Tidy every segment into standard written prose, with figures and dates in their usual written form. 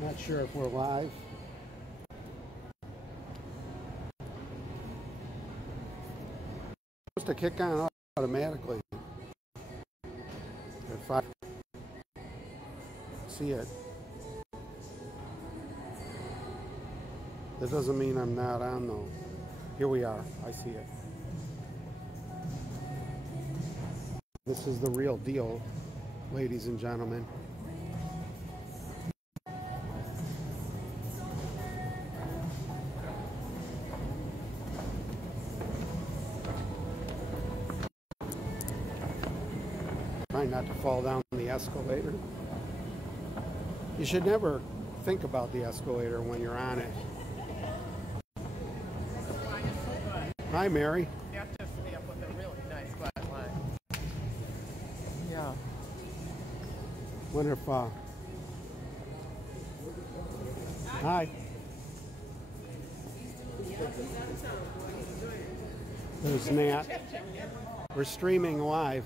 Not sure if we're live. Supposed to kick on automatically at 5. See it. That doesn't mean I'm not on though. Here we are. I see it. This is the real deal, ladies and gentlemen. Trying not to fall down the escalator. You should never think about the escalator when you're on it. Hi, Mary. You have to stay up with a really nice flat line. Yeah. Wonder if, hi. There's Nat. We're streaming live.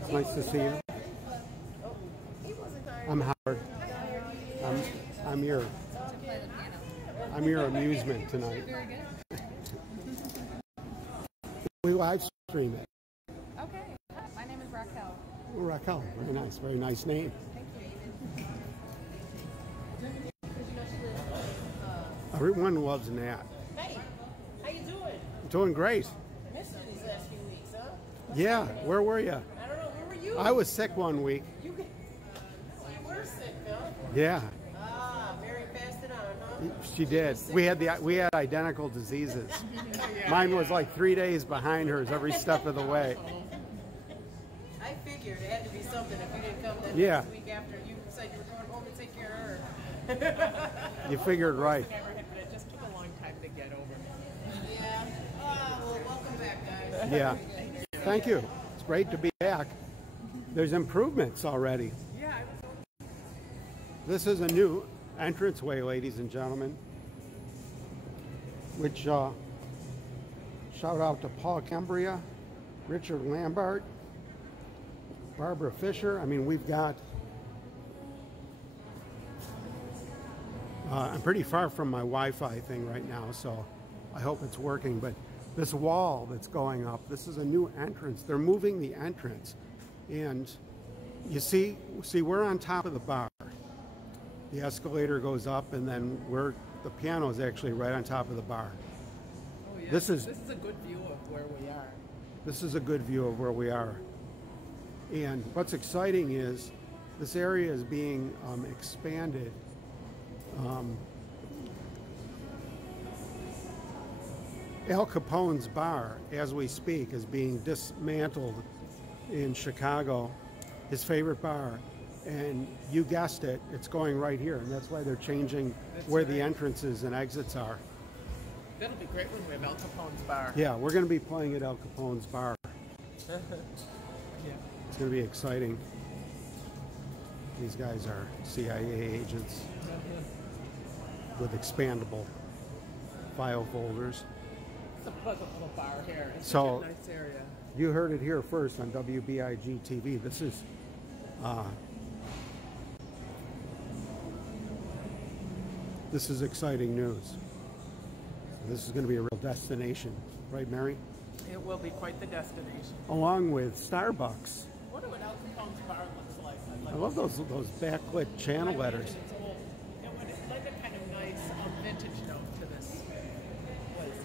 It's nice to see you. I'm Howard. I'm your amusement tonight. We live stream it. Okay. My name is Raquel. Oh, Raquel, very nice name. Thank you. Everyone loves Nat. Hey, how you doing? Doing great. I missed you these last few weeks, huh? Yeah, where were you? I don't know, where were you? I was sick one week. You were sick, huh? Yeah. Ah, Mary passed it on, huh? She did. We had identical diseases. Mine was like 3 days behind hers every step of the way. I figured it had to be something if you didn't come that next week after you said you were going home to take care of her. You figured right. But it just took a long time to get over. Yeah. Well, welcome back, guys. Yeah. Thank you. It's great to be back. There's improvements already. Yeah. This is a new entranceway, ladies and gentlemen, which shout out to Paul Cambria, Richard Lambert, Barbara Fisher. I mean, we've got, I'm pretty far from my Wi-Fi thing right now, so I hope it's working, but this wall that's going up, this is a new entrance. They're moving the entrance, and you see we're on top of the bar. The escalator goes up, and then the piano is actually right on top of the bar. Oh, yeah. This is a good view of where we are. This is a good view of where we are. And what's exciting is this area is being expanded. Al Capone's bar, as we speak, is being dismantled in Chicago, his favorite bar. And you guessed it, it's going right here, and that's why they're changing where the entrances and exits are. That'll be great when we have Al Capone's bar. Yeah, we're going to be playing at Al Capone's bar. Yeah. It's going to be exciting. These guys are CIA agents with expandable file folders. It's a pleasant little bar here. It's So, a nice area. You heard it here first on WBIG.Tv. This is exciting news. So this is going to be a real destination, right, Mary? It will be quite the destination. Along with Starbucks. I wonder what Al Capone's bar looks like. I love those backlit channel letters. It's old. It's like a kind of nice vintage note to this place.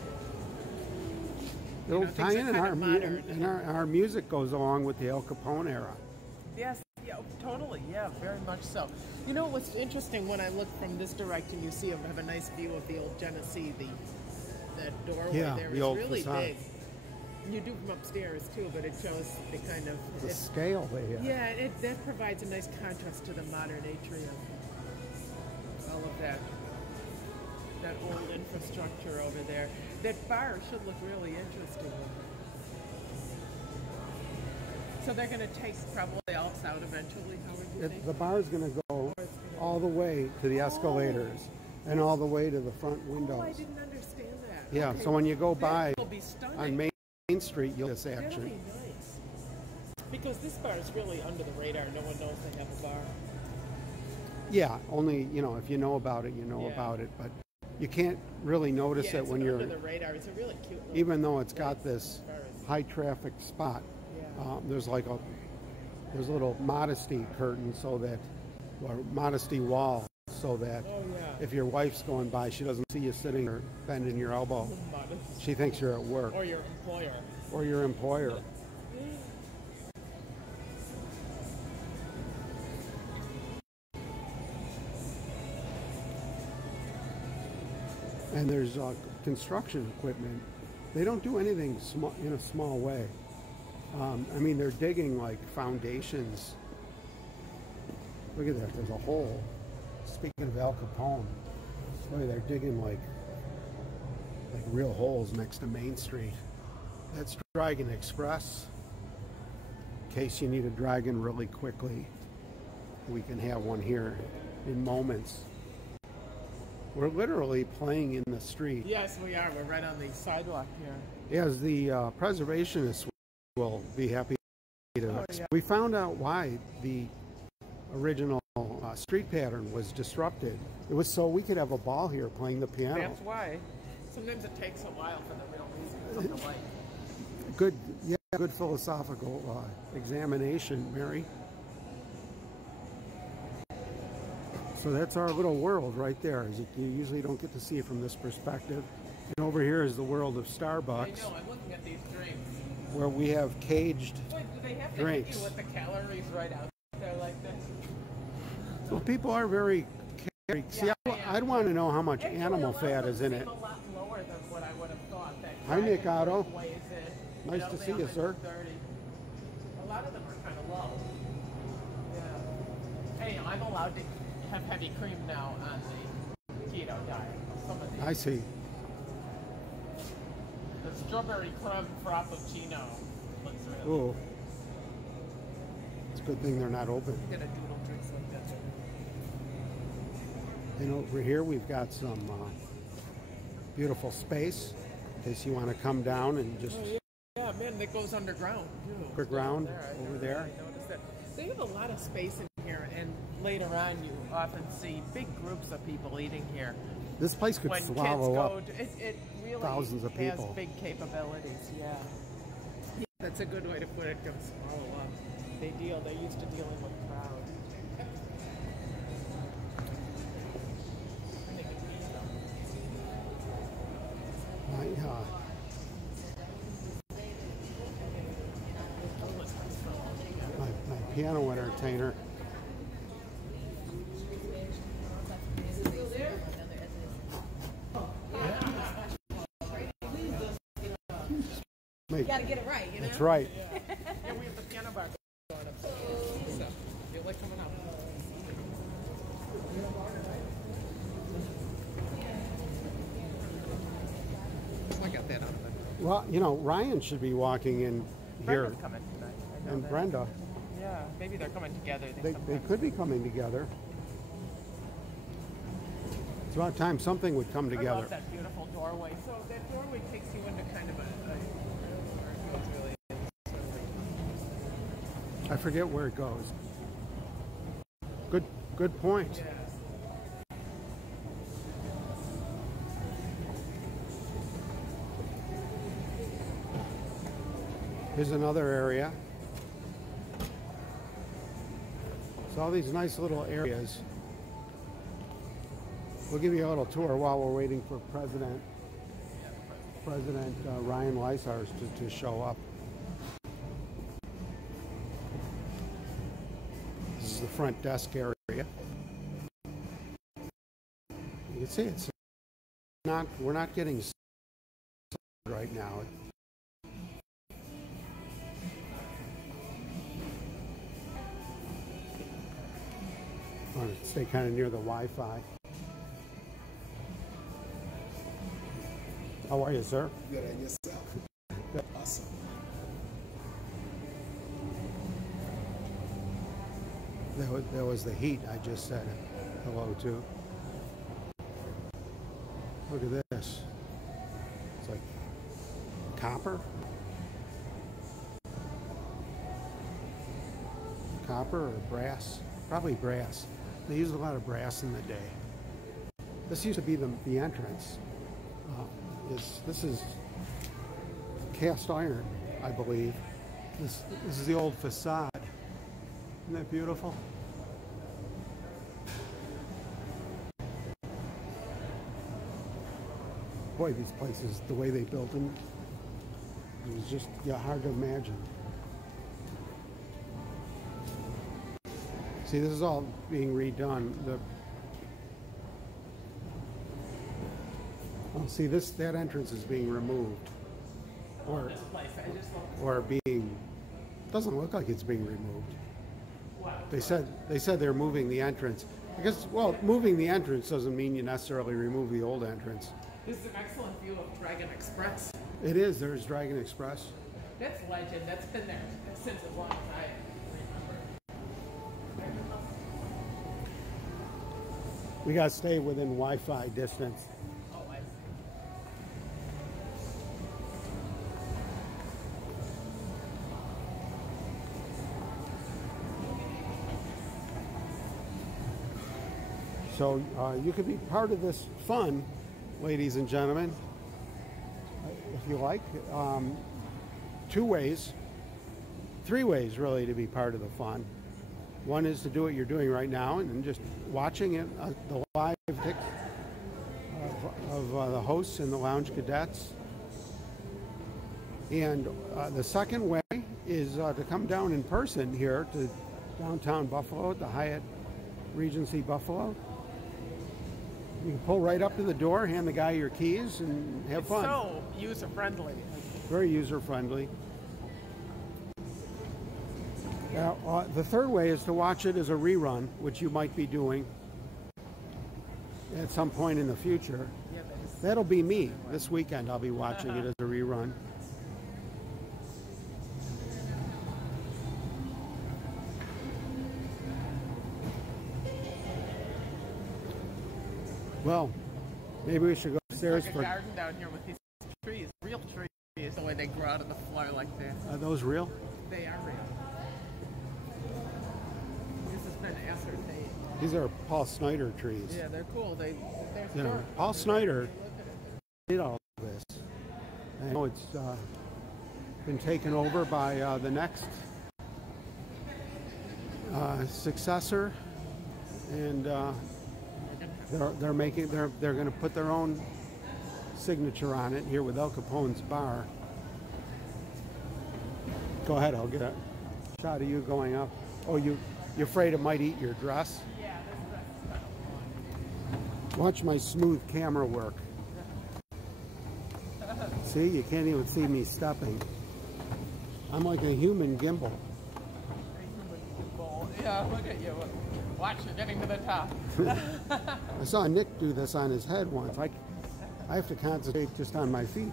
It'll tie in, and our music goes along with the Al Capone era. Yes, yeah, totally. Yeah, very much so. You know what's interesting when I look from this direction, you see I have a nice view of the old Genesee, that doorway there is really big. You do from upstairs too, but it shows the kind of the scale they have. Yeah, that provides a nice contrast to the modern atrium. All of that old infrastructure over there. That bar should look really interesting. So they're going to take probably us out eventually. How would you think? The bar is going to go all the way to the escalators and all the way to the front windows. Oh, I didn't understand that. Yeah, okay. So when you go by on Main Street, you'll see this action. Really nice. Because this bar is really under the radar. No one knows they have a bar. Yeah, only, you know, if you know about it, you know about it, but you can't really notice it when you're under the radar. It's a really cute little even though it's got this high traffic spot. There's like there's a little modesty curtain so that, or modesty wall, so that if your wife's going by, she doesn't see you sitting or bending your elbow. She thinks you're at work. Or your employer. Or your employer. And there's construction equipment. They don't do anything small in a small way. I mean, they're digging like foundations. Look at that, there's a hole. Speaking of Al Capone, look, they're digging like real holes next to Main Street. That's Dragon Express. In case you need a dragon really quickly, we can have one here in moments. We're literally playing in the street. Yes, we are. We're right on the sidewalk here. As the preservationists will be happy to. We found out why the original street pattern was disrupted. It was so we could have a ball here playing the piano. That's why. Sometimes it takes a while for the real reason to come to life. Good, good philosophical examination, Mary. So that's our little world right there. You usually don't get to see it from this perspective. And over here is the world of Starbucks. I know, I'm looking at these drinks. Where we have caged Wait, do they have to drinks. hit you with the calories right out there like this? Well, people are very caring. See, I'd want to know how much animal fat is in it. A lot lower than what I would have thought. Hi, Nick Otto. Weighs it. Nice to see you, sir. A lot of them are kind of low. Yeah. Hey, I'm allowed to have heavy cream now on the keto diet. Some of these. I see. The strawberry creme frappuccino looks really Ooh. It's a good thing they're not open. I'm gonna doodle drinks like that. And over here we've got some beautiful space in case you want to come down and just yeah, man, it goes underground too. Underground over there. I noticed that. They have a lot of space in here, and later on you often see big groups of people eating here. This place could when swallow up it really thousands of has people. Big capabilities, yeah. That's a good way to put it, can swallow up. They're used to dealing with crowds. My piano entertainer. You gotta get it right, you know? That's right. Yeah, we have the piano bar going up. So, you like coming up? I got that out of it. Well, you know, Ryan should be walking in here. Brenda's coming tonight. I know And that. Brenda. Yeah, maybe they're coming together. They could be coming together. It's about time something would come I together. love that beautiful doorway. So that doorway takes you into kind of a I forget where it goes. Good point. yeah. Here's another area. So all these nice little areas. We'll give you a little tour while we're waiting for President Ryan Lysars to show up. This is the front desk area. You can see it's not. We're not getting right now. I want to stay kind of near the Wi-Fi. How are you, sir? Good, and yourself? Good. Awesome. That was the heat I just said hello to. Look at this. It's like copper. Copper or brass? Probably brass. They used a lot of brass in the day. This used to be the entrance. This is cast iron, I believe. This is the old facade. Isn't that beautiful? Boy, these places, the way they built them, it was just hard to imagine. See, this is all being redone. See, that entrance is being removed, or being. Doesn't look like it's being removed. They said they're moving the entrance. I guess, well, moving the entrance doesn't mean you necessarily remove the old entrance. This is an excellent view of Dragon Express. It is. There's Dragon Express. That's legend. That's been there since as long as I remember. We got to stay within Wi-Fi distance. Oh, I see. So you could be part of this fun, ladies and gentlemen, if you like. 2 ways, 3 ways really to be part of the fun. One is to do what you're doing right now and just watching it, the live tick of the hosts and the Lounge Cadets. And the second way is to come down in person here to downtown Buffalo at the Hyatt Regency Buffalo. You can pull right up to the door, hand the guy your keys, and have fun. It's so user-friendly. Very user-friendly. Now, the third way is to watch it as a rerun, which you might be doing at some point in the future. That'll be me. This weekend I'll be watching it as a rerun. Well, maybe we should go upstairs for a garden down here with these trees, real trees, the way they grow out of the floor like this. Are those real? They are real. This has been ascertained. These are Paul Snyder trees. Yeah, they're cool. They're Paul Snyder did all this. I know it's been taken over by the next successor, and they're going to put their own signature on it here with Al Capone's bar. Go ahead, I'll get a shot of you going up. Oh, you're afraid it might eat your dress? Yeah, this dress is kind of fun. Watch my smooth camera work. See, you can't even see me stepping. I'm like a human gimbal. Yeah, look at you. Watch, you're getting to the top. I saw Nick do this on his head once. I have to concentrate just on my feet.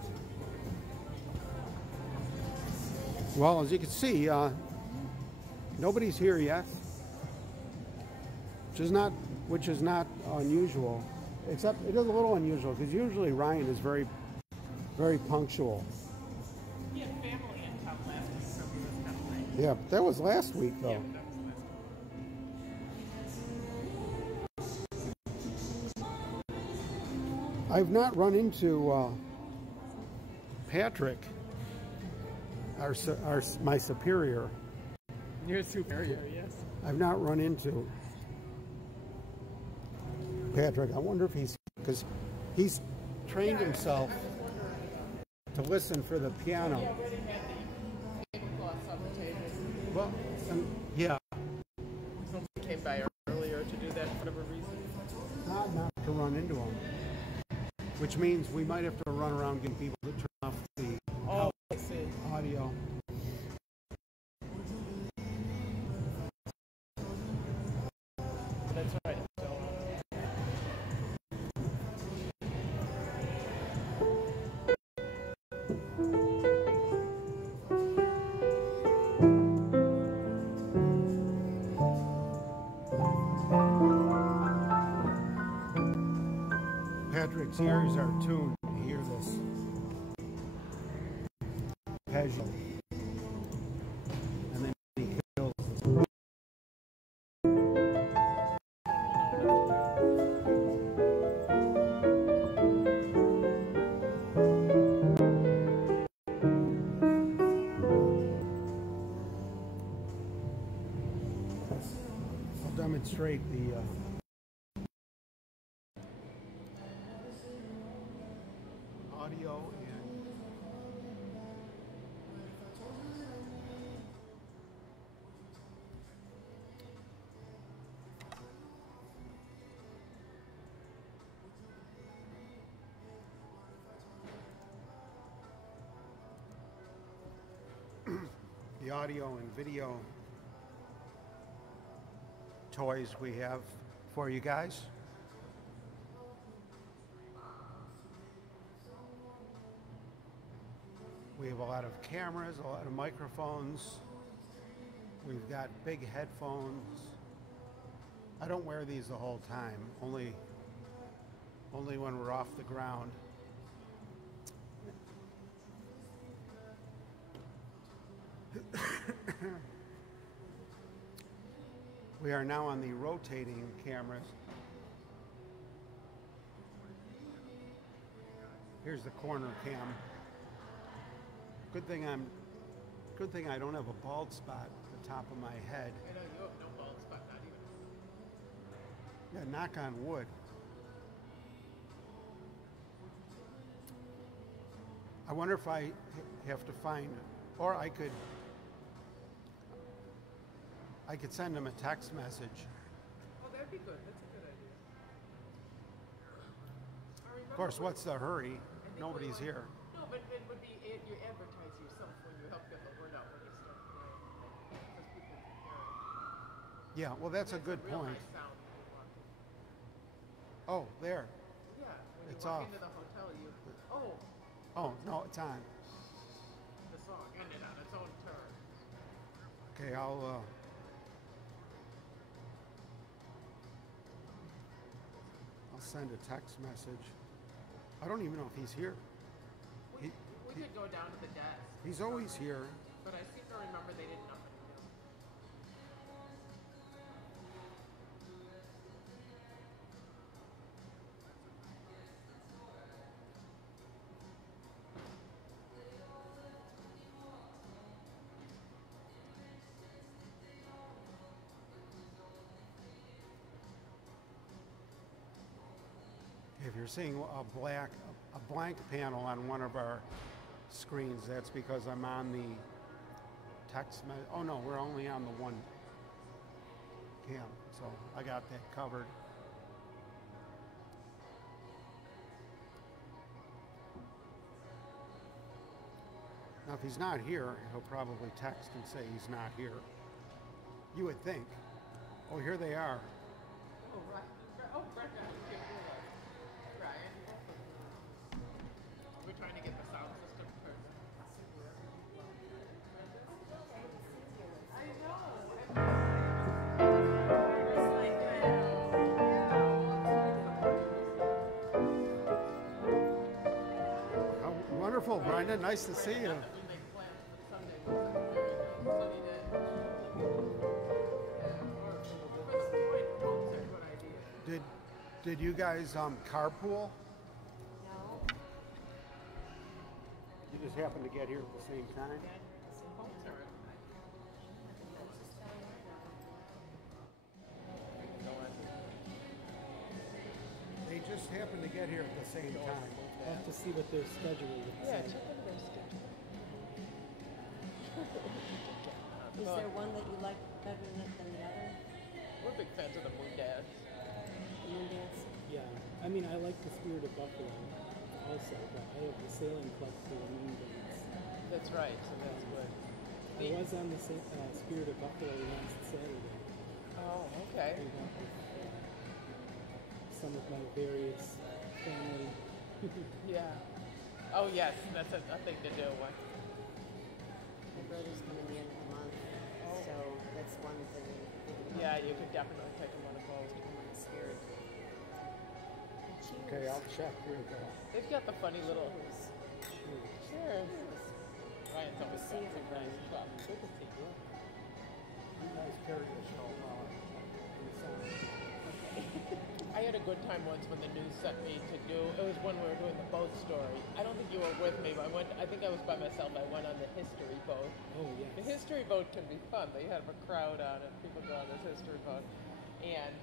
Well, as you can see, nobody's here yet, which is not unusual. Except it is a little unusual because usually Ryan is very, very punctual. He had family in town last week, so he was kind of late. Yeah, but that was last week though. Yeah, I've not run into Patrick, my superior. Your superior, yes. I've not run into Patrick. I wonder if because he's trained himself to listen for the piano. He already had the tablecloths on the table. Well, yeah. Somebody came by earlier to do that for whatever reason. Not to run into him. Which means we might have to run around getting people to turn off the audio. That's right. Patrick's ears are tuned to hear this. Casual. And then he kills this. demonstrate the audio and the audio and video toys we have for you guys. We have a lot of cameras, a lot of microphones. We've got big headphones. I don't wear these the whole time, only when we're off the ground. We are now on the rotating cameras. Here's the corner cam. Good thing I don't have a bald spot at the top of my head. I know you have no bald spot, not even. Yeah, knock on wood. I wonder if I have to find, or I could send him a text message. Oh, that'd be good. That's a good idea. Of course, what's the hurry? Nobody's here. No, but it would be, you advertise yourself when you help get the word out when you start, because people can hear it. Yeah, well, that's a good real point. Nice sound when you walk in. Oh, there. Yeah, when you It's walk off. into the hotel, you, Oh, no, it's on. the song ended on its own turn. Okay, I'll send a text message. I don't even know if he's here. We could go down to the desk. He's always here. But I seem to remember they didn't know what to If you're seeing a blank panel on one of our screens, that's because I'm on the text message. Oh no, we're only on the one cam, so I got that covered. Now, if he's not here, he'll probably text and say he's not here. You would think. Oh, here they are. Oh, right. Oh, Brenda. Ryan. We're trying to get the sound system first. I know. How wonderful, Brenda. Nice to see you. Did you guys carpool? No. You just happened to get here at the same time? They just happened to get here at the same time. I'll have to see what their schedule is. Yeah, check on their schedule. Is there one that you like better than the other? We're big fans of the Moon Dads. The Moon Dance? Yeah, I mean, I like the Spirit of Buffalo also, but I have the Sailing Club for the Moon Dance. That's right, so that's good. I was on the Spirit of Buffalo last Saturday. Oh, okay. I went with some of my various family. Yeah. Oh, yes, that's a thing to do. My brother's coming the end of the month, so that's one thing. Yeah, you could definitely take them on a boat. Take them on the Spirit. Okay, I'll check. Here we go. They've got the funny little. Cheers. Ryan's always Good to see got some everybody. nice stuff. Good to see you. You guys carry the show. I had a good time once when the news sent me to do. It was when we were doing the boat story. I don't think you were with me, but I think I was by myself. I went on the history boat. Oh, The yes. history boat can be fun. They have a crowd on it. People go on this history boat. and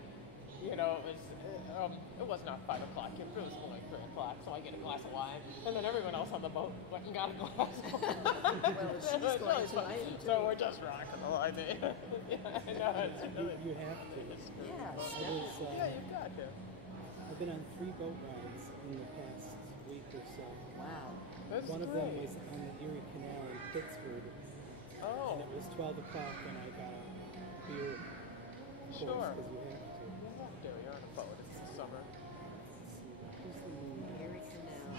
it was not 5 o'clock. It was more like 3 o'clock. So I get a glass of wine, and then everyone else on the boat went and got a glass of wine. Well, she's going to. I am too. So we're just rocking the line. You have to. Yes. Yeah, you've got to. I've been on 3 boat rides in the past week or so. Wow. That's One of great. them was on the Erie Canal in Pittsburgh. Oh. And it was 12 o'clock, and I got a beer. Sure. Because you have to. There we are on a boat. It's the summer. Let's see, who's the moon? Erie Canal.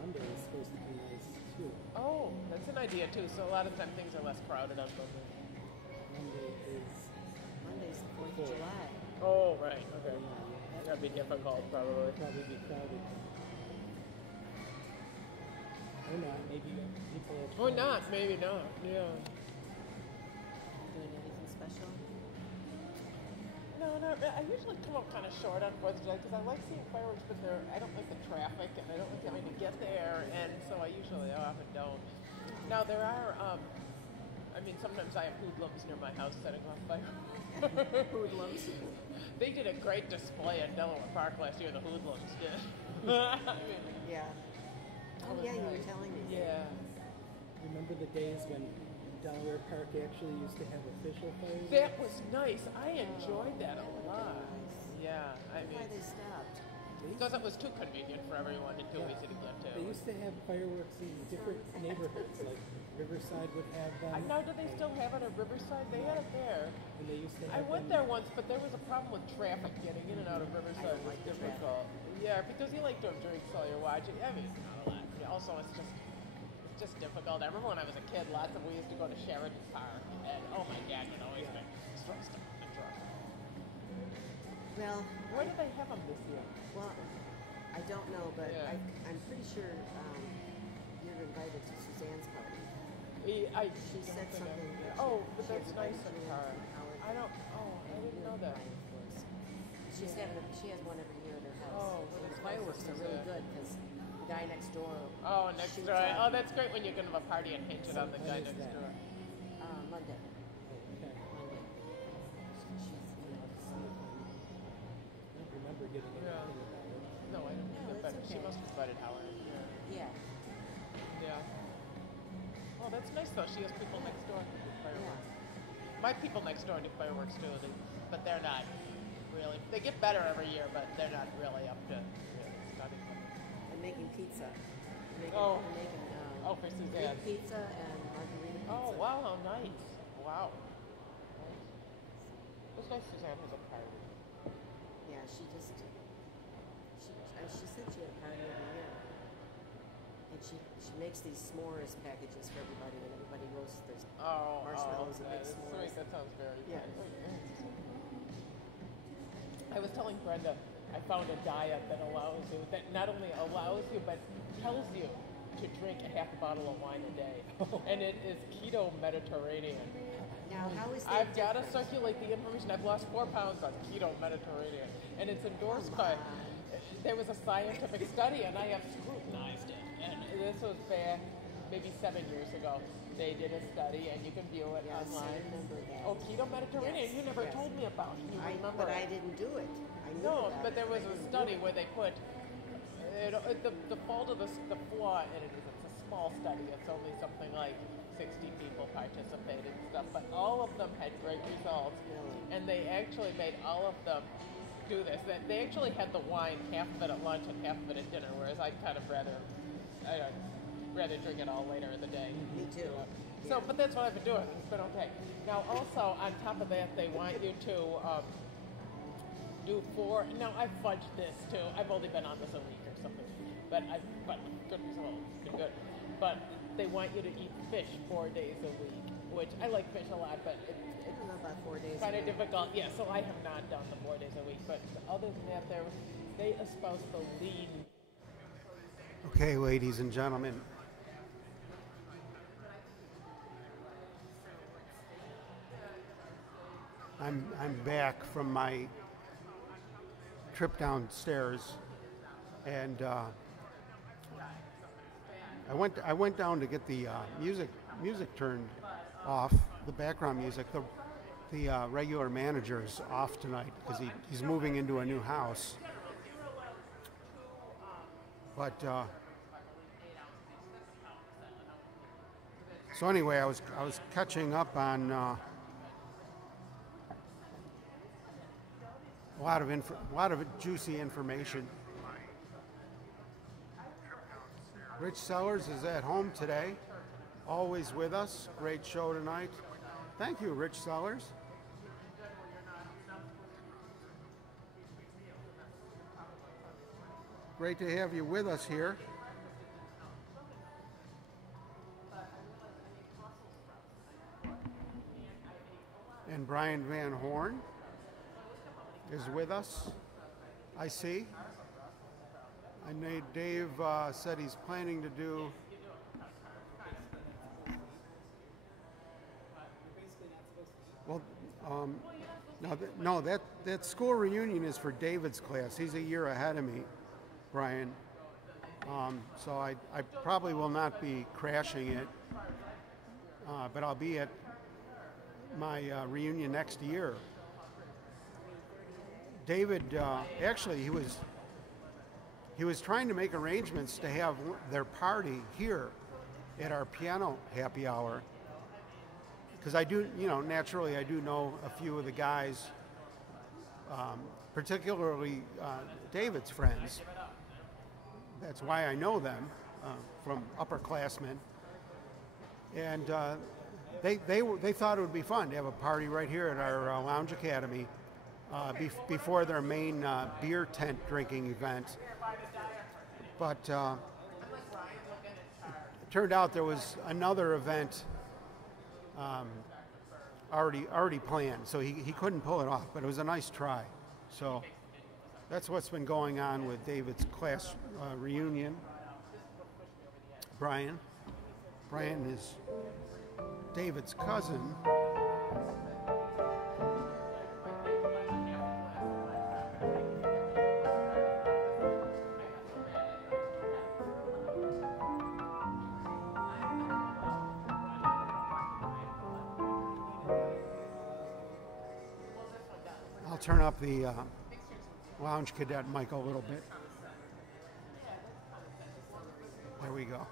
Monday is supposed to be nice too. Oh, that's an idea too. So a lot of time things are less crowded on Monday. Monday's the 4th of July. Oh, right. Okay. Yeah, That'd be difficult, probably. probably be crowded. Or not, maybe people have Or not, maybe not. Yeah. Doing anything special? No, I usually come up kind of short on 4th of July because I like seeing fireworks, but I don't like the traffic and I don't like having to get there, and so I often don't. Now there are, sometimes I have hoodlums near my house setting off fireworks. Hoodlums? They did a great display at Delaware Park last year, the hoodlums did. Yeah. Oh, yeah, you were telling me. Yeah. Remember the days when Delaware Park actually used to have official fireworks? That was nice. I enjoyed that a lot. Yeah, Why they stopped? because it was too convenient for everyone and too easy to get to. They used to have fireworks in different neighborhoods, like Riverside would have them. Now, do they still have it at Riverside? They had it there. And they used to I have went them. there once, but there was a problem with traffic getting in and out of Riverside. don't like was the difficult. Yeah, because you like to have drinks while you're watching. I mean, not a lot. Also, it's just difficult. I remember when I was a kid, we used to go to Sheridan Park, and oh my God, you'd always been stressed and drunk. Well, Where do they have them this year? well, I don't know, but Yeah. I'm pretty sure you're invited to Suzanne's party. She said something. Oh, but She that's invited nice of you and her. Howard. I didn't know that. She has one every year at her house. Oh, And what the is fireworks nice are is really that? good because the guy next door. Oh, next shoots door. off, Oh, that's great when you can have a party and hinge it on the When guy is next that? door. Monday. Okay. Monday. She's, I don't remember getting anything Yeah. about it. No, I don't No, think it's that. She okay. must have invited Howard. yeah. Yeah. Oh, that's nice though. She has people next door who do fireworks. My people next door do fireworks too, but they're not really. They get better every year, but they're not really up to studying them. I'm making pizza. I'm making Oh, for Greek Suzanne. pizza and margarita pizza. Oh, wow, how nice. Wow. It was nice Suzanne has a party. Yeah, she said she had a party every year. And she makes these s'mores packages for everybody, and everybody roasts their marshmallows and that makes is s'mores. sweet. That sounds very Yeah. nice. I was telling Brenda, I found a diet that not only allows you, but tells you to drink a half a bottle of wine a day. And it is keto Mediterranean. Now, how is that I've got to different? circulate the information. I've lost 4 pounds on keto Mediterranean. And it's endorsed by, there was a scientific study, and I have scrutinized it. And this was back maybe 7 years ago. They did a study, and you can view it Yes, online. I remember that. Oh, keto Mediterranean. Yes, You never yes. told me about it. You remember But it. I didn't do it. I knew No, about but there it, was I a didn't study do it. where they put the fault of the flaw in it is it's a small study. It's only something like 60 people participated and stuff, but all of them had great results, Really? and they actually made all of them do this. They actually had the wine, half of it at lunch and half of it at dinner, whereas I'd kind of rather drink it all later in the day. Me too. So, but that's what I've been doing. It's been okay. Now, also, on top of that, they want you to do 4. Now, I've fudged this, too. I've only been on this a week or something. But good results. It's been good. But they want you to eat fish 4 days a week, which I like fish a lot, but I don't know about 4 days. kind a of week. difficult. Yeah, so I have not done the 4 days a week. But other than that, they espouse the lean. Okay, ladies and gentlemen. I'm back from my trip downstairs, and I I went down to get the music turned off, the background music. The regular manager's off tonight because he's moving into a new house. But so anyway, I was catching up on a lot of juicy information. Rich Sellers is at home today, always with us. Great show tonight. Thank you, Rich Sellers. Great to have you with us here. And Brian Van Horn is with us, I see. I know Dave said he's planning to do no, that school reunion is for David's class. He's a year ahead of me, Brian. So I probably will not be crashing it, but I'll be at my reunion next year. David, actually, he was trying to make arrangements to have their party here at our piano happy hour. Because I do, naturally I do know a few of the guys, particularly David's friends. That's why I know them from upperclassmen. And they thought it would be fun to have a party right here at our Lounge Academy before their main beer tent drinking event. But it turned out there was another event already planned, so he couldn't pull it off, but it was a nice try. So that's what's been going on with David's class reunion. Brian is David's cousin. I'll turn up the Lounge Cadet mic a little bit. There we go.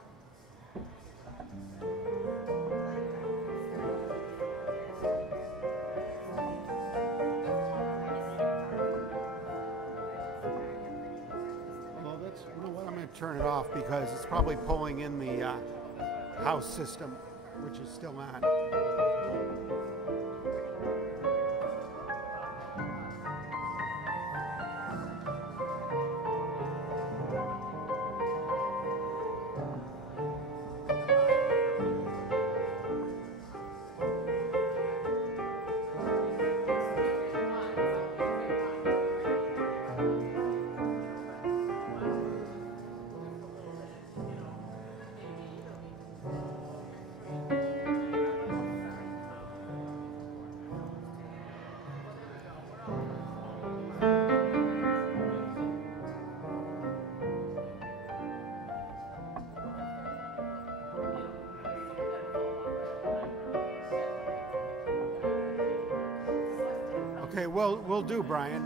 Well, you know what? I'm going to turn it off because it's probably pulling in the house system, which is still on. Okay, we'll do, Brian.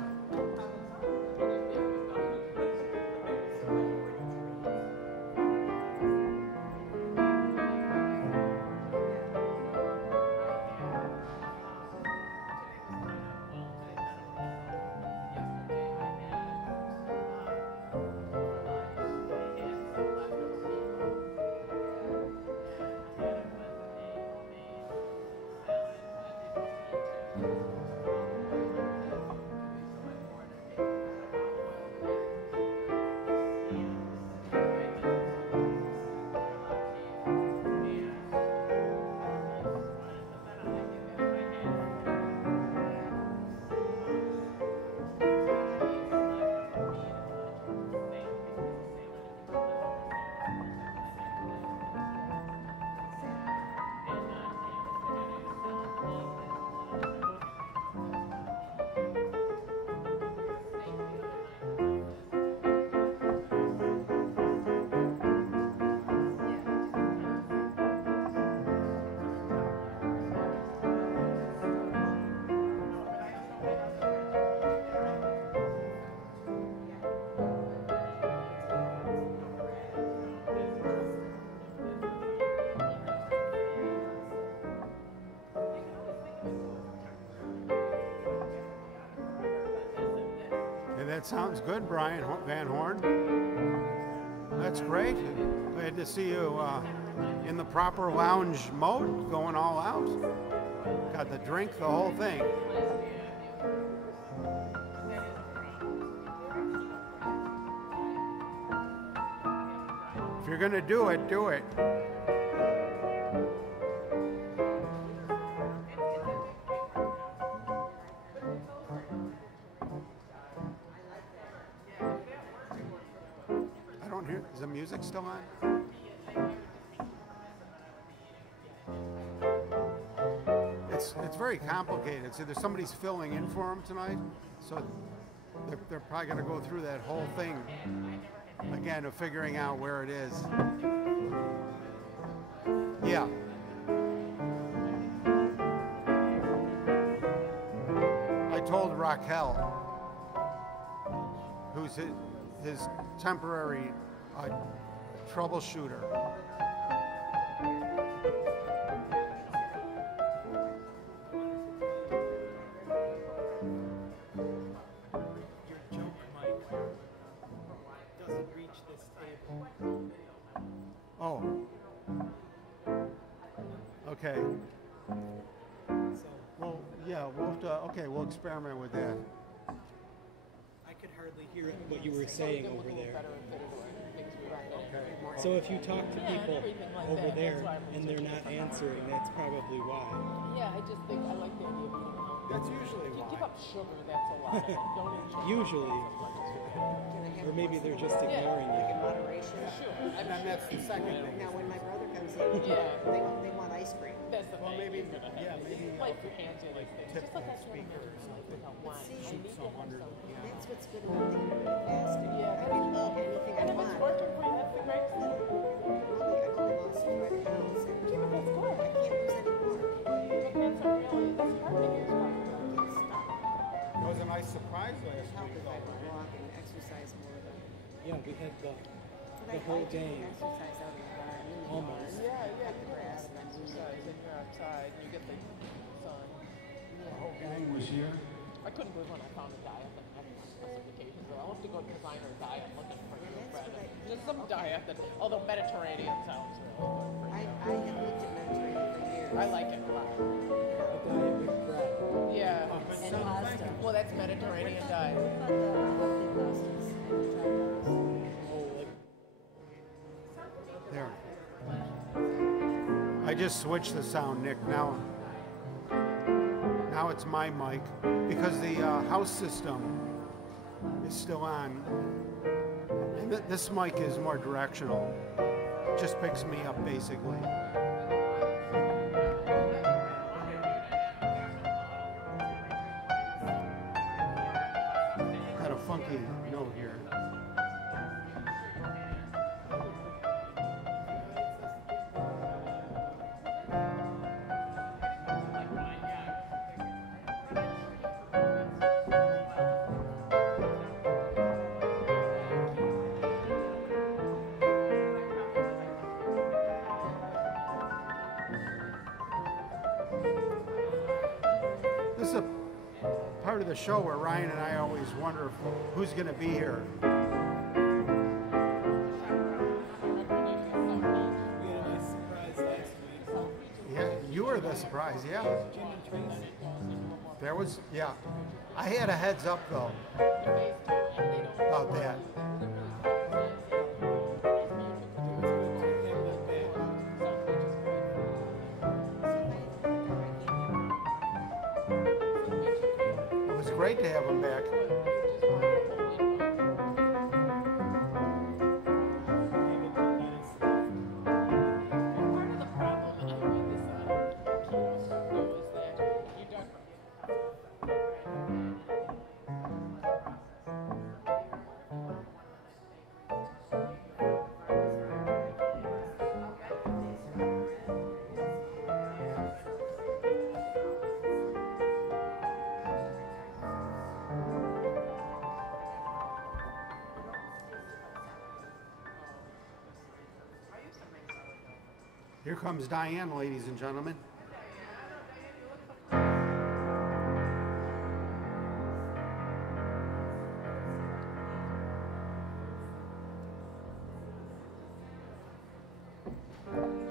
That sounds good, Brian Van Horn. That's great. Glad to see you in the proper lounge mode, going all out. Got the drink, the whole thing. If you're gonna do it, do it. I don't hear, is the music still on? It's very complicated. So there's somebody's filling in for them tonight, so they're probably gonna go through that whole thing again of figuring out where it is. Yeah. I told Raquel, who's his temporary troubleshooter. Your jump mic doesn't reach this table. Oh. Okay. So Well, yeah, we'll have to, okay, we'll experiment with that. I could hardly hear what you were saying over there. Okay. So if you talk to people over there and they're not answering, that's probably why. Yeah, I just think I like the idea of eating healthy. That's usually If you why. give up sugar, that's a lot of it. Don't eat sugar. Usually. Or maybe they're just ignoring Like in you. moderation. Sure. And then that's the second thing. Now, when my brother comes in, Yeah. they want ice cream. That's the Well, thing. maybe, You're gonna yeah, have to maybe wipe your hands in these things. tip Just like the I told speaker him, or something. without wine. See, I need to have under- some. That's what's good about the intermittent fasting. Yeah, I can eat anything I and if want. it's working for you, that's the great thing. I've only lost 5 pounds. And Yeah, but that's good. I can't lose any more. But that's a really, that's part of it. I can't stop. It was a nice surprise last It'd help week, if I though. would walk and exercise more. Yeah, we had But the whole I do day. exercise out in the garden, in the Almost. yard. Yeah, cut the you grass, and I'm exercise and you're outside and you get the sun. The whole gang was here. I couldn't believe when I found a diet that had specifications. So I'll have to go designer diet looking for new bread. Just some diet that, although Mediterranean sounds really good for I you. had looked at Mediterranean for years. I like it a lot. a diet with bread. Yeah. And pasta. Well, that's Mediterranean diet. What about the healthy pastas? Have you tried those? Oh, like There. I just switched the sound, Nick. Now it's my mic because the house system is still on. And this mic is more directional. Just picks me up basically. Got a funky note here. This is a part of the show where Ryan and I always wonder who's going to be here. we had a nice surprise last week. Yeah, you were the surprise, yeah. Jim and Tracy. There was, yeah. I had a heads up though about that. It was great to have him back. Part of the problem, and I read this on Keto Circle, is that you don't. Here comes Diane, ladies and gentlemen.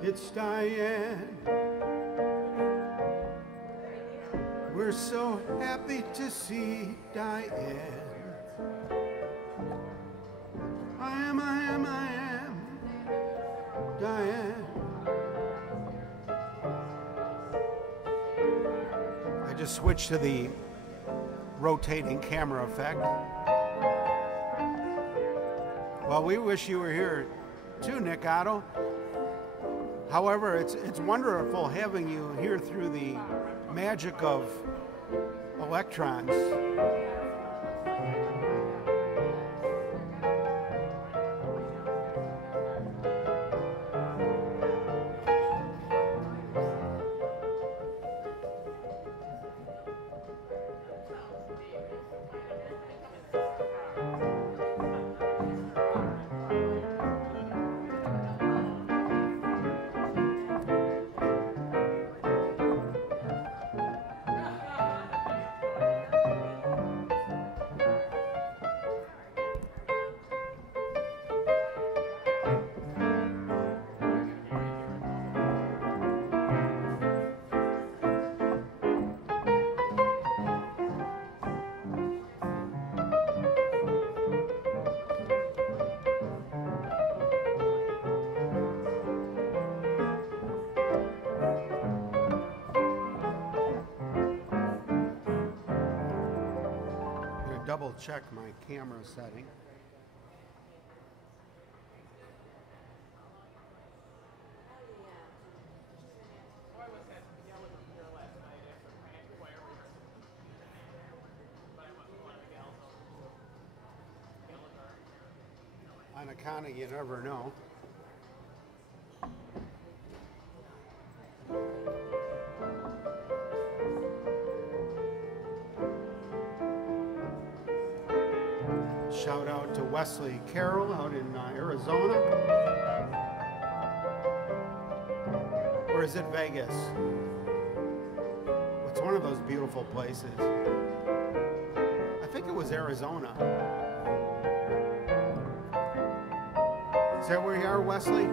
It's Diane. We're so happy to see Diane. I am Diane. I just switched to the rotating camera effect. Well, we wish you were here too, Nick Otto. However, it's wonderful having you here through the magic of electrons. Double check my camera setting. On account of you never know. Shout out to Wesley Carroll out in Arizona. Or is it Vegas? It's one of those beautiful places. I think it was Arizona. Is that where you are, Wesley?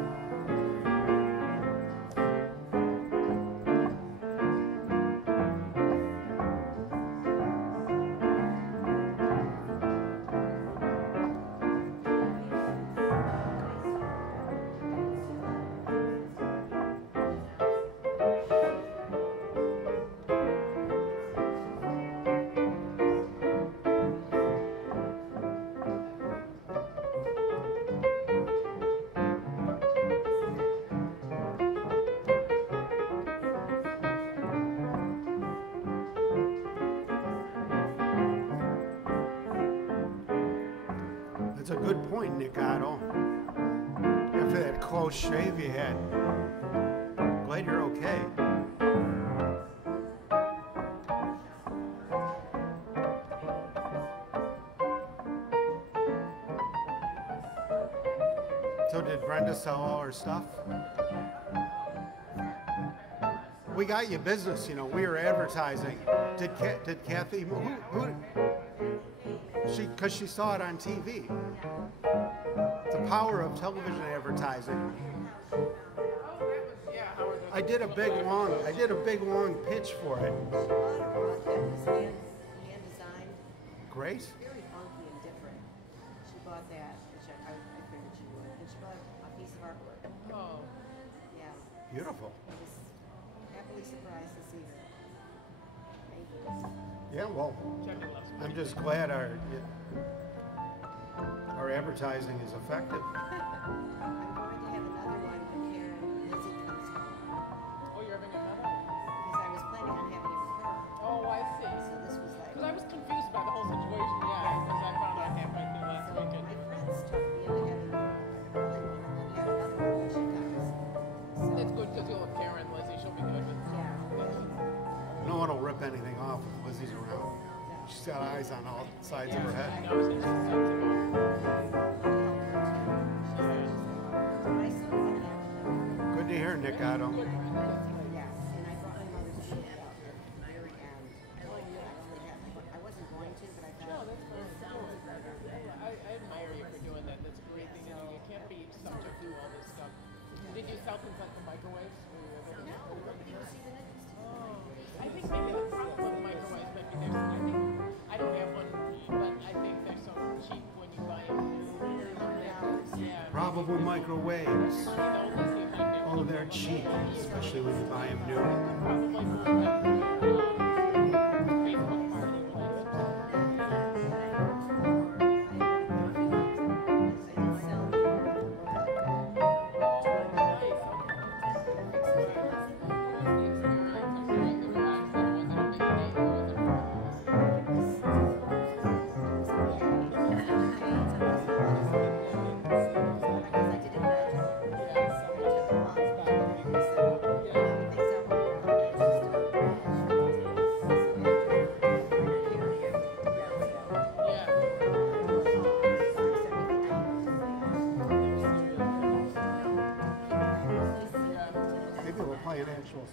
That's a good point, Nick Otto. After that close shave you had. Glad you're okay. So did Brenda sell all her stuff? We got you business, you know. We were advertising. Did Kathy? Because she saw it on TV. The power of television advertising. I did a big long pitch for it. Hand designed. Great. Very funky and different. She bought that, which I figured she would. And she bought a piece of artwork. Oh. Yeah. Beautiful. I was happily surprised to see her. Thank you. Yeah, well, I'm just glad our advertising is effective. I'm going to have another one when Karen Lizzie comes home. Oh, you're having another one? Because I was planning on having it with her. Oh, I see. So this was like... Because I was confused by the whole situation, yeah, because I found out halfway through last weekend. My friends talked me into having another one, and then have another one when she comes. So, It's good because you'll have Karen, Lizzie, she'll be good with yeah. No one will rip anything off if Lizzie's around. She's got eyes on all sides of her head. I was Good to hear, Nick Otto. Yes, and I brought my mother's hat out there. And I wasn't going to, but I thought... I admire you for doing that. That's a great thing to do. You can't be subject to all this stuff. Did you sell things like the mic Probably microwaves. Oh, they're cheap, especially when you buy them new.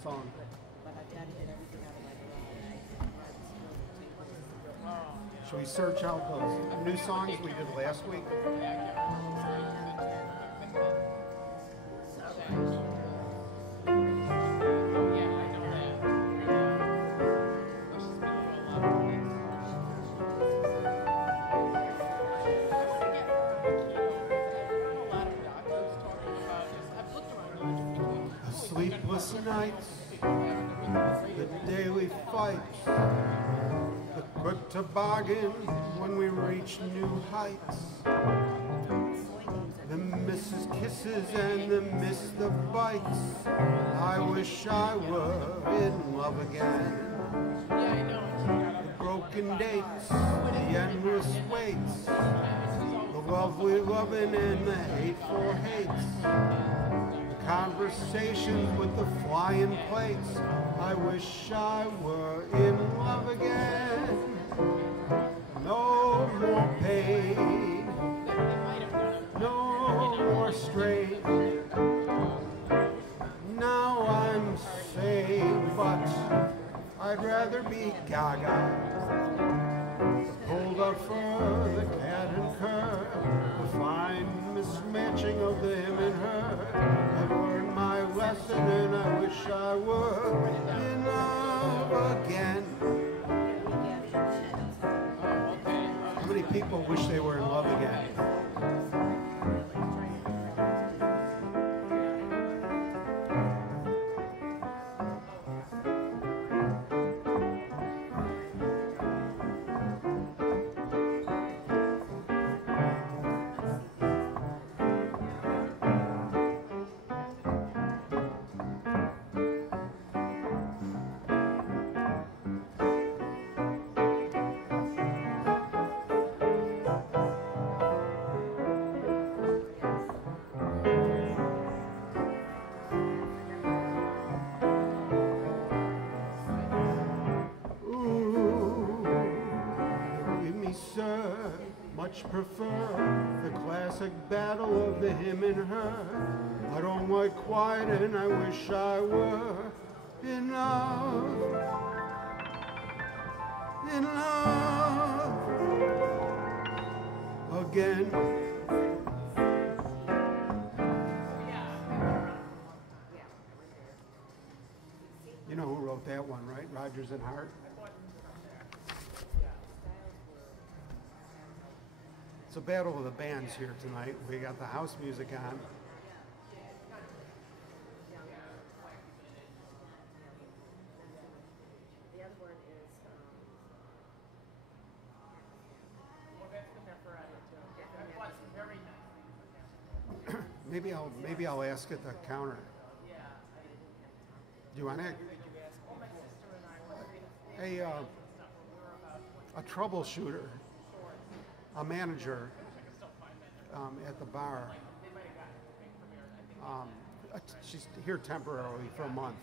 Song. Should we search out those new songs we did last week? Sleepless nights, the daily fights, the quick toboggan when we reach new heights, the misses kisses and the miss the bites. I wish I were in love again. The broken dates, the endless waits, the lovely loving and the hateful hates. Conversations with the flying plates. I wish I were in love again. No more pain, no more strain. Now I'm sane, but I'd rather be gaga. Pulled up for the cat and cur, the fine mismatching of the him and her. I've learned my lesson and I wish I were in love again. How many people wish they were in love again? Much prefer the classic battle of the him and her. I don't like quiet and I wish I were in love, again. You know who wrote that one, right? Rodgers and Hart. It's a battle of the bands here tonight. We got the house music on. Maybe I'll ask at the counter. Do you want to? A troubleshooter. A manager at the bar. She's here temporarily for a month.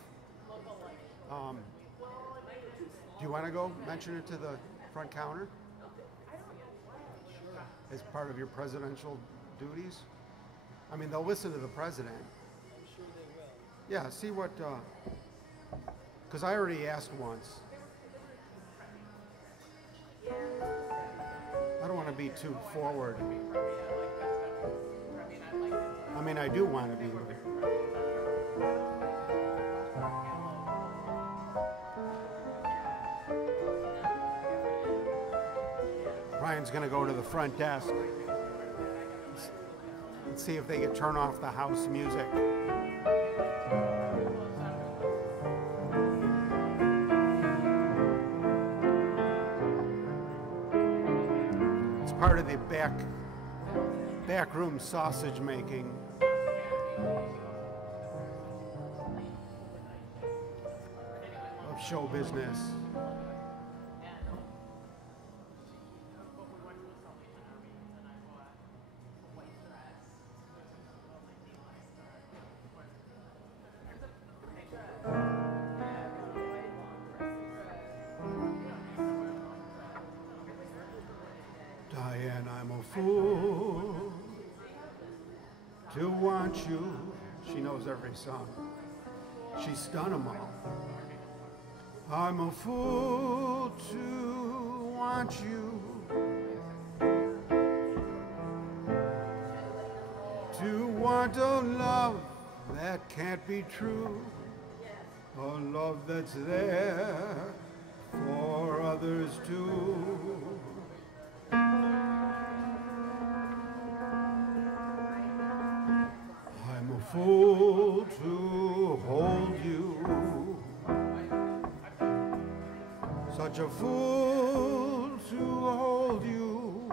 Do you want to go mention it to the front counter? As part of your presidential duties? I mean, they'll listen to the president. I'm sure they will. Yeah, see what, because I already asked once. I don't want to be too forward. I mean, I do want to be. Ryan's going to go to the front desk and see see if they could turn off the house music. It's part of the backroom sausage making. Of show business. Diane, I'm a fool to want you. She knows every song. She's done them all. I'm a fool to want you, to want a love that can't be true, a love that's there for others too. I'm a fool to hold you, such a fool to hold you,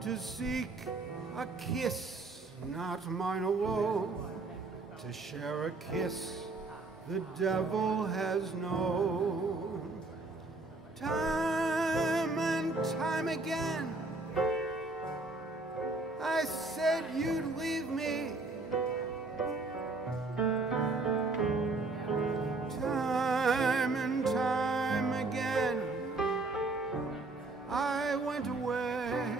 to seek a kiss, not mine alone, to share a kiss the devil has known. Time and time again, I said you'd leave me. Time and time again, I went away.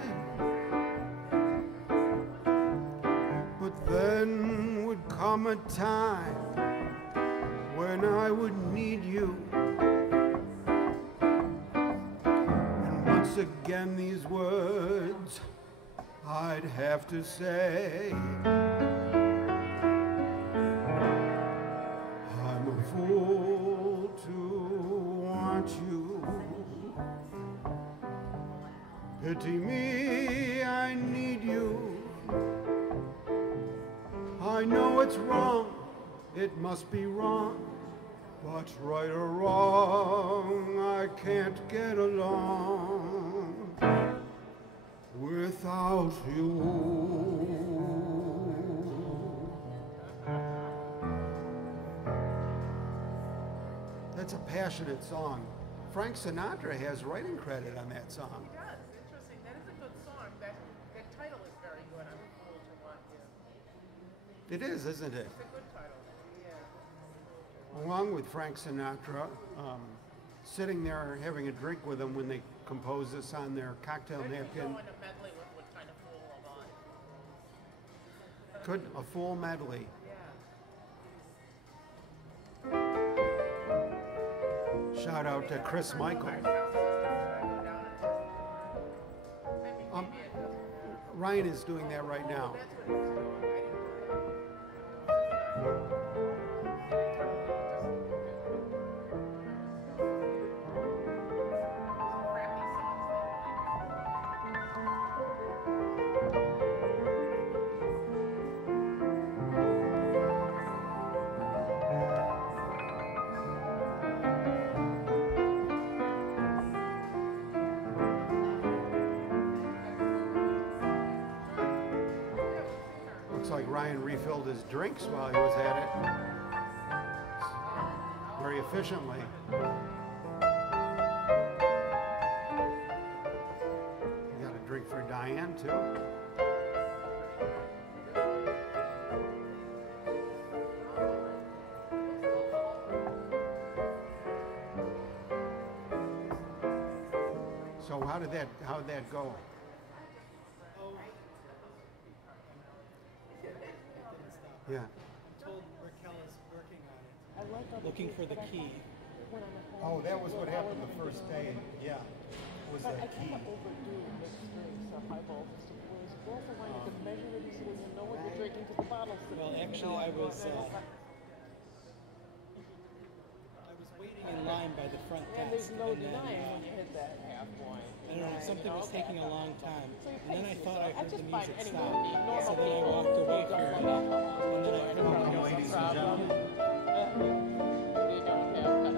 But then would come a time when I would need you. And once again these words I'd have to say. I'm a fool to want you. Pity me, I need you. I know it's wrong, it must be wrong, but right or wrong, I can't get along without you. That's a passionate song. Frank Sinatra has writing credit on that song. He does. Interesting. That is a good song. That title is very good. I'm a fool to want you. It is, isn't it? It's a good title. Yeah. Along with Frank Sinatra, sitting there having a drink with them when they compose this on their cocktail napkin. Go in a medley with what kind of fool am I? Could a full medley. Yeah. Shout out to Chris Michael. Ryan is doing that right now. Looks like Ryan refilled his drinks while he was at it. Very efficiently. You got a drink for Diane too? So how did that go? Yeah. I told Raquel is working on it. Looking for the key. Oh, that was what happened the first day. Yeah. Was that key? Well, actually, I was waiting in line by the front desk. And there's no denying when you hit that half point. I don't know, something was taking a long time. So And then I thought I heard the music anyway, stop. normal So then I walked away from it. And then I heard Welcome, ladies and gentlemen. They don't have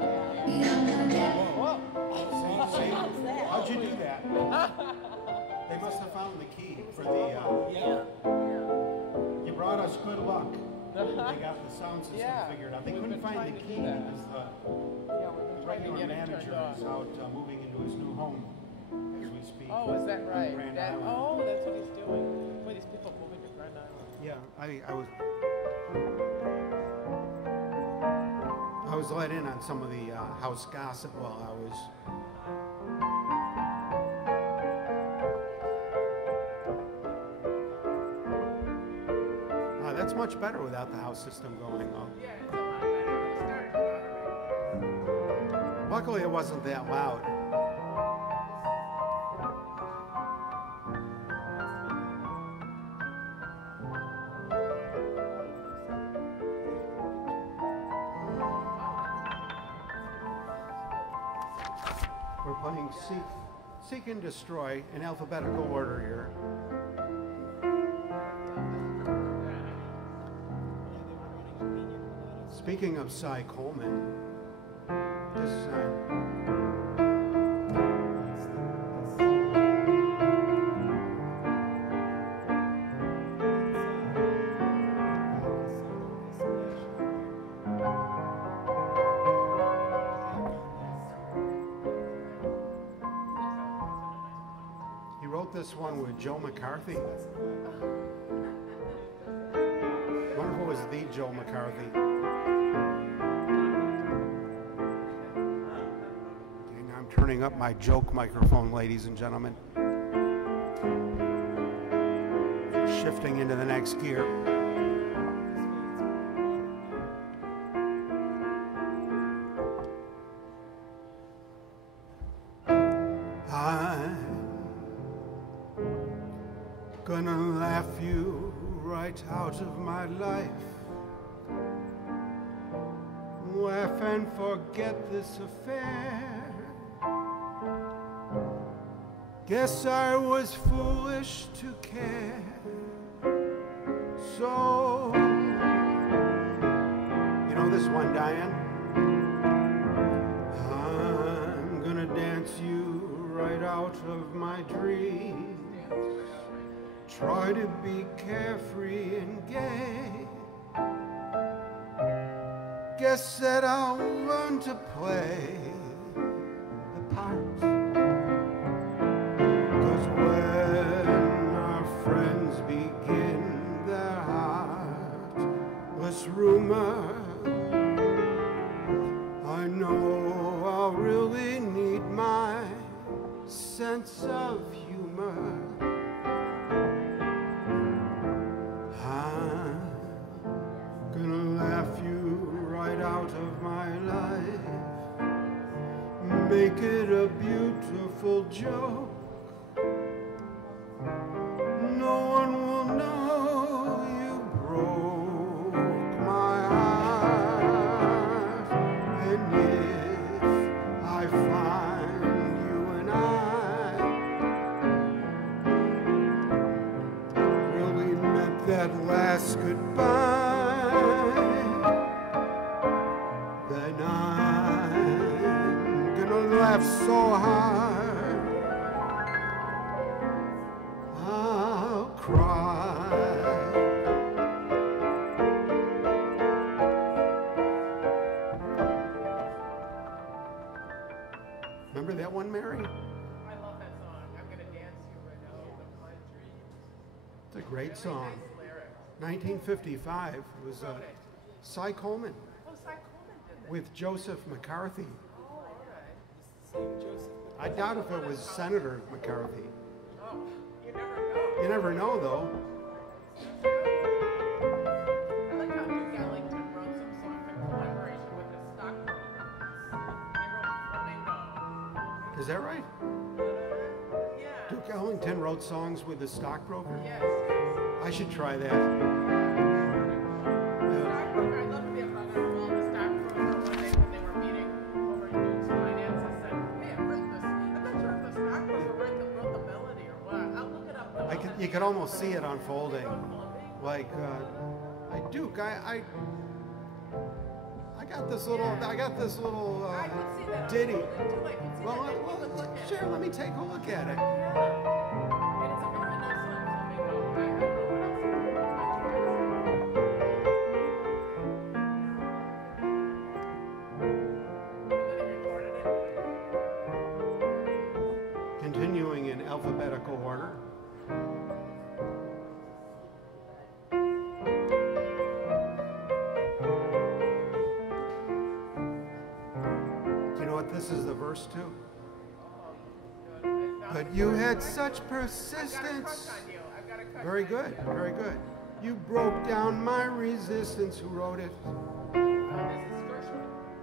How'd you do that? They must have found the key for the. You brought us good luck. They got the sound system figured out. They couldn't find the key because the regular manager is out moving into his new home as we speak. Oh, is that right? Grand That's Island. what he's doing. Boy, these people moving to Grand Island. Yeah, I was let in on some of the house gossip while I was. That's much better without the house system going on. Yeah, it's a lot better. It started already. Luckily, it wasn't that loud. We're playing Seek and Destroy in alphabetical order here. Speaking of Cy Coleman, this he wrote this one with Joe McCarthy. I wonder if it was the Joe McCarthy. Turning up my joke microphone, ladies and gentlemen. Shifting into the next gear. I'm gonna laugh you right out of my life. Laugh and forget this affair. Guess I was foolish to care. So, you know this one, Diane? I'm gonna dance you right out of my dreams. Try to be carefree and gay. Guess that I'll learn to play the parts. Rumor, I know I'll really need my sense of humor. I'm gonna laugh you right out of my life, make it a beautiful joke. No one will know you broke. Last goodbye, then I'm gonna laugh so hard I'll cry. Remember that one, Mary? I love that song. I'm gonna dance you right now of my dreams. It's a great song. 1955 was Cy Coleman. Oh, Cy Coleman did that. With Joseph McCarthy. Oh, all right. I doubt if it was Senator McCarthy. Oh, you never know. You never know, though. I like how Duke Ellington wrote some songs in collaboration with his stockbrokers. They wrote Flamingo. Is that right? Yeah. Duke Ellington wrote songs with the stockbroker? Yes. I should try that. Stockbroker, I'd love to be able to follow the stockbroker one day when they were meeting over in New You could almost see it unfolding. Like, Duke, I got this little, ditty. Well, sure, let me take a look at it. Continuing in alphabetical order. This is the verse too. But you had such persistence. Very good, very good. You broke down my resistance. Who wrote it?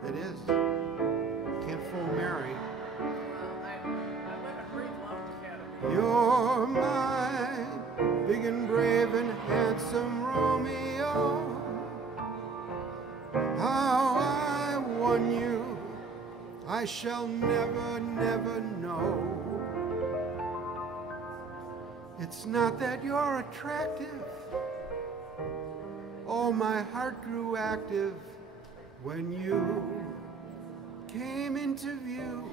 It is. Can't fool Mary. You're my big and brave and handsome Romeo. How I won you, I shall never, never know. It's not that you're attractive. Oh, my heart grew active when you came into view.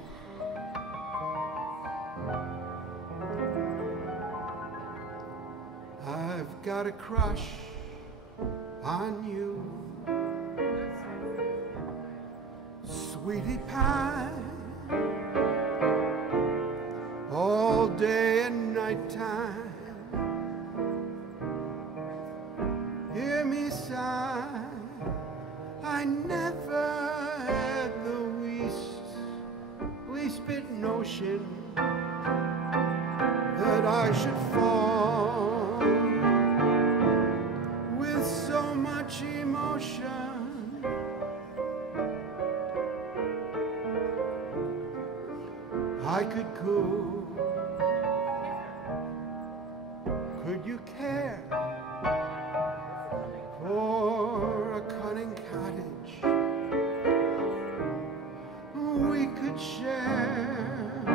I've got a crush on you. Sweetie pie, all day and night time. Hear me sigh, I never had the least bit notion that I should fall with so much emotion. I could cool. Could you care for a cunning cottage? We could share the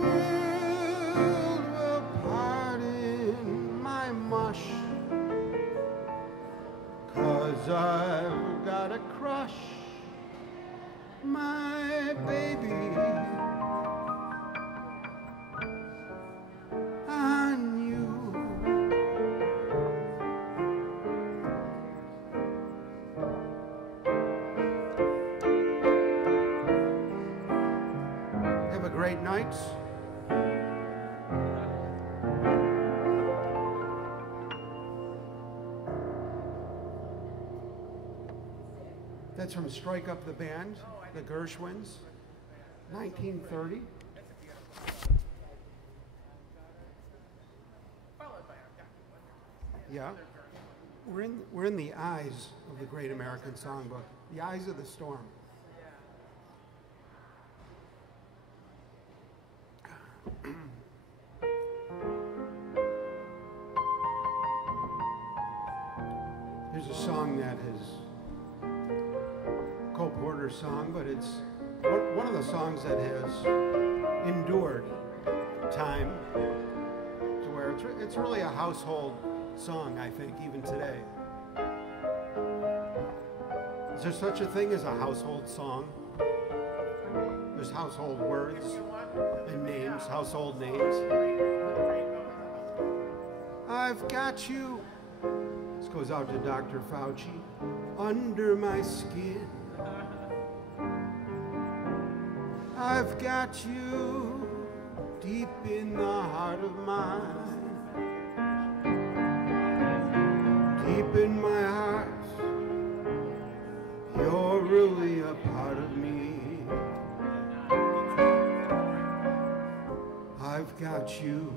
world. Well, pardon my mush, 'cause I've got a crush, my baby. Great nights. That's from Strike Up the Band, the Gershwins, 1930. Yeah, we're in the eyes of the Great American Songbook, the eyes of the storm. There's a song that is Cole Porter's song, but it's one of the songs that has endured time to where it's really a household song, I think, even today. Is there such a thing as a household song? There's household words and names, household names. I've got you, this goes out to Dr. Fauci, under my skin. I've got you deep in the heart of mine. Deep in my heart, you're really a part of me. I've got you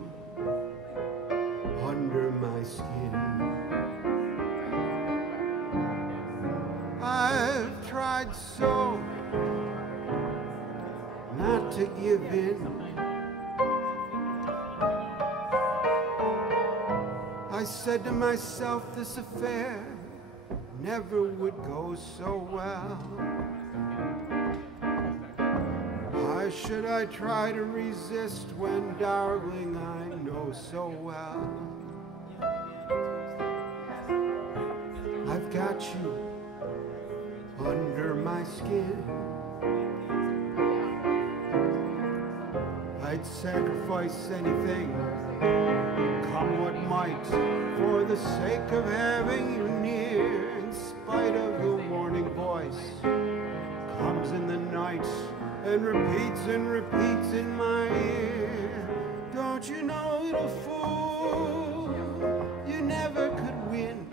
under my skin. I've tried so not to give in. I said to myself, this affair never would go so well. Why should I try to resist when, darling, I know know so well. I've got you under my skin. I'd sacrifice anything, come what might, for the sake of having you near. In spite of the warning voice, comes in the night and repeats in my ear. Don't you know, little fool, you never could win.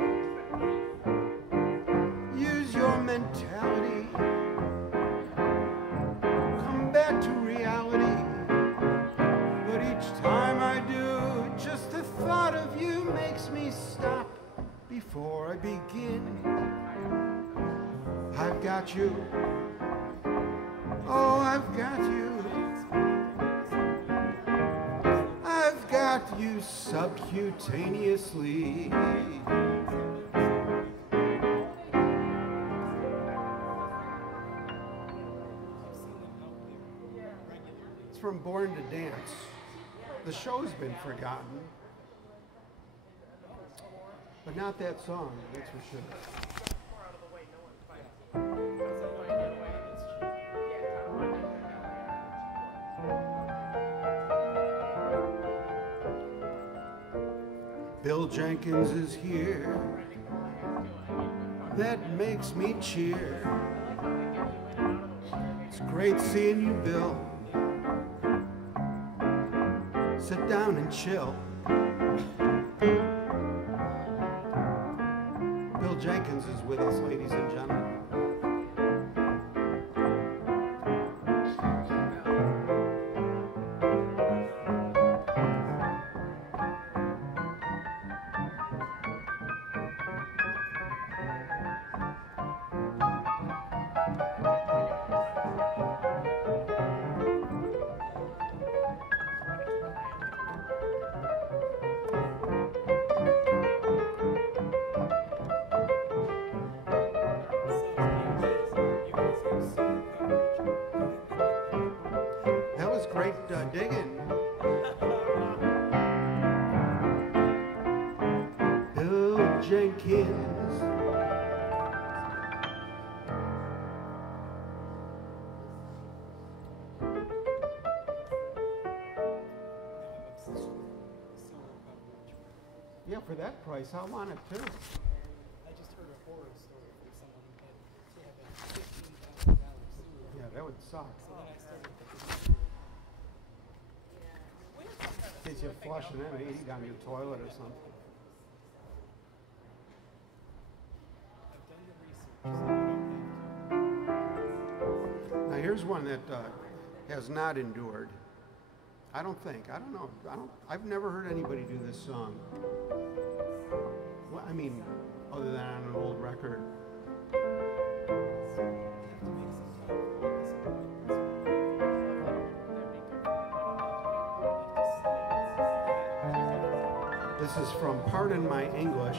Use your mentality, come back to reality. But each time I do, just the thought of you makes me stop before I begin. I've got you, oh, I've got you. I've got you subcutaneously. It's from Born to Dance. The show's been forgotten, but not that song, that's for sure. Bill Jenkins is here, that makes me cheer. It's great seeing you, Bill. Sit down and chill. Bill Jenkins is with us, ladies and gentlemen. Digging. Bill Jenkins. Yeah, for that price, I want it too. I just heard a horror story from someone who had $15,000 sewer. Yeah, that would suck. So then I started In case you're flushing M80 down your toilet or something. Now here's one that has not endured. I don't know. I've never heard anybody do this song. Well, I mean, other than on an old record. This is from Pardon My English.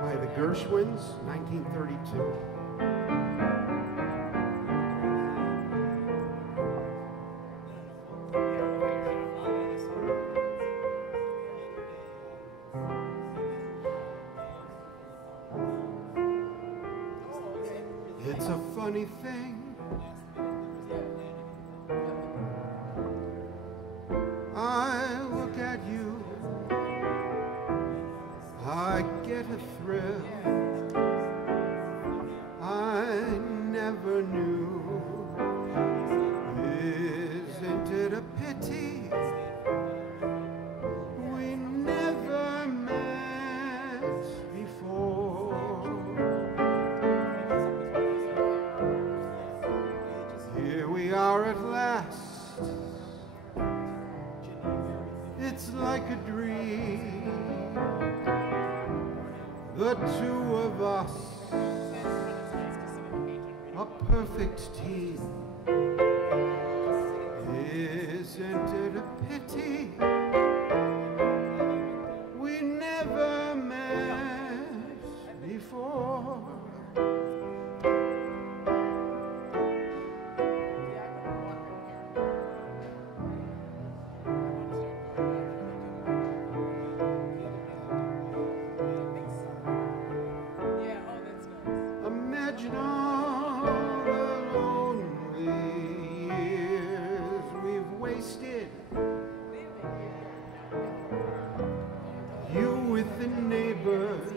By the Gershwins, 1932. It's a funny thing. I look at you, I get a thrill. I never knew. Isn't it a pity we never met before? Here we are at last. It's like a dream, the two of us, a perfect team. Isn't it a pity we never met before? with the neighbors.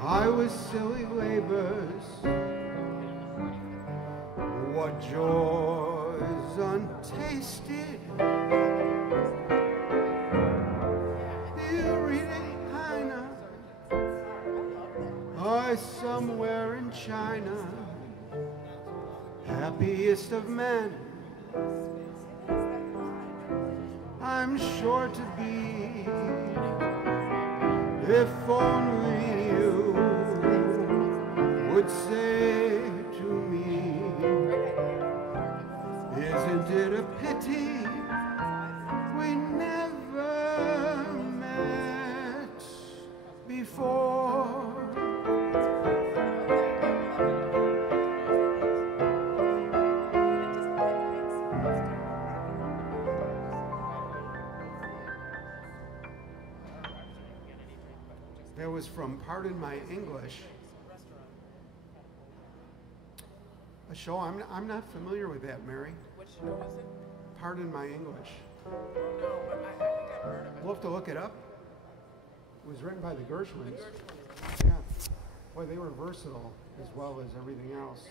I was silly labors. What joys untasted. China, I somewhere in China, happiest of men, I'm sure to be, if only you would say to me, isn't it a pity we never met before? That was from Pardon My English, a show. I'm not familiar with that, Mary. Which show is it? Pardon My English. No, but I think I've heard of it. We'll have to look it up. It was written by the Gershwins. The Gershwins. Yeah. Boy, they were versatile as well as everything else.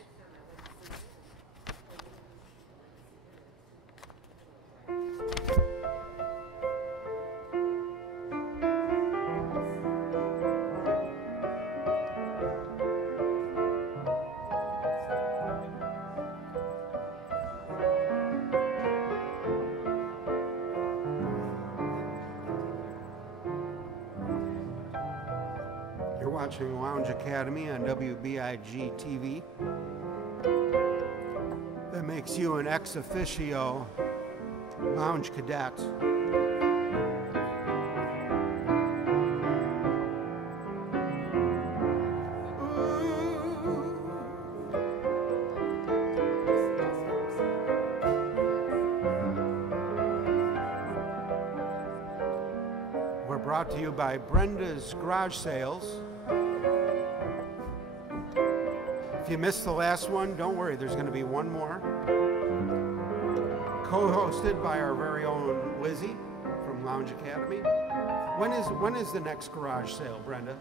Watching Lounge Academy on WBIG.Tv. That makes you an ex officio lounge cadet. We're brought to you by Brenda's Garage Sales. If you missed the last one, don't worry, there's going to be one more. Co-hosted by our very own Lizzie from Lounge Academy. When is the next garage sale, Brenda?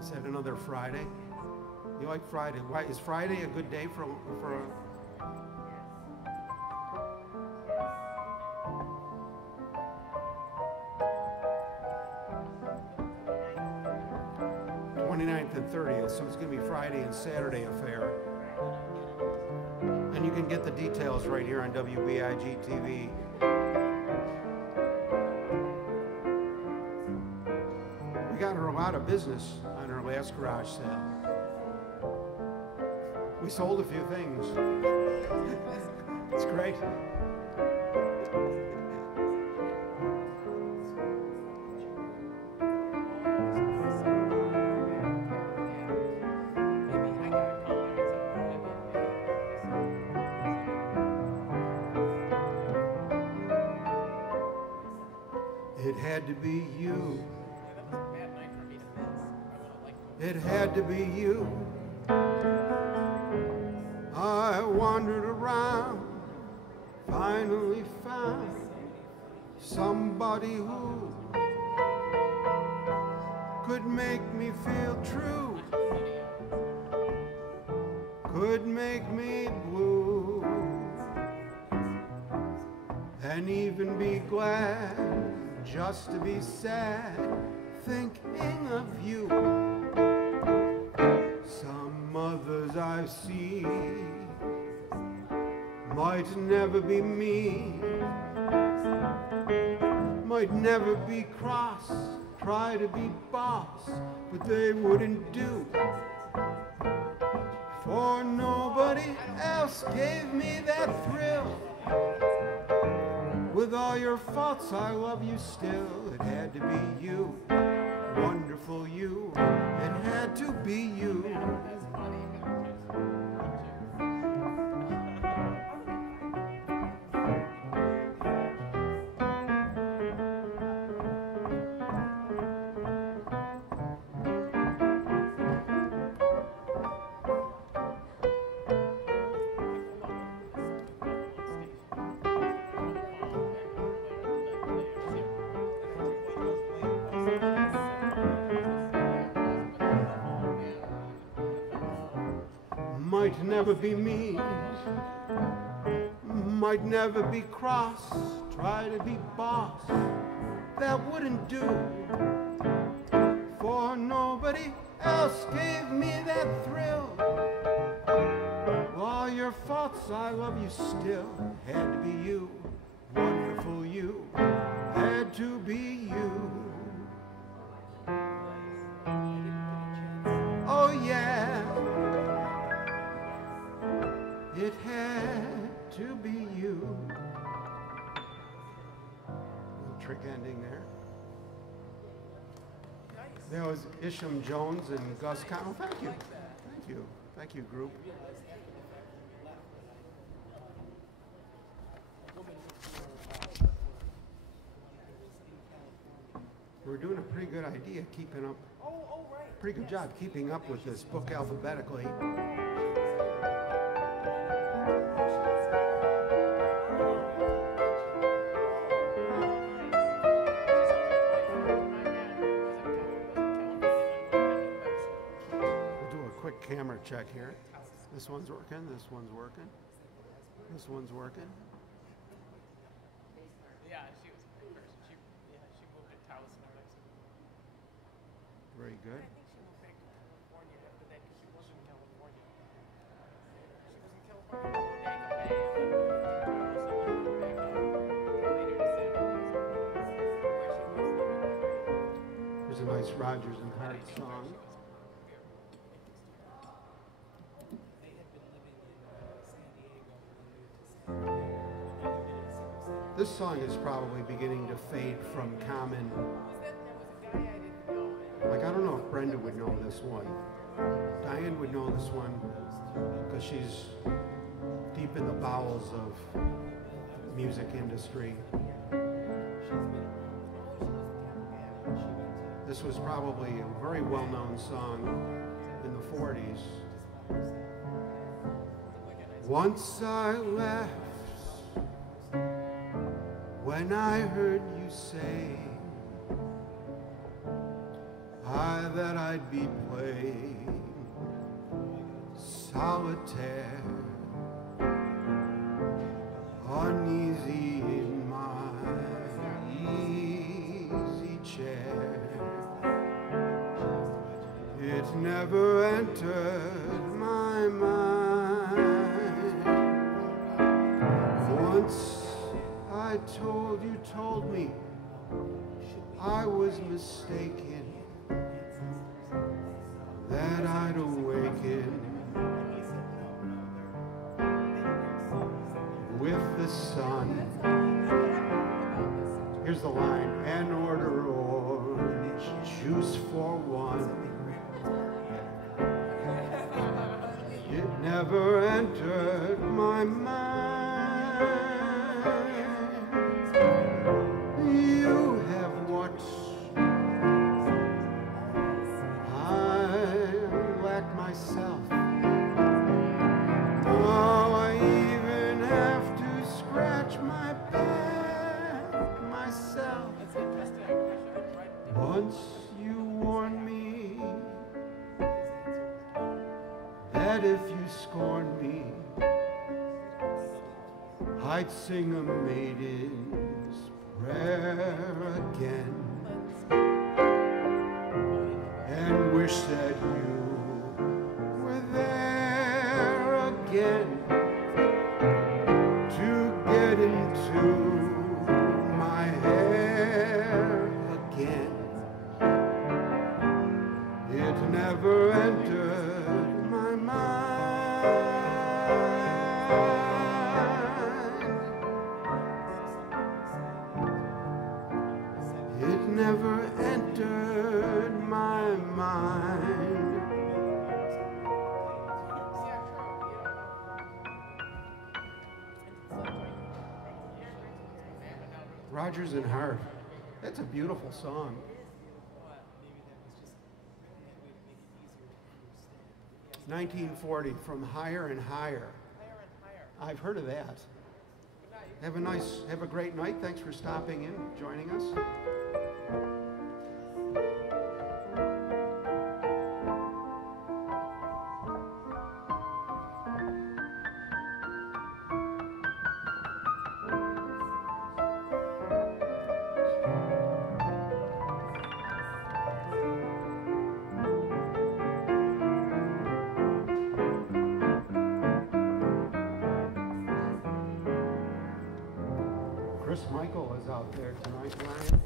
Is that another Friday? You like Friday? Why is Friday a good day for a 29th and 30th, so it's going to be Friday and Saturday affair. And you can get the details right here on WBIG.TV. We got her a lot of business on her last garage sale. We sold a few things. It's great. It had to be you. It had to be you. I wandered around, finally found somebody who could make me feel true, could make me blue, and even be glad just to be sad, thinking of you. Some others I see might never be me, might never be cross, try to be boss, but they wouldn't do. For nobody else gave me that thrill. With all your faults, I love you still. It had to be you, wonderful you. It had to be you. might never be mean, might never be cross, try to be boss, that wouldn't do, for nobody else gave me that thrill. All your faults, I love you still, had to be you, wonderful you, had to be you. Oh yeah, it had to be you. Little trick ending there. There was Isham Jones and Gus Connell. Thank you. Thank you. Thank you, group. We're doing a pretty good idea keeping up. Pretty good job keeping up with this book alphabetically. Camera check here. This one's working, this one's working, this one's working. Yeah, she was a great person. She moved to Taos. Very good. I think she moved back to California after that because she was in California. She was in California for Bodega Bay and moved to Taos and then moved back later to San Jose, where she was living. There's a nice Rodgers and Hart song. This song is probably beginning to fade from common. Like, I don't know if Brenda would know this one. Diane would know this one because she's deep in the bowels of the music industry. This was probably a very well-known song in the 40s. Once I left when I heard you say that I'd be playing solitaire, uneasy in my easy chair. It never entered my mind. Once I told me I was mistaken, that I'd awaken with the sun. Here's the line: and order orange juice for one. It never entered my mind. You have what I lack myself. Oh, I even have to scratch my back myself. Once you warned me that if you scorned me, I'd sing a maiden's prayer again and wish that you were there again to get into my hair again. It never entered my mind. It never entered my mind. Rodgers and Hart. That's a beautiful song. 1940, From Higher and Higher. I've heard of that. Have a great night. Thanks for stopping in, joining us. Chris Michael is out there tonight, Ryan.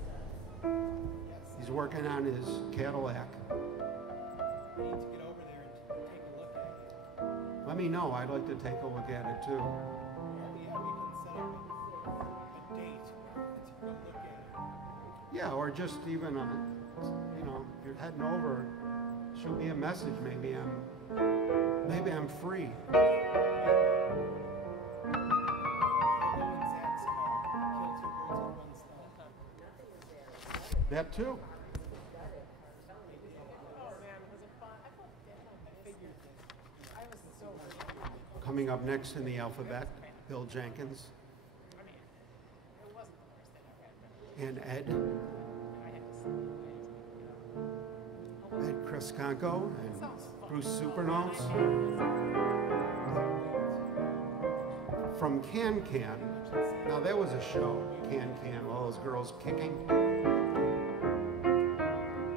He's working on his Cadillac. I need to get over there and take a look at it. Let me know. I'd like to take a look at it too. Oh, yeah, we can set up a date to go look at it. Yeah, or just even, if you're heading over, shoot me a message. Maybe I'm free. That too. Coming up next in the alphabet, Bill Jenkins and Ed Chris Conco and Bruce Supernotes from Can Can. Now that was a show, Can Can, all those girls kicking.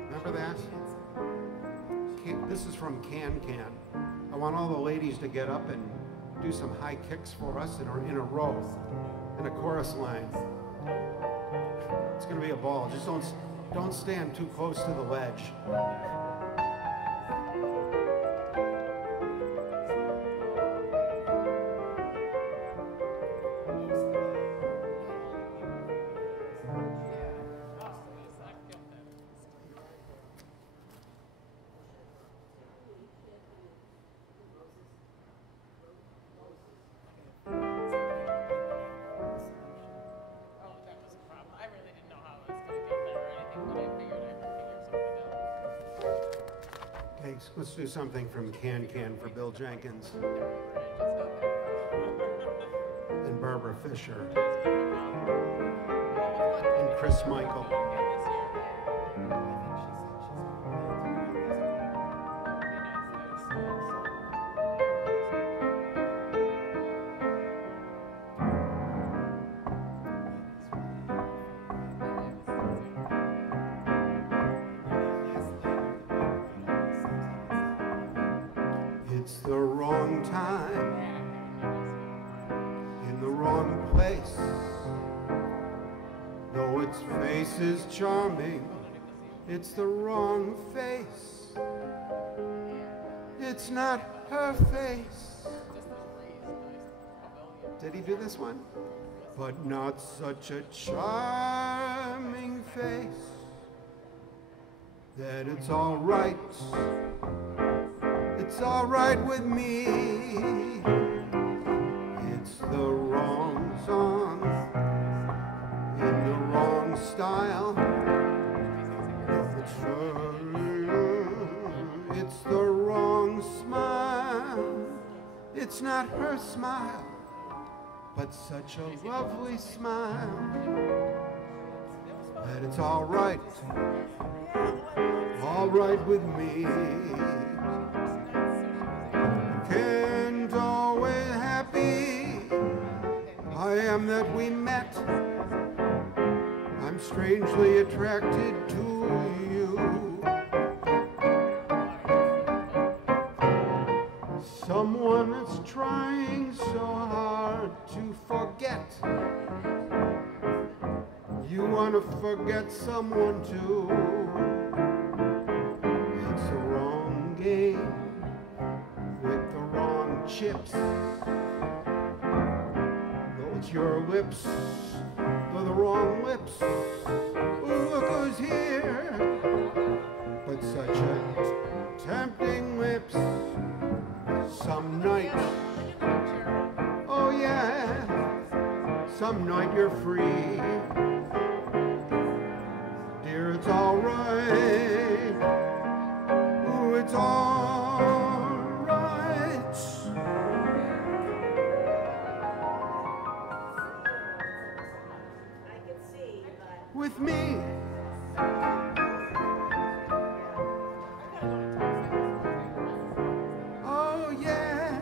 Remember that? This is from Can Can. I want all the ladies to get up and do some high kicks for us in a row, in a chorus line. It's going to be a ball. Just don't stand too close to the ledge. Let's do something from Can Can for Bill Jenkins and Barbara Fisher and Chris Michael. It's the wrong time, in the wrong place. Though its face is charming, it's the wrong face. It's not her face. Did he do this one? But not such a charming face that it's all right. It's all right with me. It's the wrong song in the wrong style. It's the wrong smile. It's not her smile, but such a lovely smile that it's all right with me. Can't always happy I am that we met. I'm strangely attracted to you. Someone that's trying so hard to forget. You want to forget someone too. It's the wrong game with the wrong chips. Though it's your lips, they're the wrong lips. Look who's here, but such a tempting lips. Some night, oh yeah, some night you're free. Dear, it's all right. Oh, it's all right. I can see, but With me. Oh yeah.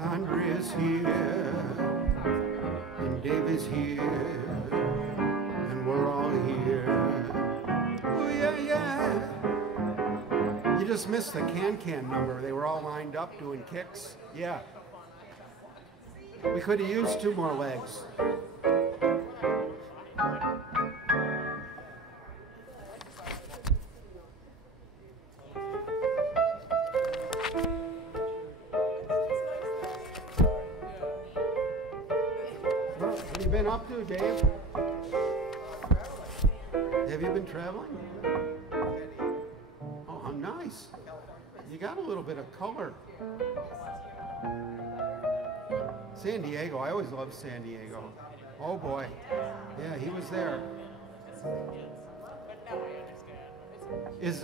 Andrea is here, and Dave is here, and we're all here. Oh yeah, yeah. You just missed the can-can number. They were all lined up doing kicks. Yeah. We could have used 2 more legs. What have you been up to, Dave? Have you been traveling? Oh, nice. You got a little bit of color. San Diego, I always loved San Diego. Oh boy. Yeah, he was there. Is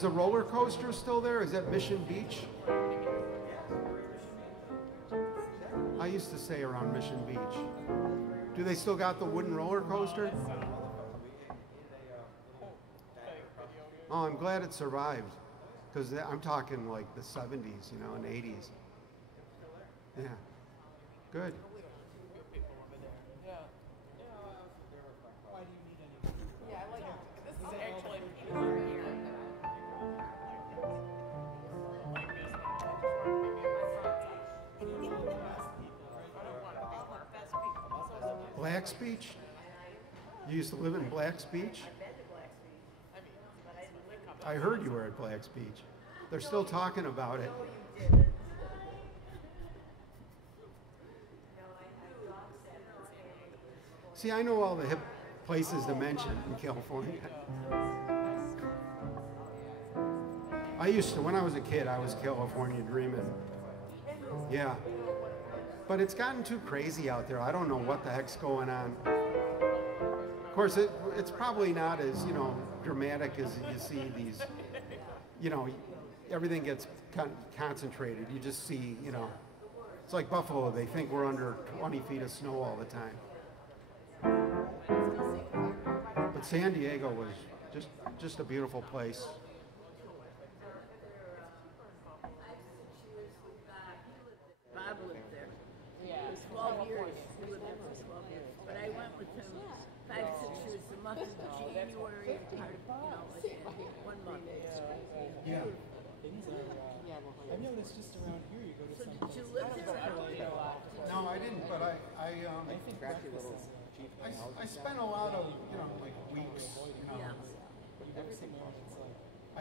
the roller coaster still there? Is that Mission Beach? I used to stay around Mission Beach. Do they still got the wooden roller coaster? Oh, I'm glad it survived, because I'm talking like the 70s, you know, and 80s. Yeah, good. Black's Beach? You used to live in Black's Beach? I heard you were at Black's Beach. They're still talking about it. See, I know all the hip places to mention in California. I used to, when I was a kid, I was California dreaming. Yeah. But it's gotten too crazy out there. I don't know what the heck's going on. Of course, it's probably not as, you know, dramatic as you see these, you know, everything gets concentrated. You just see, you know, it's like Buffalo. They think we're under 20 feet of snow all the time. But San Diego was just a beautiful place. Bob lived there. Yeah. It was 12 years. He lived there for 12 years. But I went with him 5, 6 years, the month of January, part of, you know, like 1 month. Yeah. I've noticed just around here you go to some Did you live there? No, I didn't, but I spent a lot of, you know, like weeks, you know. I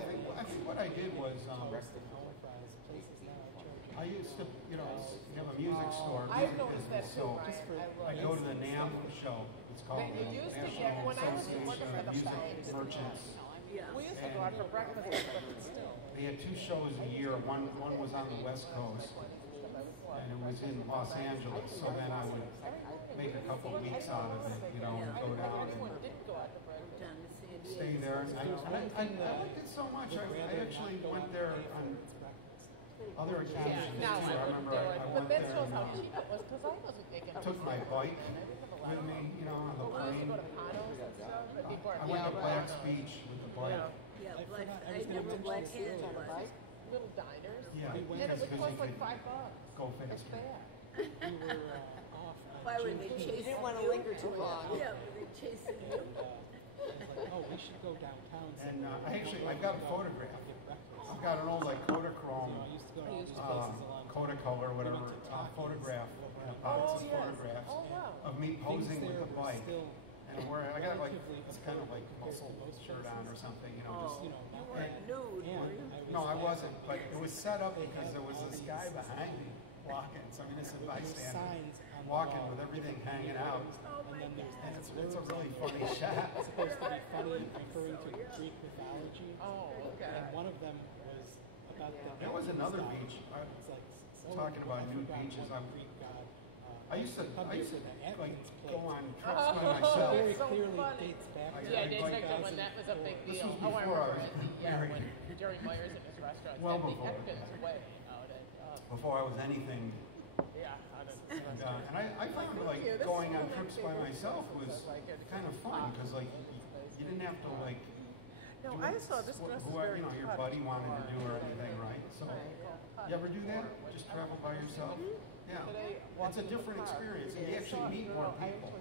think what I did was, I used to, you know, have a music store, music business, so I go to the NAM show. It's called the National Association of Music Merchants. We used to go out for breakfast. They had 2 shows a year. One was on the West Coast, and it was in Los Angeles. So then I would make a couple of weeks out of it, you know, and go down and stay there. I liked it so much. I actually went there on other occasions too. I remember I went there and took my bike with me, you know, on the plane. I went to Black's Beach with the bike. Yeah, I never Black Angeles. Little diners. Yeah, And it would cost like $5. Go faster. Why were they chasing you? You didn't want to linger too long. Yeah, were they chasing you? oh, we should go downtown. And I've got a photograph. I've got an old like Kodachrome, Kodacolor, whatever, photograph, box of photographs of me posing with the bike. And I got like this kind of like muscle shirt on or something, you know, just, you know. Nude, were you? No, I wasn't, but it was set up because there was this guy behind me walking, some innocent bystander walking with everything hanging out. And it's a really funny shot. It's supposed to be funny, referring to Greek mythology. Oh, okay. And one of them was about the... There was another beach. I was talking about new beaches. I used to like go on trips by myself. Very clearly dates back. Yeah, dates back to when that was a big deal. This was before I was married. When Jerry Myers in his restaurant. Well and before. The Atkins way out at... Before I was anything. Yeah. And I found like going on trips by myself was kind of fun because like you didn't have to like No, I saw this dress is very your buddy wanted to do or anything, right? So, you ever do that? Just travel by yourself? Yeah. It's a different experience, and you actually meet more people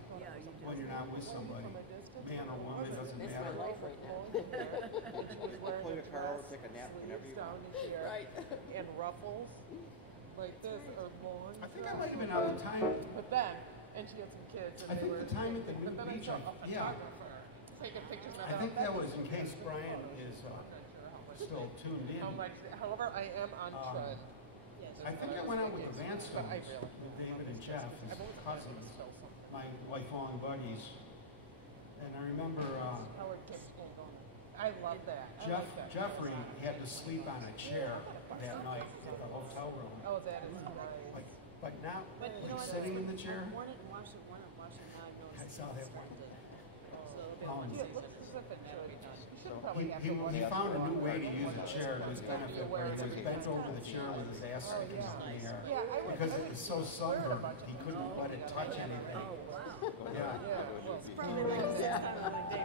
when you're not with somebody. Man or woman, it doesn't matter. That's my life right now. Pull your car over, take a nap whenever you want. Right. And ruffles like this are long. I think I might have been out of time. But then, and she had some kids. And I think the time at the new beach, taking pictures of I think that was in case Brian is still tuned in. However, I am on tread. I think I went out with the Vanstones, with David and Jeff, his cousins, my lifelong buddies. And I remember I love that. Jeffrey had to sleep on a chair that night at the hotel room. Oh, that is nice. But now, sitting in the chair, I saw that one. He found a new way to use a chair to his benefit, where he was bent over the chair with his ass in the air. Because it was so sunburned, he couldn't let it touch anything. Yeah.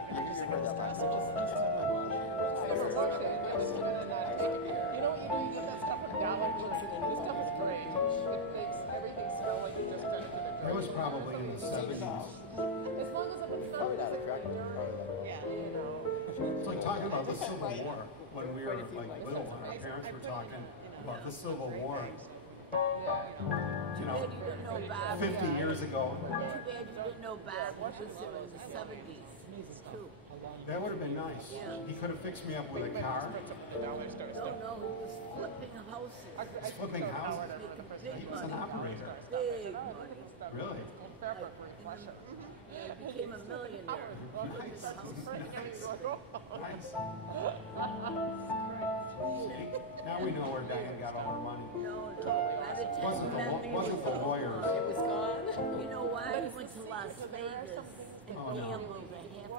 You get that stuff from Dollar Tree. This stuff is great. It makes everything smell like you just kind of did it. That was probably in the 70s. As long as it was It's like talking about the Civil War when we were like little, when our parents were talking about the Civil War. You know, 50 years ago. Too bad you didn't know Bob was in the 70s, too. That would have been nice. Yeah. He could have fixed me up with a car. No, he was flipping houses. He's flipping houses. He was an operator. Big money. Really? Yeah, he became a millionaire. Nice. Nice. See? Now we know where Diane got all her money. No. By the time Wasn't the lawyers. It was gone. You know why? He went to Las Vegas and gambled $500,000,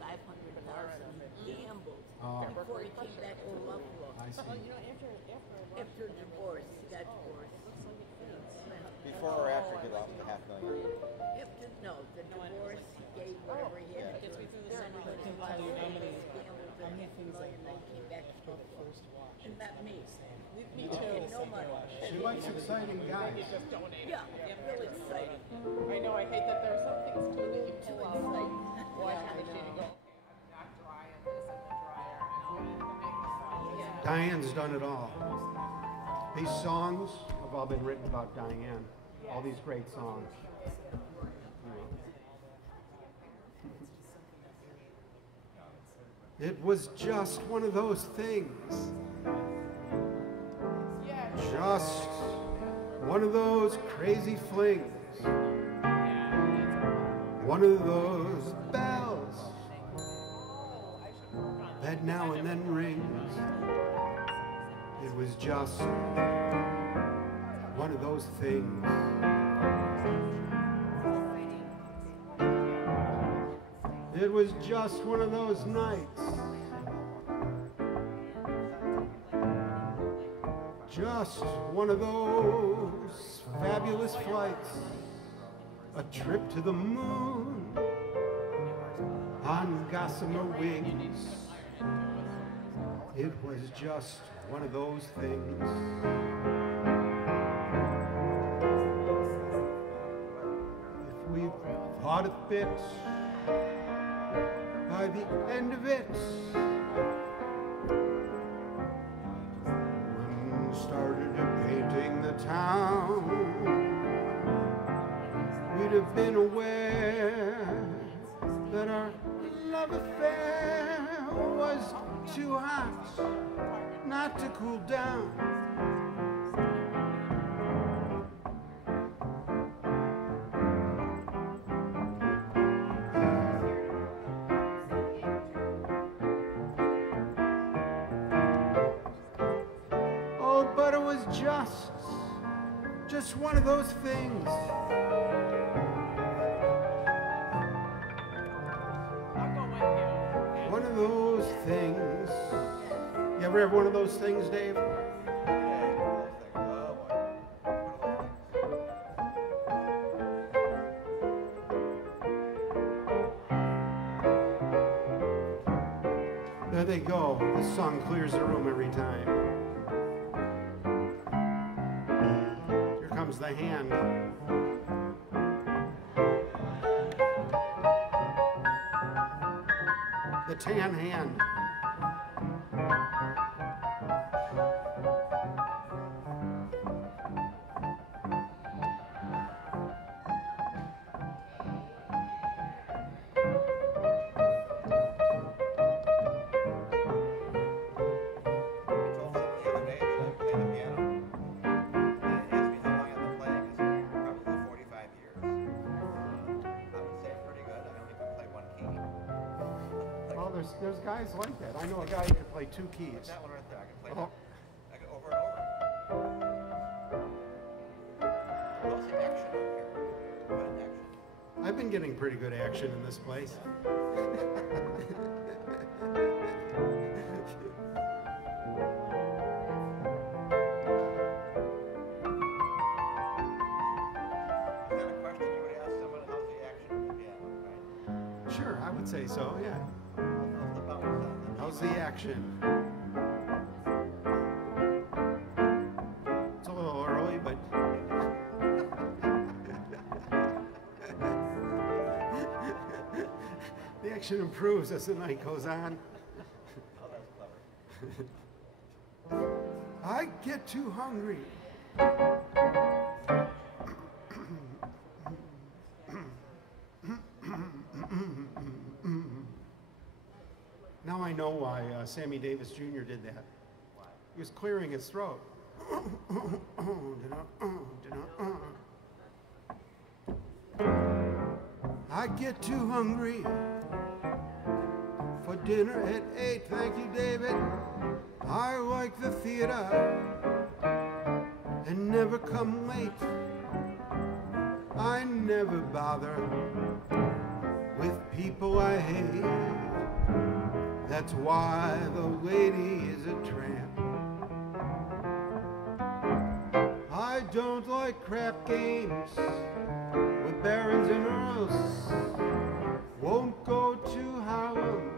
500,000. Gambled before he came back to Buffalo. I see. After divorce, he got divorced. Before or after he lost the $500,000? No, the divorce, he gave whatever he had. Gets me through the Then summer. he went to Las Vegas, gambled $500,000, then came back to Buffalo. And met me. Me too. And no money. She likes exciting guys. Just donate. Yeah, real exciting. I know. I hate that there are some things too that you pull out. Washing machine and go, okay, I'm not drying this in the dryer. Diane's done it all. These songs have all been written about Diane. All these great songs. It was just one of those things. Just one of those crazy flings. One of those bells that now and then rings. It was just one of those things. It was just one of those nights. Just one of those fabulous flights. A trip to the moon on gossamer wings. It was just one of those things. If we thought it fit, by the end of it, when we started painting the town, we'd have been aware that our love affair was too hot not to cool down. Oh, but it was just one of those things. One of those things. You ever have one of those things, Dave? they go, this song clears the room every time. Here comes the hand. The tan hand. There's guys like that. I know a guy who can play 2 keys. Like that one right there. I can play that. I can over and over. What's the action up here? What an action. I've been getting pretty good action in this place. Is that a question you would ask someone? How's the action of the piano, right? Sure, I would say so, yeah. How's the action? It's a little early, but the action improves as the night goes on. Oh, that's clever. I get too hungry. Now I know why Sammy Davis Jr. did that. He was clearing his throat. I get too hungry for dinner at 8. Thank you, David. I like the theater and never come late. I never bother with people I hate. That's why the lady is a tramp. I don't like crap games with barons and earls. Won't go to Harlem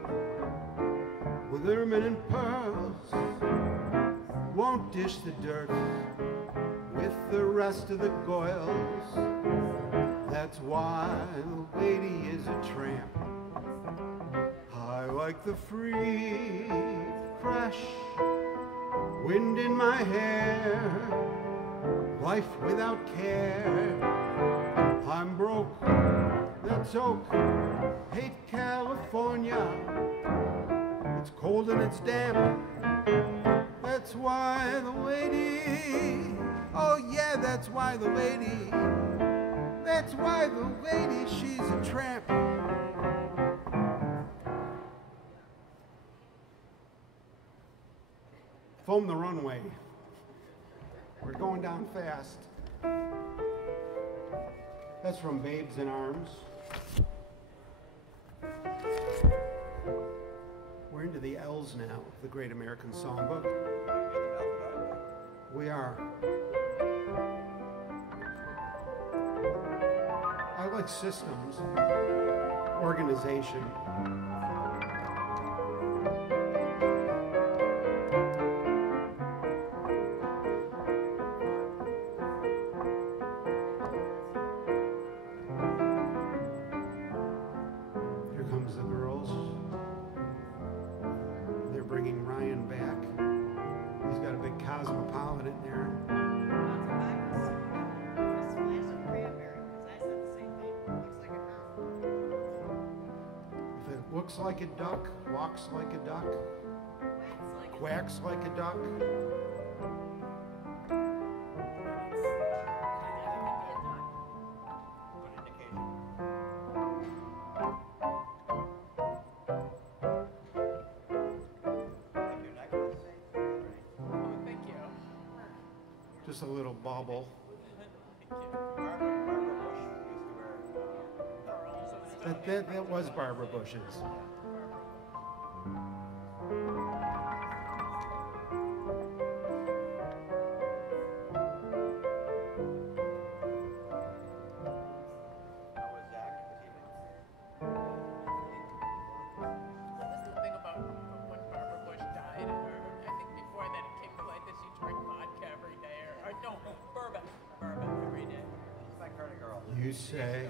with ermine and pearls. Won't dish the dirt with the rest of the goyles. That's why the lady is a tramp. I like the free, fresh wind in my hair, life without care. I'm broke, that's oak, hate California. It's cold and it's damp, that's why the lady, oh yeah, that's why the lady, she's a tramp. Foam the runway. We're going down fast. That's from Babes in Arms. We're into the L's now, the Great American Songbook. We are. I like systems, organization. Looks like a duck, walks like a duck, quacks like a duck. Thank you. Just a little bauble. That was Barbara Bush's. You say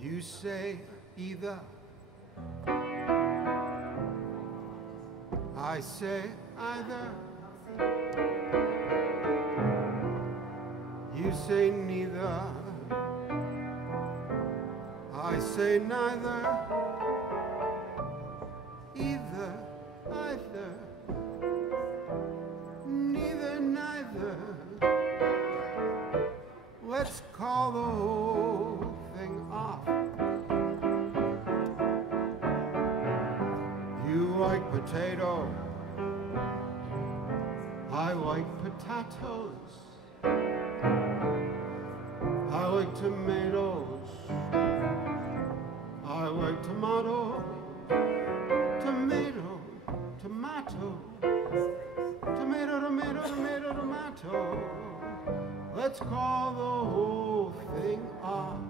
you say either. I say either. You say neither. I say neither. Either, either. Neither, neither. Let's call the whole thing off. You like potato. I like potatoes. I like tomatoes. I like tomato. Tomato. Tomato. Tomato, tomato, tomato, tomato. Let's call the whole thing off.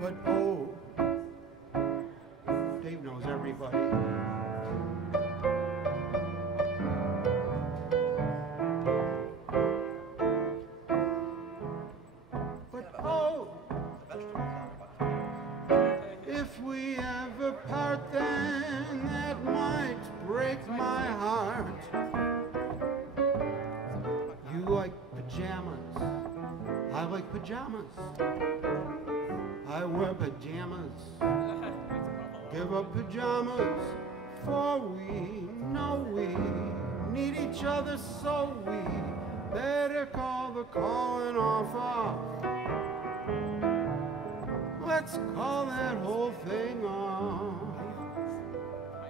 But oh, Dave knows everybody. But oh, if we ever part, then that might break my heart. You like pajamas. I like pajamas. I wear pajamas. Give up pajamas, for we know we need each other, so we better call the calling off. Let's call that whole thing off. I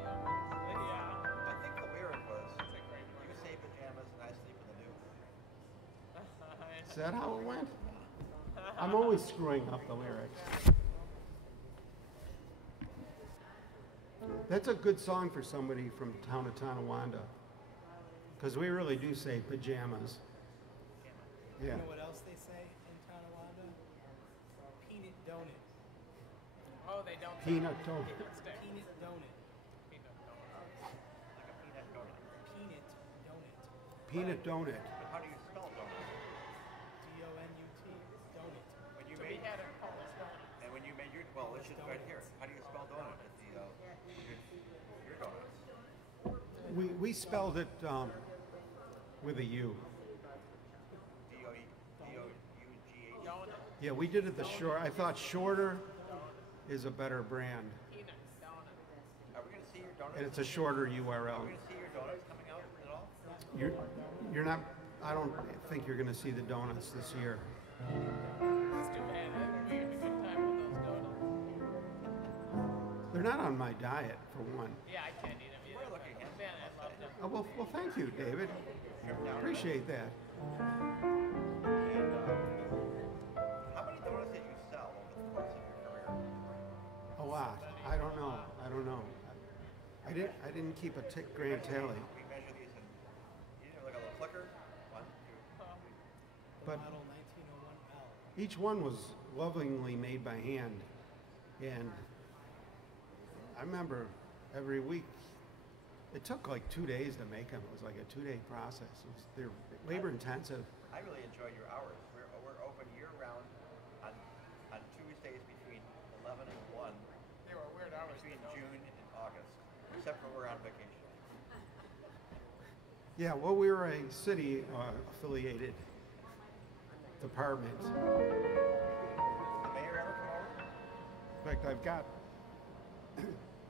think the lyric was, you say pajamas and I sleep in the new. Is that how it went? I'm always screwing up the lyrics. That's a good song for somebody from the town of Tonawanda, because we really do say pajamas. Yeah. You know what else they say in Tonawanda? Peanut donut. Oh, they don't. Peanut donut. Peanut donut. Peanut Peanut donut. donut. But how do you spell donut? D-O-N-U-T. Donut. When you So made, we had a Polish donut. and when you made your, well, let's just right here. How do you spell donut? It's your donuts. We spelled it with a U. D-O-U-G-H. Donut. Yeah, we did it the short. I thought shorter is a better brand, Peanut donut. Are we going to see your donuts? and it's a shorter Are we URL. going to see your donuts coming out at all? You're not. I don't think you're going to see the donuts this year. It's too bad. We had a good time with those donuts. They're not on my diet, for one. Yeah, I can't eat them either. We're looking at Man, I love them. Oh, well, thank you, David. Appreciate that. And how many donuts did you sell over the course of your career? A lot. I don't know. I didn't keep a grand tally. We measure these in, you know, like a little clicker. 1, 2, 3. But Model 1901L. each one was lovingly made by hand, and I remember every week. It took like 2 days to make them. It was like a 2-day process. They're labor intensive. I really enjoyed your hours. We're open year round on Tuesdays between 11 and 1 They were weird hours. between June and August, except when we're on vacation. Yeah, well, we were a city affiliated department. Did the mayor ever come over? In fact,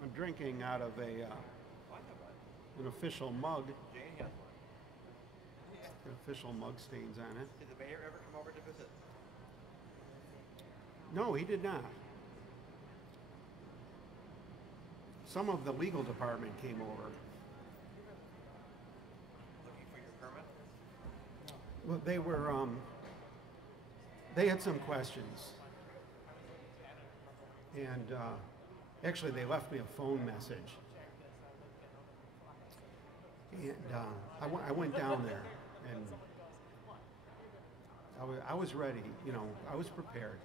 I'm drinking out of I have one. an official mug. Jane has one. The official mug stains on it. Did the mayor ever come over to visit? No, he did not. Some of the legal department came over. Looking for your permit? Well, they had some questions. And actually, they left me a phone message. And I went down there, and I was ready. You know, I was prepared.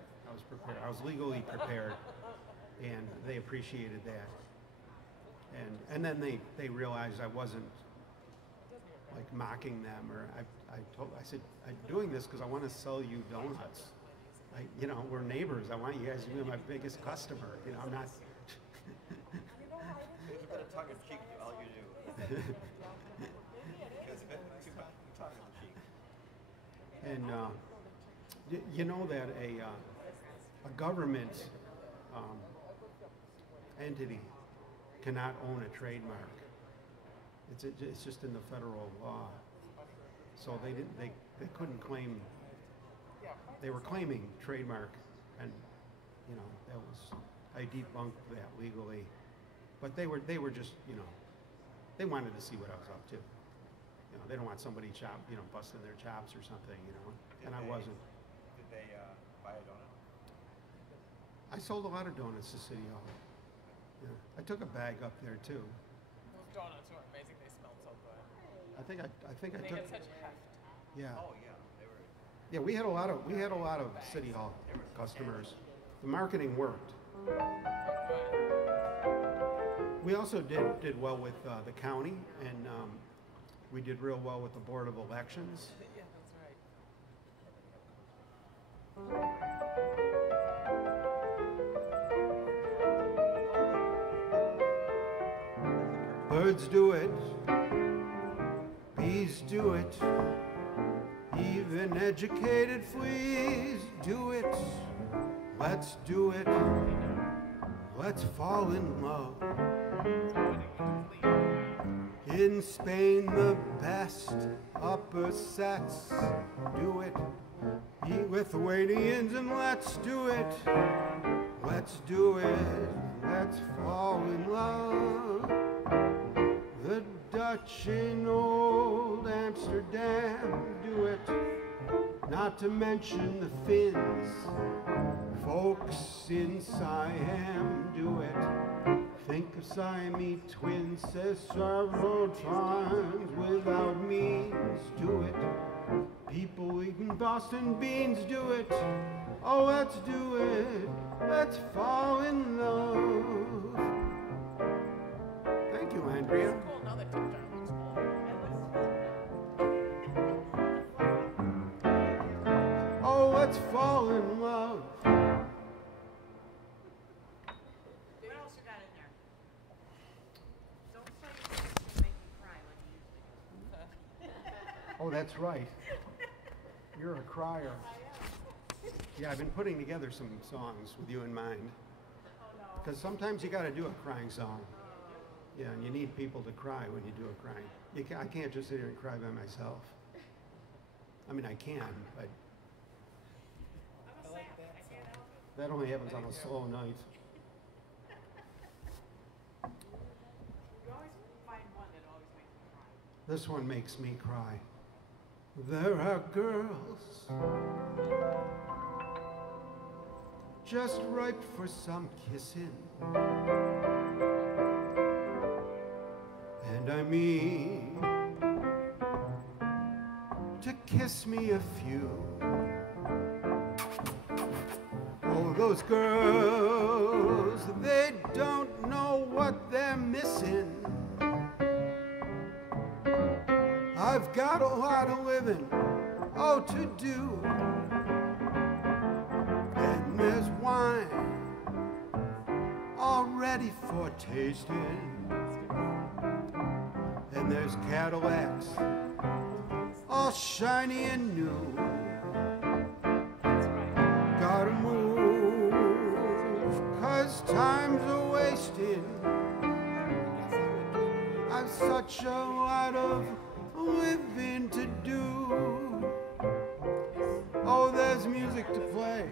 I was legally prepared. and they appreciated that. And then they realized I wasn't like mocking them, or I said, I'm doing this because I want to sell you donuts. You know, we're neighbors. I want you guys to be my biggest customer. You know, I'm not. There's a bit of tongue in cheek to all you do. There's a bit of tongue in cheek. And you know that a government entity cannot own a trademark. It's just in the federal law. So they couldn't claim. They were claiming trademark, and you know that was, I debunked that legally. But they were just, you know, they wanted to see what I was up to. You know, they don't want somebody busting their chops or something, you know. I wasn't. Did they buy a donut? I sold a lot of donuts to City Hall. Yeah. I took a bag up there too. Those donuts were amazing. They smelled so good. I think I They took. had such heft. Yeah. Oh yeah, they were. Yeah, we had a lot of City Hall customers. The marketing worked. We also did well with the county, and we did real well with the Board of Elections. Yeah, that's right. Birds do it, bees do it, even educated fleas do it. Let's do it, let's fall in love. In Spain, the best upper sets do it. Lithuanians, and let's do it. Let's do it, let's fall in love. The Dutch in old Amsterdam do it. Not to mention the Finns. Folks in Siam do it. Think of Siamese twins, says several times without means, do it. People eating Boston beans, do it. Oh, let's do it. Let's fall in love. Thank you, Andrea. Cool. Now that TikTok looks cool. Oh, let's fall in love. What else you got in there? Don't say you make me cry like you usually do. Oh, that's right. You're a crier. Yeah, I've been putting together some songs with you in mind. Because sometimes you got to do a crying song. Yeah, and you need people to cry when you do a crying. I can't just sit here and cry by myself. I mean, I can, but that only happens on a slow night. You always find one that always makes me cry. This one makes me cry. There are girls just ripe for some kissing. And I mean to kiss me a few. Oh, those girls, they don't know what they're missing. I've got a lot of living, oh, to do. And there's wine all ready for tasting. And there's Cadillacs all shiny and new. Gotta move, 'cause time's a wasting. I've such a lot of living to do. Oh, there's music to play,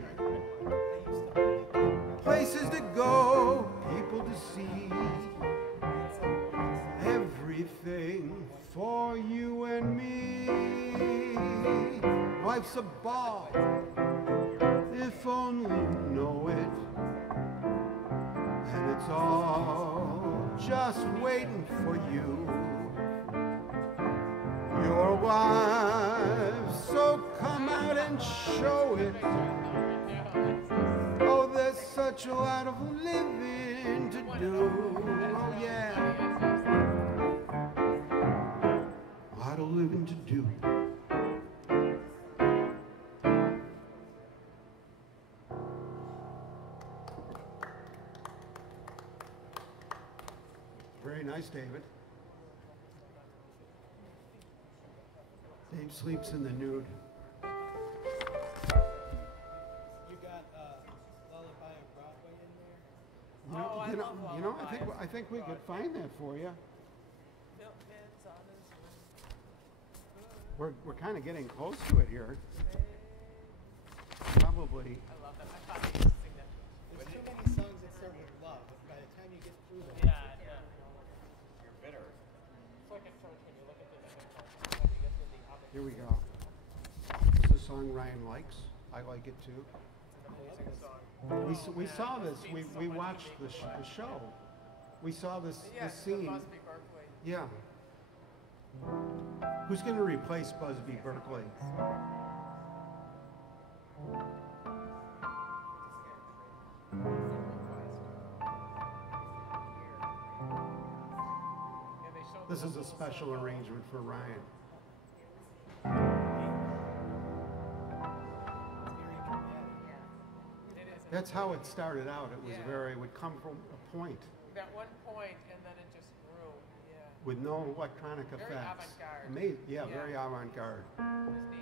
places to go, people to see, everything for you and me. Life's a ball, if only you know it, and it's all just waiting for you. Your wife, so come out and show it. Oh, there's such got a lot of living to do. Oh yeah. A lot of living to do. Very nice, David. Dave sleeps in the nude. You got Lullaby on Broadway in there? I think we could find that for you. We're kind of getting close to it here. Probably. I love that. I thought you used to sing that. There's too many songs that start with love. By the time you get through them, Yeah. You're bitter. It's like at church when you look at the when you get to the other. Here we go. It's a song Ryan likes. I like it too. Amazing song. We saw this. We watched the show. We saw this scene. Busby Berkeley. Yeah. Who's going to replace Busby Berkeley? This is a special arrangement for Ryan. That's how it started out. It was it would come from a point. That one point, and then it just grew. Yeah. With no electronic Very effects. avant-garde. Amazing. Yeah, very avant-garde. It was neat.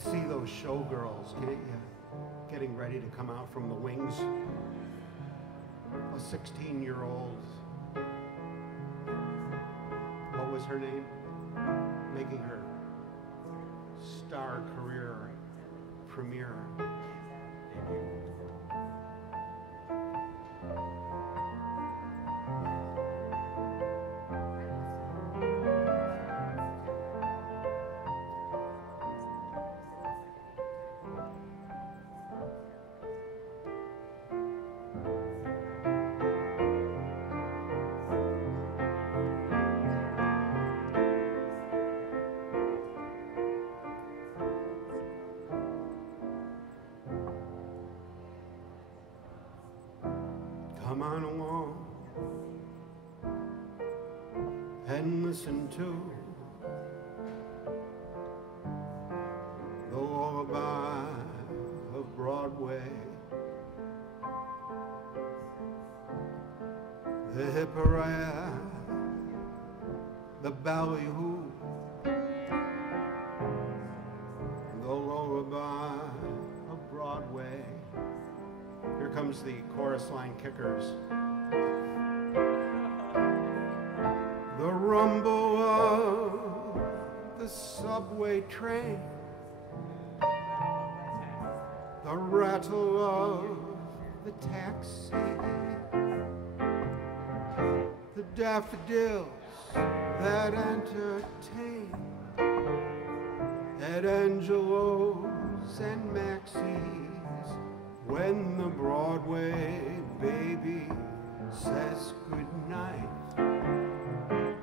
See those showgirls getting ready to come out from the wings. A 16-year-old, what was her name? Making her star career premiere. Come on along and listen to the lullaby of Broadway, the hipparah, the ballyhoo, the lullaby of Broadway. Here comes the chorus line kickers. The rumble of the subway train, the rattle of the taxi, the daffodils that entertain at Angelo's and Maxie's. When the Broadway baby says goodnight,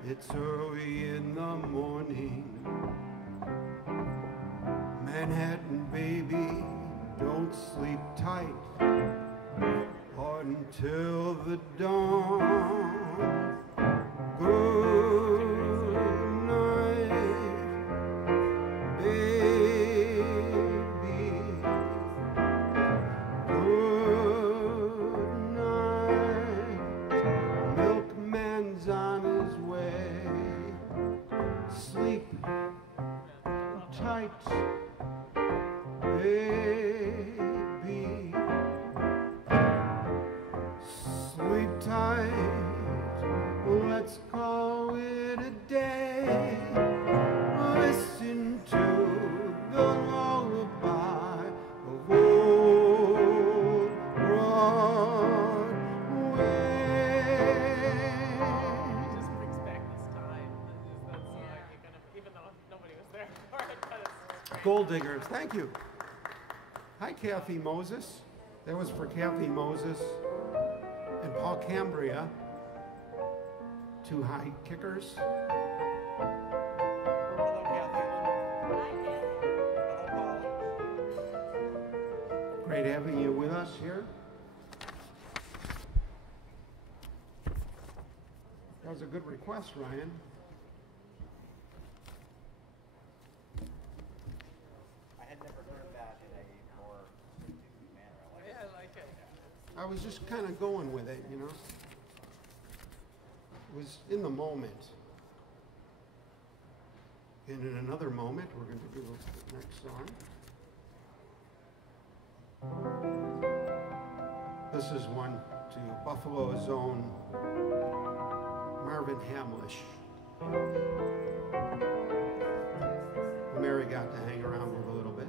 it's early in the morning. Manhattan baby, don't sleep tight until the dawn. Good night, baby. Good night. Milkman's on his way. Sleep tight, baby. Gold Diggers. Thank you. Hi, Kathy Moses. That was for Kathy Moses and Paul Cambria, 2 high kickers. Hello, Kathy. Hi, Kathy. Hello, Paul. Great having you with us here. That was a good request, Ryan. I had never heard that in a more subdued manner. Yeah, I like it. I was just kind of going with it, you know. It was in the moment. And in another moment, we're going to do the next song. This is one to Buffalo's own Marvin Hamlish, who Mary got to hang around with a little bit.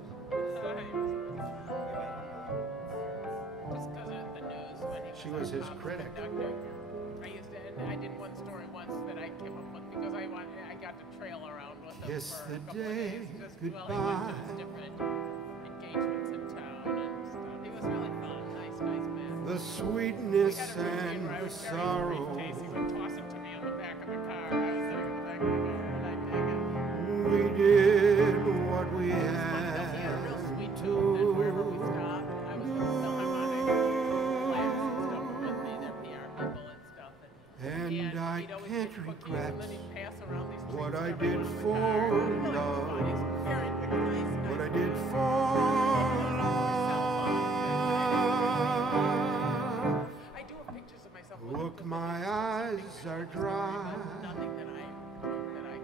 Just because of the news when he She was his critic. I did one story once that I came up with because I got to trail around with him Kiss for a the couple of day days. Just, goodbye. Well, he went to his different engagements in town and stuff. He was really fun, nice man. The sweetness We had a routine and where I the would carry his sorrow. briefcase. He would toss it to me on the back of the car. I was sitting in the back of the car and I'd take it. We did what we He had had a real sweet to tooth that wherever we stopped, I was philharmonic flags and stuff were with me, their PR people and stuff. And he'd I always can't get cookies, regret and then he'd pass around these what treats I to did everyone in the for car. Really love. fun. He's very nice. What I did for love. I do have pictures of myself. Look, my eyes are dry. Nothing that I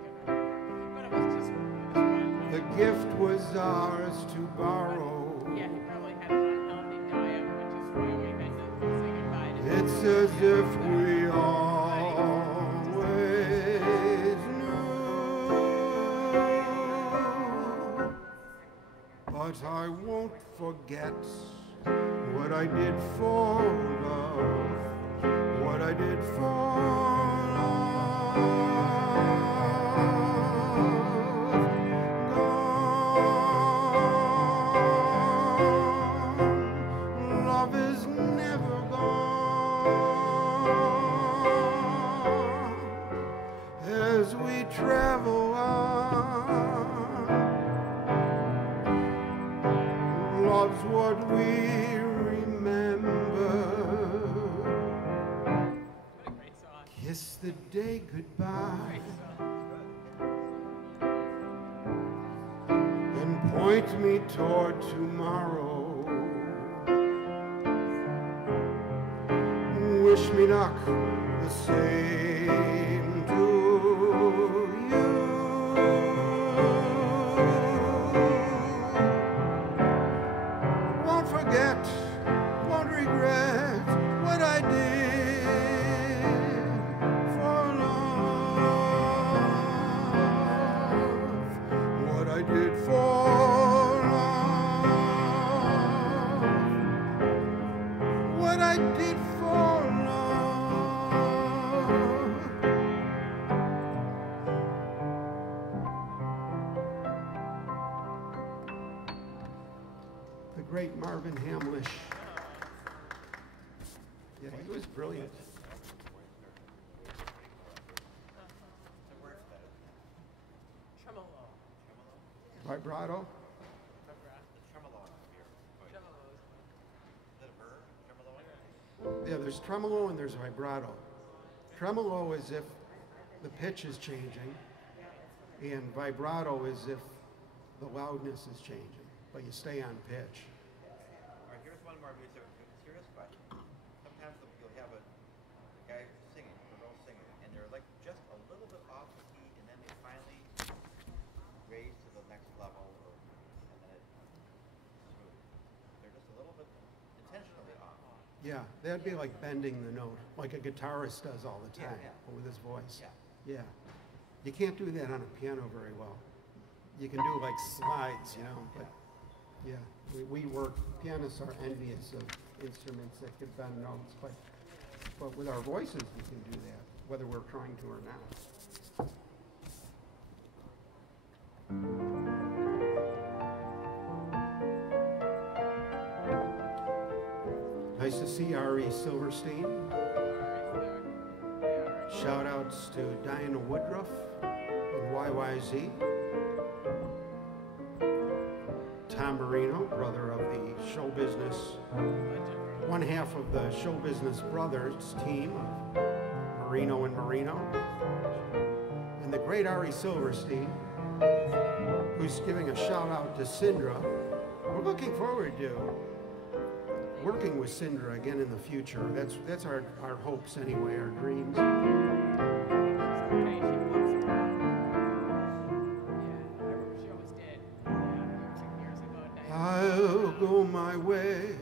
can remember. But it was just fun. The gift was ours to borrow. Yeah, he probably had an unhealthy diet, which is why we had to say goodbye to him. It's as if we always knew. But I won't forget what I did for love. What I did for love. Gone. Love is never gone. As we travel on, love's what we remember. What a great song. Kiss the day goodbye Great song. and point me toward tomorrow. Wish me luck the same to you. Won't forget, won't regret what I did for love. What I did for love. What I did for love. The great Marvin Hamlish. Yeah, he was brilliant. Tremolo. Vibrato. Yeah, there's tremolo and there's vibrato. Tremolo is if the pitch is changing, and vibrato is if the loudness is changing, but you stay on pitch. All right, here's one more serious question. Sometimes you'll have a guy singing, a girl singing, and they're like just a little bit off the key, and then they finally raise to the next level, and then it's smooth. They're just a little bit intentionally off. Yeah, that'd be like bending the note, like a guitarist does all the time, Yeah. but with his voice. Yeah. Yeah. You can't do that on a piano very well. You can do like slides, you know, but yeah, we work, pianists are envious of instruments that could bend notes, but with our voices we can do that, whether we're trying to or not. Nice to see Ari Silverstein. Shout outs to Diana Woodruff and YYZ. Tom Marino, brother of the show business, one half of the show business brothers team of Marino and Marino. And the great Ari Silverstein, who's giving a shout out to Sindra. We're looking forward to working with Sindra again in the future. That's our hopes anyway, our dreams. I'll go my way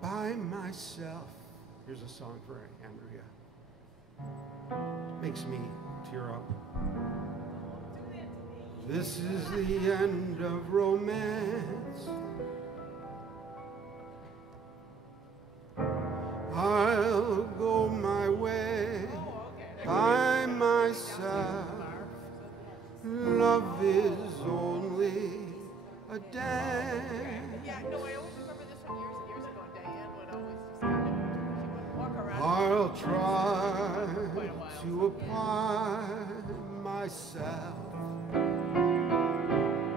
by myself. Here's a song for Andrea. Makes me tear up. This is the end of romance. I'll go my way by myself. Love is only a dance. Yeah, no, I always remember this one years and years ago. Diane would always just kind of, she would walk around. I'll try to apply myself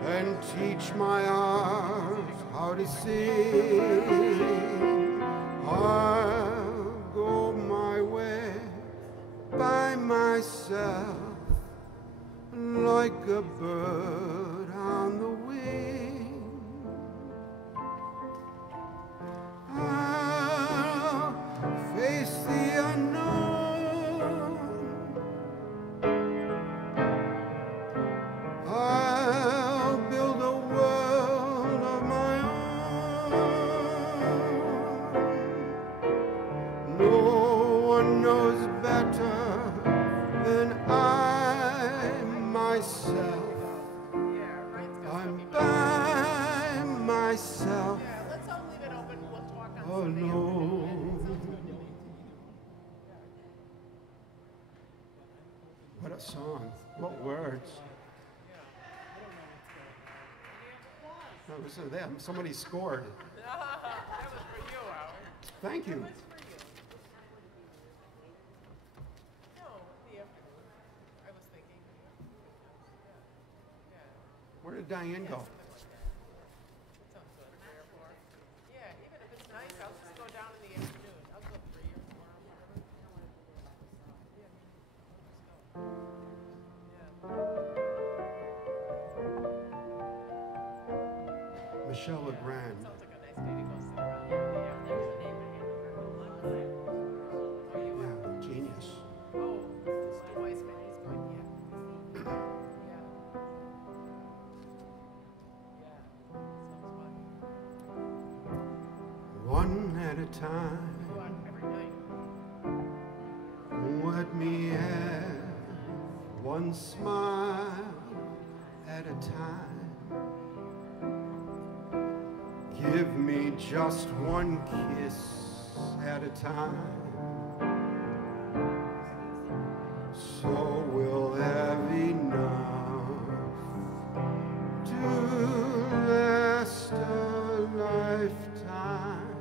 and teach my arms how to sing. I'll go my way by myself like a bird on the wing. I'll face the unknown. I'll build a world of my own. No one knows better than I myself. I'm by myself. Yeah, let's all leave it open. We'll talk on Oh Sunday. no. What a song. What words. That was them. Somebody scored. That was for you, Howard. Thank you. That was for you. No, the afternoon. I was thinking. Yeah. Where did Diane go? That sounds good. 3 or 4. Yeah, even if it's nice, I'll just go down in the afternoon. I'll go 3 or 4 or whatever. Michelle Legrand. Sounds like a nice day to go sit around there in the afternoon. Oh, you Yeah, genius. Oh, Stu Weissman, he's good, yeah. Yeah. Yeah, sounds fun. One at a time. Go out every night. Let me have one smile at a time. Give me just one kiss at a time. So we'll have enough to last a lifetime.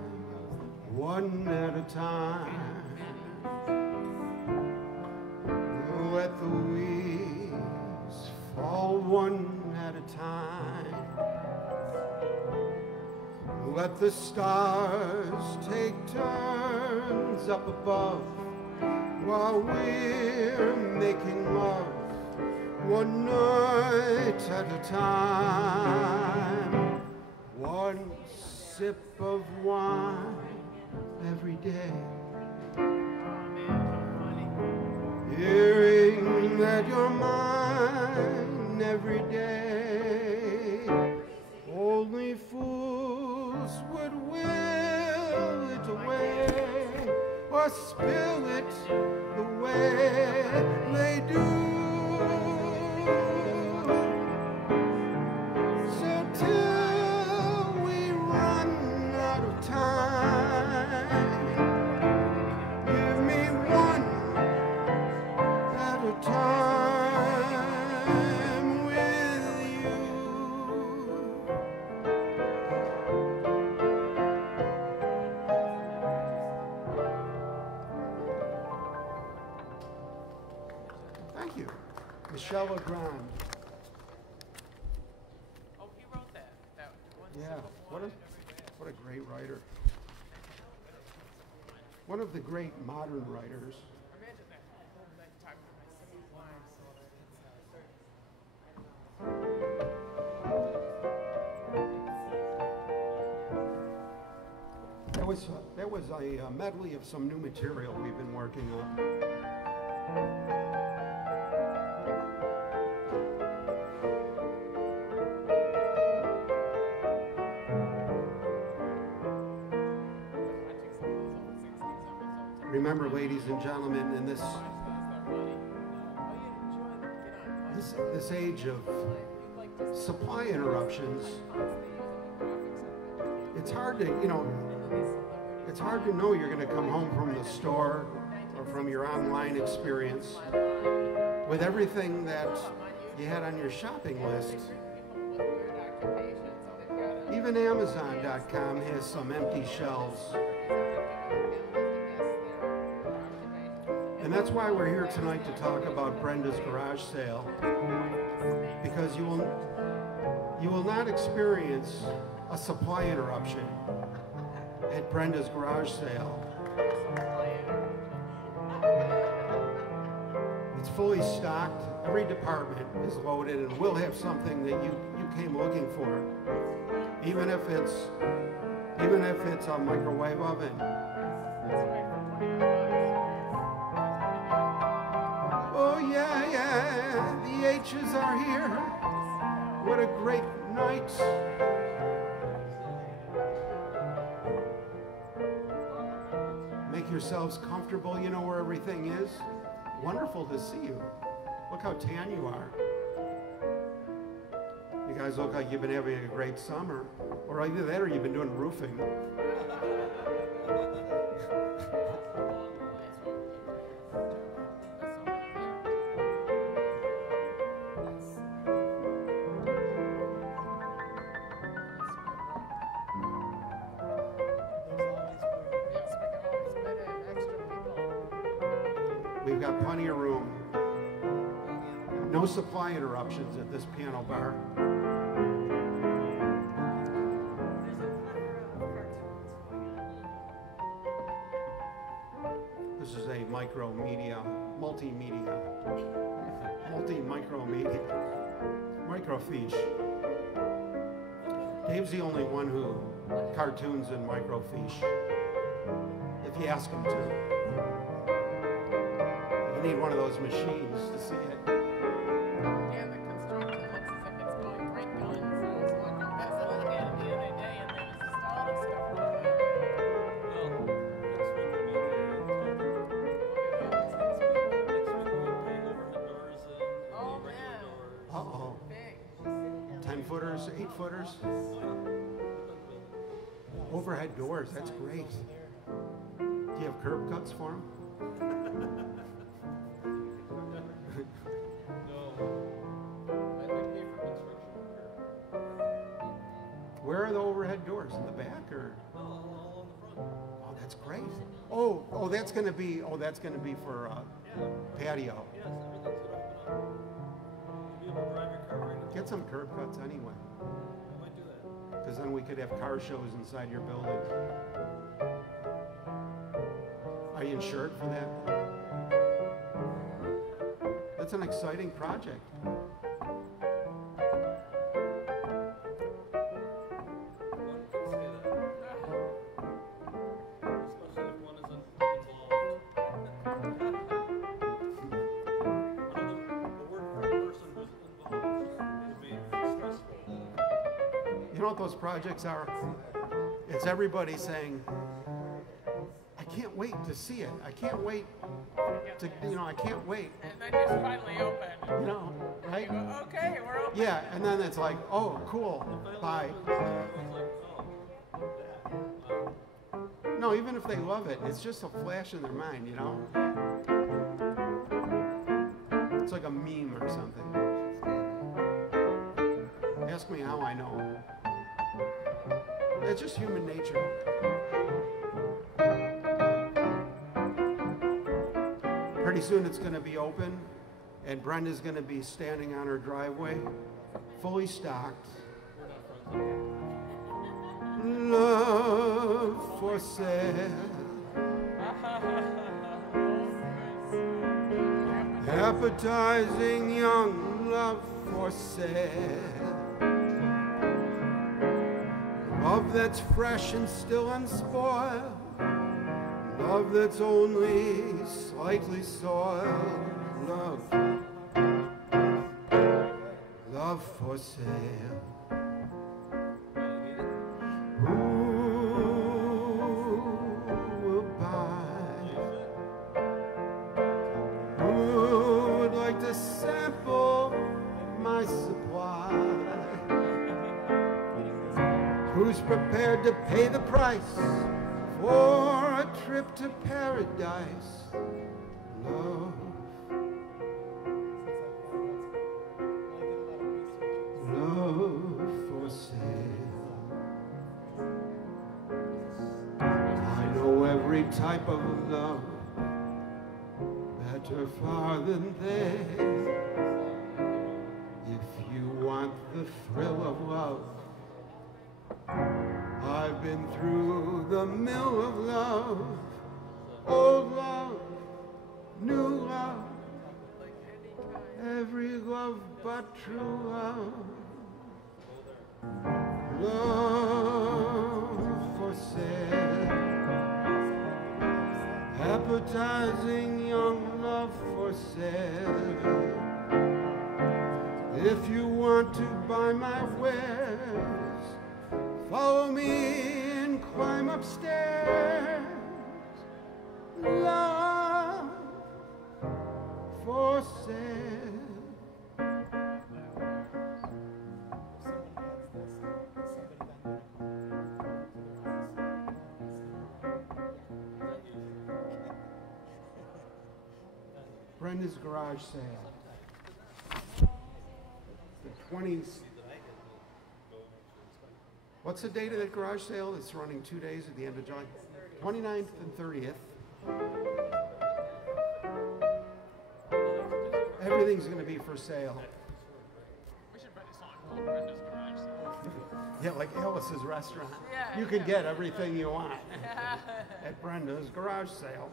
One at a time. Let the leaves fall one at a time. Let the stars take turns up above while we're making love one night at a time. One sip of wine every day. Hearing that you're mine every day. Only fools would will it away or spill it the way they do. So till we run out of time, give me one at a time with you. Michel Legrand. Oh, he wrote that. That one. Yeah, what a great writer. One of the great modern writers. Imagine that. Like talking to my sister's wives. That was a medley of some new material we've been working on. Remember, ladies and gentlemen, in this age of supply interruptions, it's hard to, it's hard to know you're going to come home from the store or from your online experience with everything that you had on your shopping list. Even Amazon.com has some empty shelves. And that's why we're here tonight to talk about Brenda's garage sale, because you will not experience a supply interruption at Brenda's garage sale. It's fully stocked. Every department is loaded, and we'll have something that you came looking for, even if it's a microwave oven. Oh yeah, the H's are here. What a great night. Make yourselves comfortable. You know where everything is. Wonderful to see you. Look how tan you are. You guys look like you've been having a great summer. Or either that or you've been doing roofing. We've got plenty of room. No supply interruptions at this piano bar. This is a microfiche. Dave's the only one who cartoons in microfiche, if you ask him to. You need one of those machines to see it. Yeah, the construction looks as if it's going great guns. I was looking past the other day, and there was just all this stuff over there. Oh, man. Uh-oh. Big. 10-footers, 8-footers. Overhead doors, that's great. Do you have curb cuts for them? Where are the overhead doors? In the back or? Oh, that's great. Oh, that's going to be for patio. Get some curb cuts anyway. Because then we could have car shows inside your building. Are you insured for that? That's an exciting project. You know what those projects are? It's everybody saying, I can't wait to see it. I can't wait to, I can't wait. And then just finally open. Right? You go, okay, we're open. Yeah, and then it's like, oh, cool, bye. No, even if they love it, it's just a flash in their mind, It's like a meme or something. Ask me how I know. It's just human nature. Pretty soon it's going to be open, And Brenda's going to be standing on her driveway, fully stocked. Love for sale. Appetizing young love for sale. Love that's fresh and still unspoiled. Love that's only slightly soiled. Love for sale. Who will buy? Who would like to sample my supply? Who's prepared to pay the price for a trip to paradise? Love. Love for sale. I know every type of love better far than they. If you want the thrill of love, I've been through the mill of love. Old love, new love, every love but true love. Love for sale. Appetizing young love for sale. If you want to buy my wares, follow me and climb upstairs. Love for sale. Brenda's garage sale. The 20s. What's the date of that garage sale? It's running 2 days at the end of July. 29th and 30th. Everything's going to be for sale. We should write a song called Brenda's Garage Sale. Yeah, like Alice's restaurant. Yeah, You can get everything you want at Brenda's garage sale.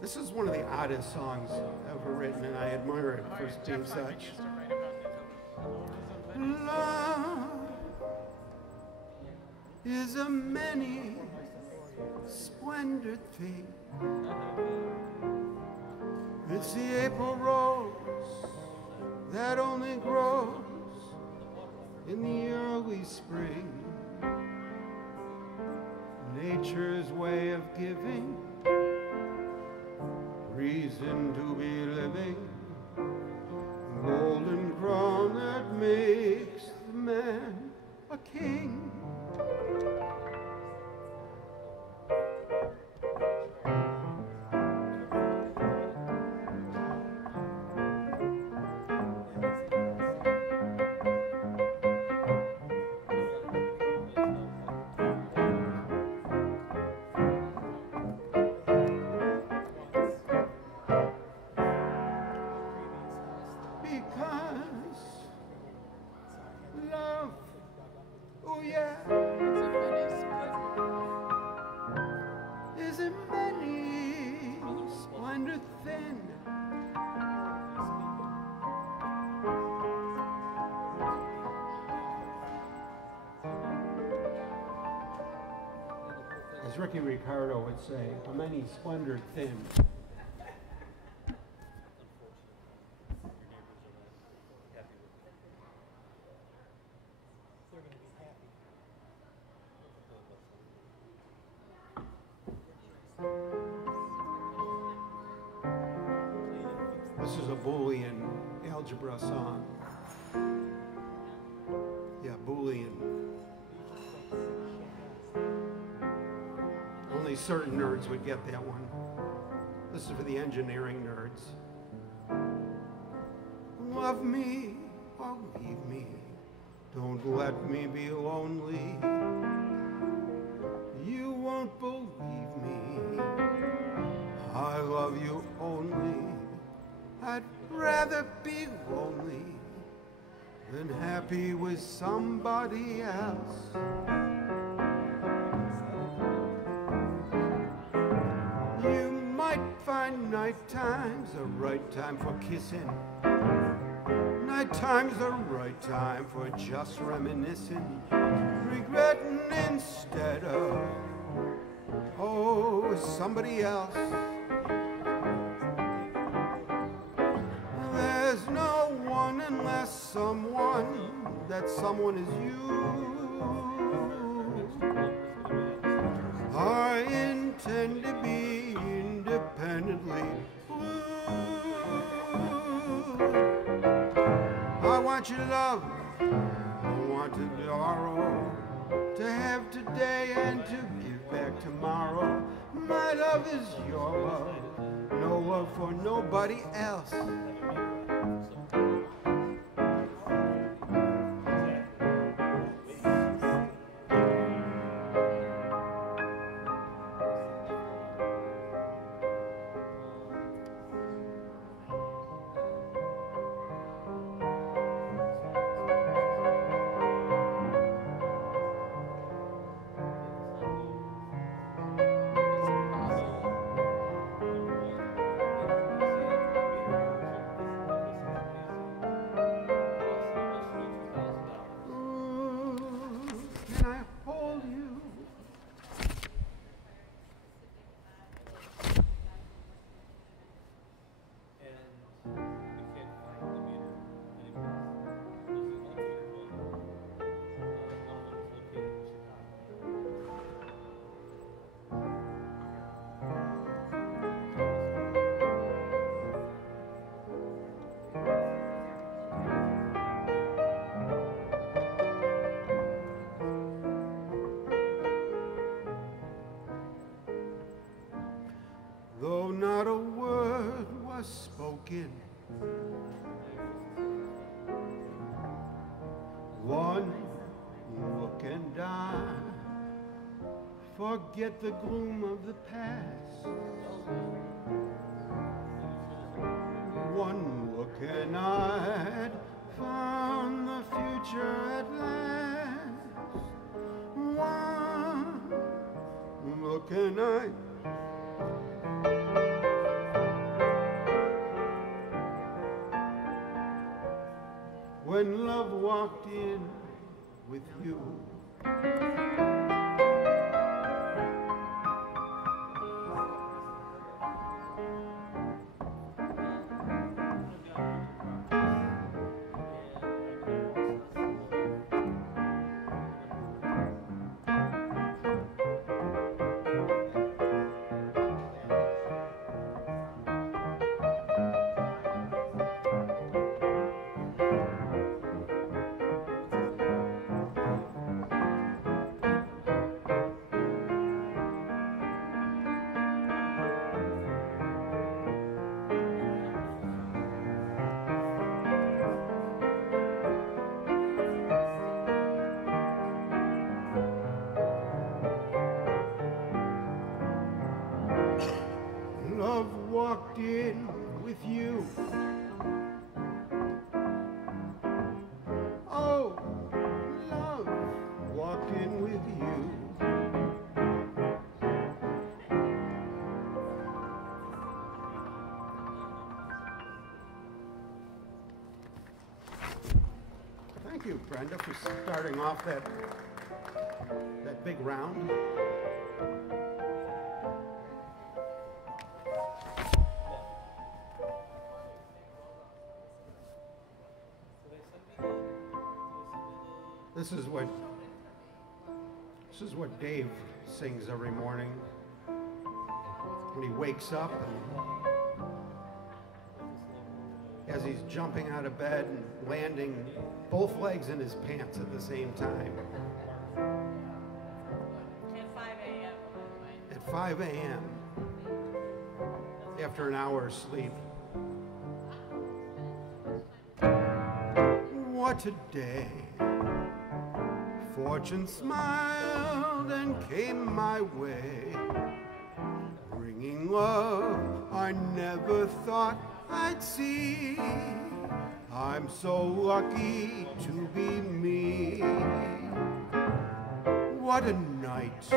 This is one of the oddest songs ever written, and I admire it for being such. Love is a many splendid thing. It's the April rose that only grows in the early spring. Nature's way of giving reason to be living, golden crown that makes the man a king. As Ricky Ricardo would say, a many splendored thin. This is a Boolean algebra song. Yeah, Boolean. Only certain nerds would get that one. This is for the engineering nerds. Love me or leave me. Don't let me be lonely. You don't believe me, I love you only. I'd rather be lonely than happy with somebody else. You might find night times the right time for kissing. Night time's the right time for just reminiscing, regretting instead of, oh, somebody else. There's no one unless someone, that someone is you. I intend to be independently blue. I want your love, I want to borrow, to have today and to give back tomorrow. My love is your love, no love for nobody else. Though not a word was spoken, one look and I forget the gloom of the past. One look and I'd found the future at last. One look and I when love walked in with you. Love walked in with you. Oh, love walked in with you. Thank you, Brenda, for starting off that big round. This is what Dave sings every morning when he wakes up, and as he's jumping out of bed and landing both legs in his pants at the same time. At 5 a.m. At 5 a.m. after an hour's sleep. What a day for Fortune smiled and came my way, bringing love I never thought I'd see. I'm so lucky to be me. What a night.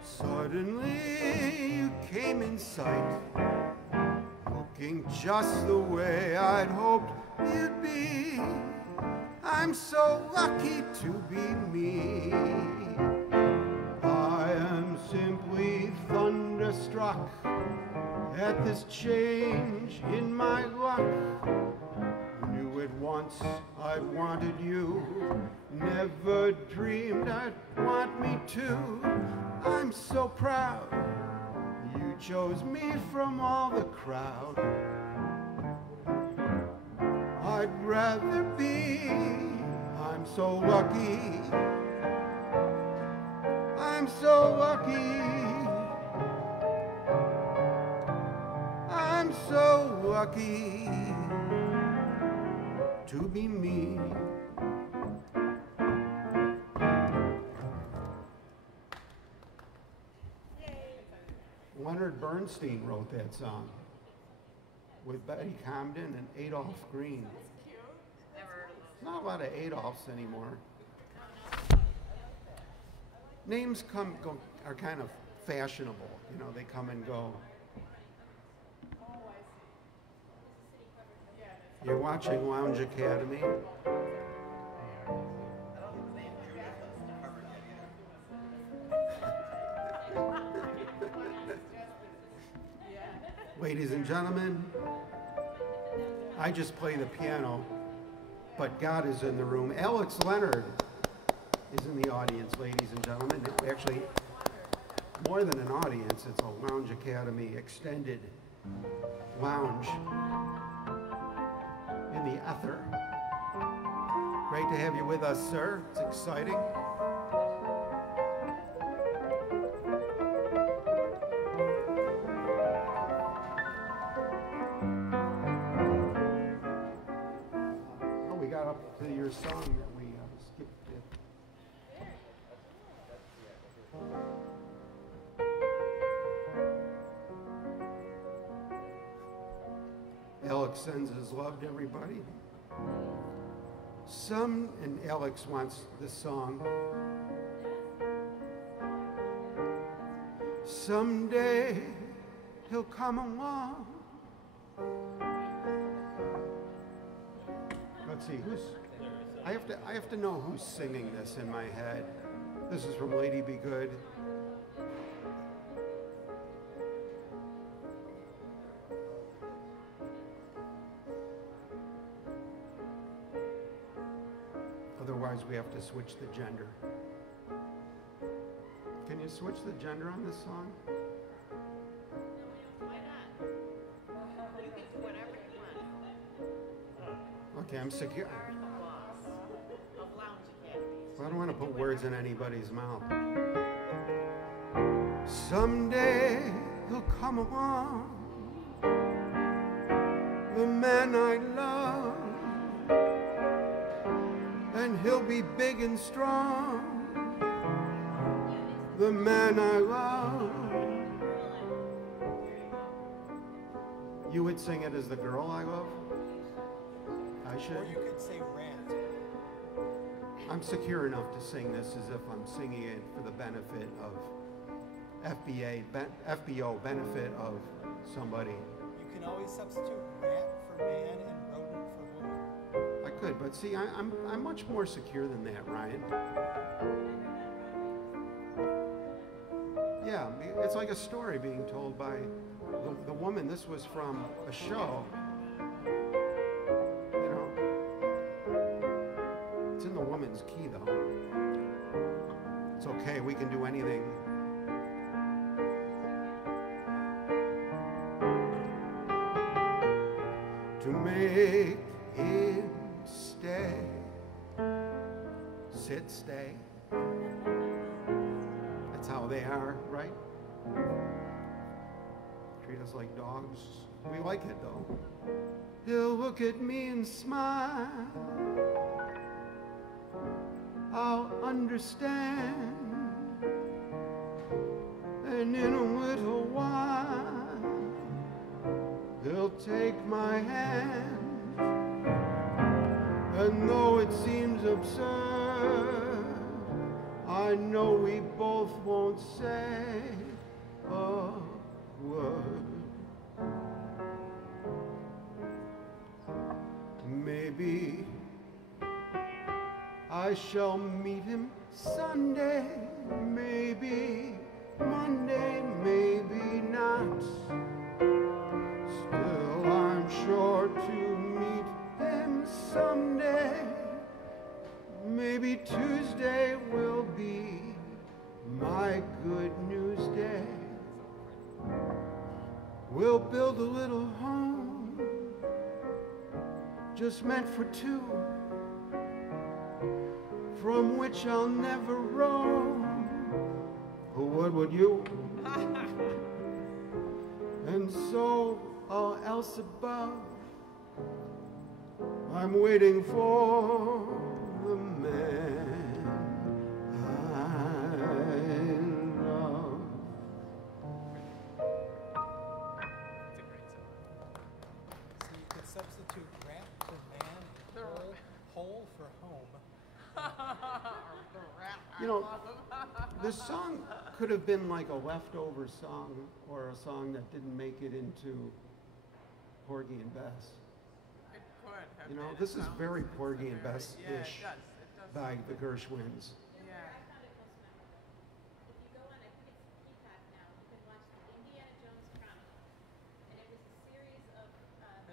Suddenly you came in sight, looking just the way I'd hoped you'd be. I'm so lucky to be me. I am simply thunderstruck at this change in my luck. Knew it once I wanted you, never dreamed I'd want me to. I'm so proud you chose me from all the crowd. I'd rather be, I'm so lucky, I'm so lucky, I'm so lucky to be me. Leonard Bernstein wrote that song with Betty Comden and Adolph Green. Not a lot of Adolphs anymore. Names are kind of fashionable, you know, they come and go. You're watching Lounge Academy. Ladies and gentlemen, I just play the piano, but God is in the room. Alex Leonard is in the audience, ladies and gentlemen. Actually, more than an audience, it's a Lounge Academy extended lounge in the ether. Great to have you with us, sir. It's exciting. To your song that we skipped it. Alex sends his love to everybody. And Alex wants this song. Someday he'll come along. Let's see, I have to know who's singing this in my head. This is from Lady Be Good. Otherwise, we have to switch the gender. Can you switch the gender on this song? Why not? You can do whatever you want. Okay, I'm secure. You are the boss of Lounge Academy. I don't want to put words in anybody's mouth. Someday he'll come along, the man I love, and he'll be big and strong, the man I love. You would sing it as the girl I love? I should. Or you could say rant. I'm secure enough to sing this as if I'm singing it for the benefit of FBO benefit of somebody. You can always substitute rat for man and rodent for woman. I could, but see, I'm much more secure than that, Ryan. Yeah, it's like a story being told by the woman. This was from a show. You know, it's in the woman's key, though. It's okay, we can do anything. To make him stay, stay. That's how they are, right? Treat us like dogs. We like it, though. He'll look at me and smile. I'll understand. And in a little while, he'll take my hand. And though it seems absurd, I know we both won't say a word. Maybe I shall meet him Sunday, maybe Monday, maybe not. Still, I'm sure to meet him someday. Maybe Tuesday will be my good news day. We'll build a little home just meant for two, from which I'll never roam. What would you? And so, all else above, I'm waiting for the man I love. So you could substitute rap for man and hole for home. You know, this song could have been like a leftover song or a song that didn't make it into Porgy and Bess. It could have You know, been. this It is sounds very like Porgy and it's a very- Bess-ish Yeah, it does. It does. by the Gershwins. Yeah. I found it close enough. If you go on, I think it's Peacock now, you can watch the Indiana Jones Chronicle. And it was a series of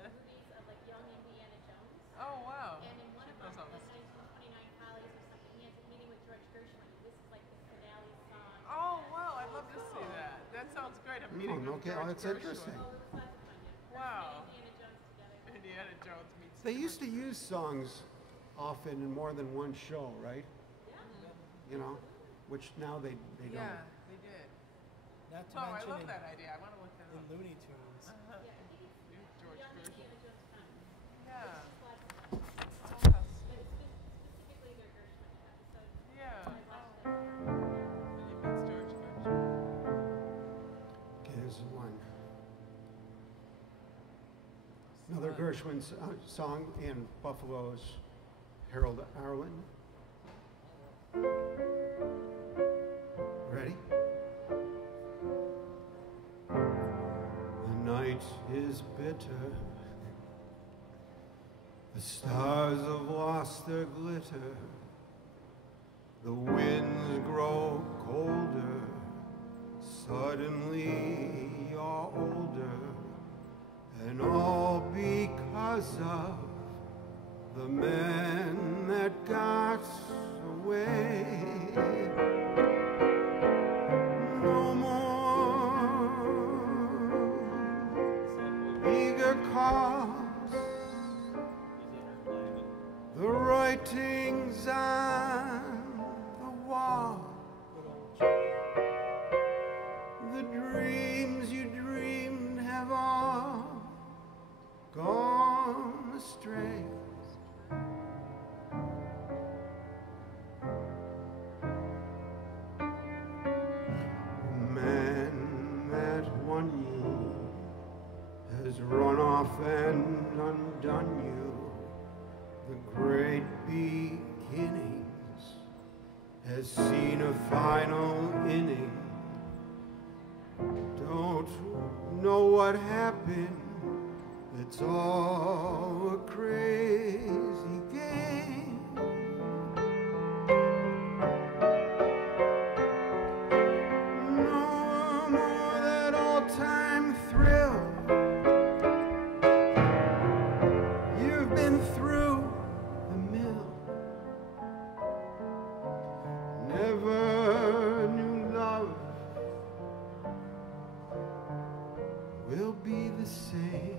movies of like young Indiana Jones. Oh, wow. And in one of them, That the sounds- 1929 Follies or something, he has a meeting with George Gershwin. This is like the finale song. Oh, wow. I'd love to see that. That sounds great. I'm meeting with okay, George that's Gershwin. interesting. Oh, it was lots of fun, yeah. Wow. Indiana Jones together. Indiana Jones meets They used to use songs often in more than one show, right? You know, which now they Yeah, don't. they did. Not to Oh, I mention love in, that idea. I want to look that in up. Looney Tunes. Yeah, I think it's George Young Gershwin. Indiana Jones Chronicle. Yeah. Lots of fun. Oh, But yes. it's specifically their Gershwin episodes. Yeah. I watched Oh. them. And he meets George Gershwin. Okay, here's one. Another Gershwin song in Buffalo's Harold Arlen. Ready? The night is bitter. The stars have lost their glitter. The winds grow colder. Suddenly you're older. And all because of the man that got away. No more eager calls, the writings on the wall, the dreams you dreamed have all gone astray. The man that won you has run off and undone you. The great beginnings has seen a final inning. Don't know what happened. It's all a crazy game. No more that all-time thrill. You've been through the mill. Never knew love will be the same.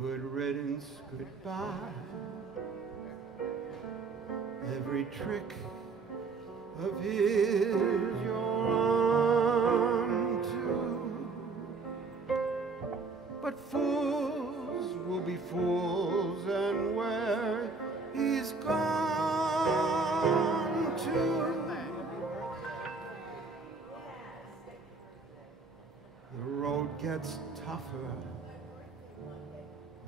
Good riddance, goodbye. Every trick of his you're on to. But fools will be fools, and where he's gone too. The road gets tougher,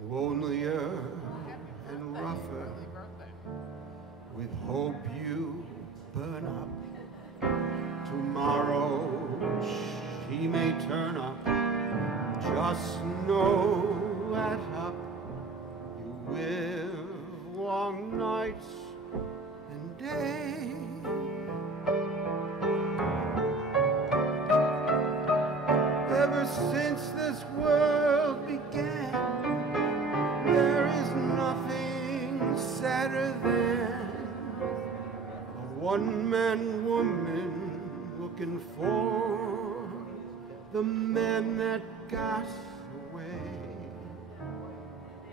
lonelier and rougher. With hope you burn up. Tomorrow she may turn up. Just know that up you will long nights and days. Ever since this world began, there is nothing sadder than a one-man woman looking for the man that got away.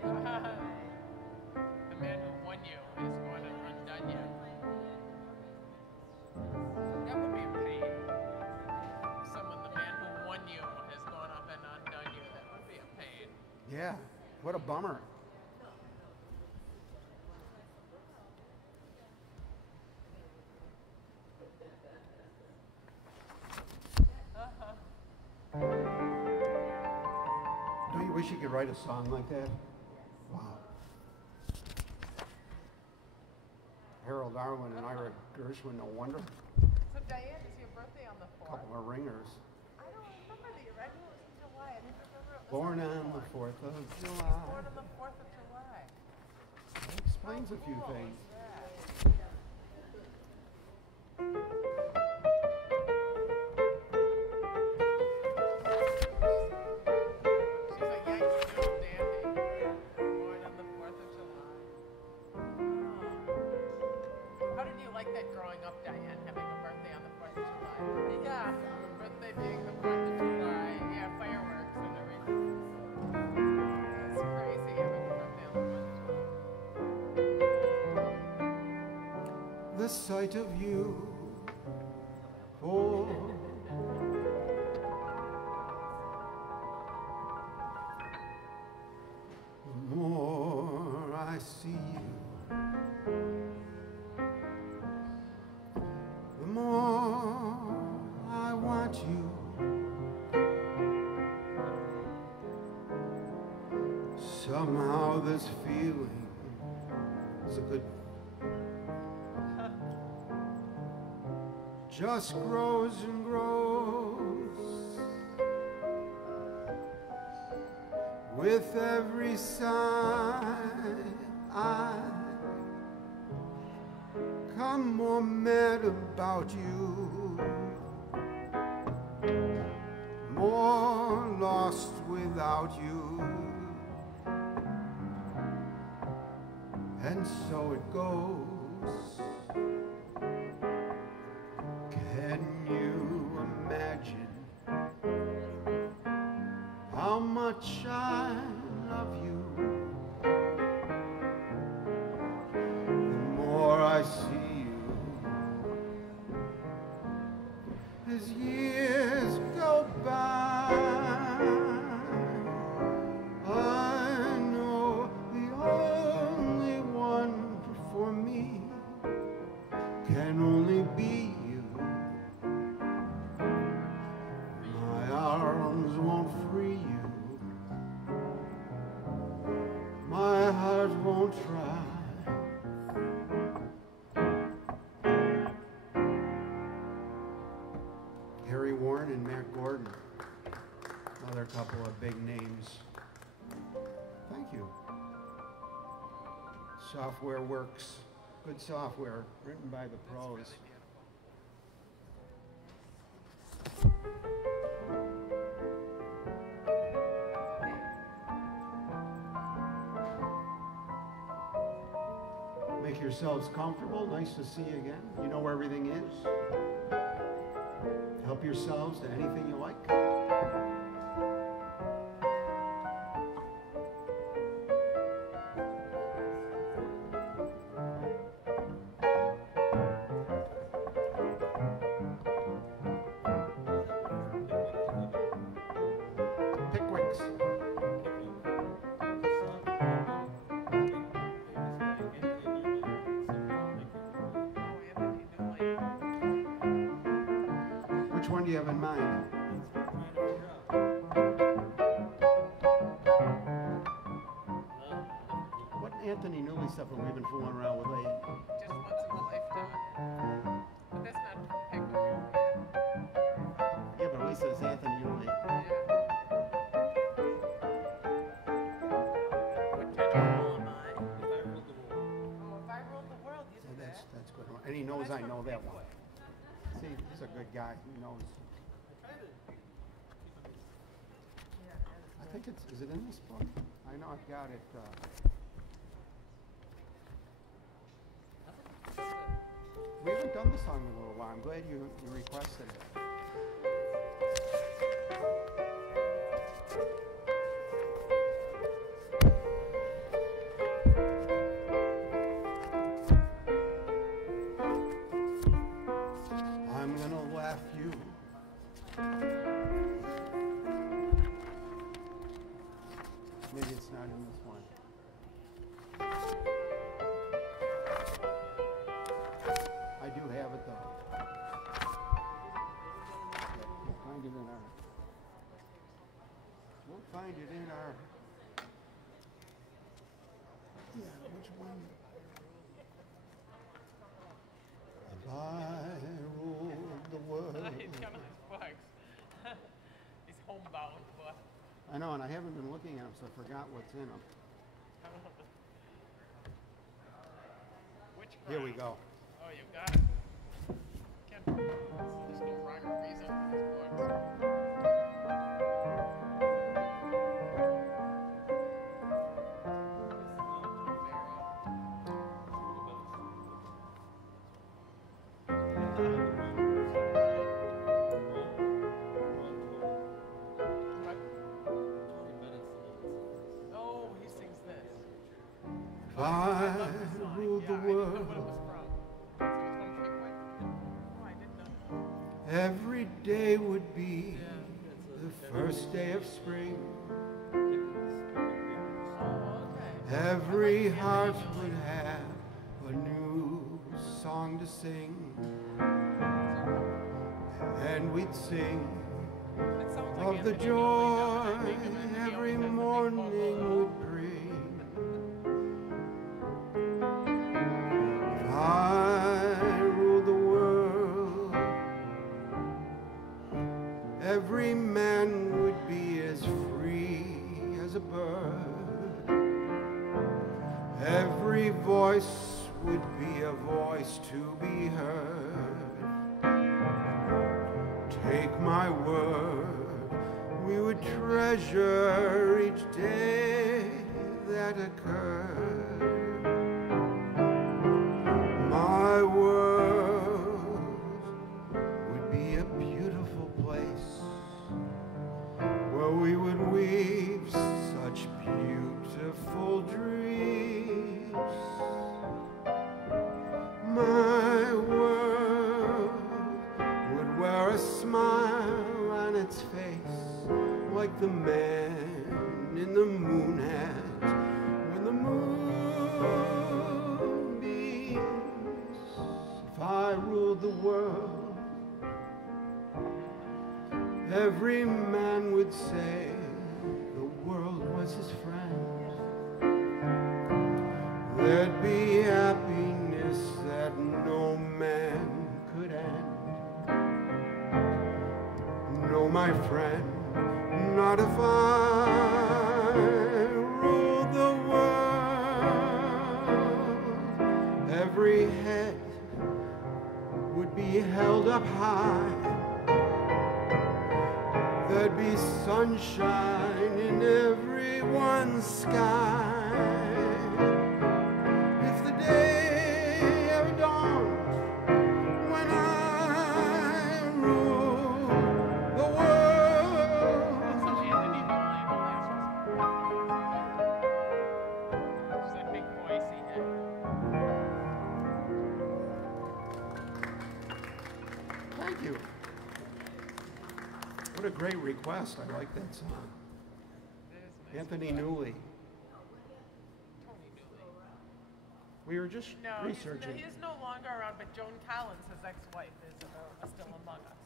The man who won you is going and undone you. That would be a pain. Someone, the man who won you has gone up and undone you. That would be a pain. Yeah, what a bummer. Don't you wish you could write a song like that? Wow. Harold Arlen and Ira Gershwin, no wonder. So Diane, is your birthday on the 4th? A couple of ringers. I don't remember the year. I knew it was in July. I didn't remember it was Born on on the the 4th. 4th of Born July. on the 4th of July. That explains a few Cool things. is that? She's a Yankee Doodle dandy. Born on the 4th of July. How did you like that growing up, Diane, having a birthday on the 4th of July? Yeah, birthday being the 4th of July. Yeah, fireworks and everything. It's crazy having a birthday on the 4th of July. The sight of you, oh, the more I see you, the more I want you. Somehow this feeling is a good just grows and grows with every sigh. I come more mad about you, more lost without you, and so it goes. Can you imagine how much I love you? The more I see you, as years go by, I know the only one for me can only be you. My arms won't free you. My heart won't try. Harry Warren and Matt Gordon, another couple of big names. Thank you. Software works. Good software written by the pros. Make yourselves comfortable. Nice to see you again. You know where everything is. Help yourselves to anything you like. Pickwicks. Which one do you have in mind? What Anthony Newley stuff have we been fooling around with lately? Just once in a lifetime. But that's not Peggy. Yeah, but at least it's Anthony Newley. Yeah. What tenor am I? Oh, if I ruled the world, you do that. That's good. And he knows I know that one. See, he's a good guy. He knows. I think it's, is it in this book? I know I've got it. We haven't done this song in a little while. I'm glad you requested it. I'm gonna laugh you. Maybe it's not in this one. I do have it though. We'll find it in our. We'll find it in our. Yeah, which one? If I ruled the world. He's got on his bikes. He's homebound, but. I know, and I haven't been looking at them, so I forgot what's in them. Which Here we go. Oh, you got it. There's no rhyme or reason for these books. Oh, he sings this. If I ruled the world, every day would be the first day of spring. Every heart would have a new song to sing, and we'd sing of the joy every morning would bring. If I ruled the world, every man would be as free as a bird. Every voice would be a voice to be heard. Take my word, we would treasure each day that occurred. My world would be a beautiful place where we would weave such beautiful dreams. My world would wear a smile on its face like the man in the moon hat when the moon beams. If I ruled the world, every man would say the world was his friend. There'd be happiness that no man could end. No, my friend, not if I ruled the world. Every head would be held up high. There'd be sunshine in everyone's sky. If the day ever dawned when I rule the world. That big voice he had. Thank you. What a great request. I like that song. Anthony Newley. Tony Newley. We were just No, researching. he's no longer around, but Joan Collins, his ex-wife, is still among us.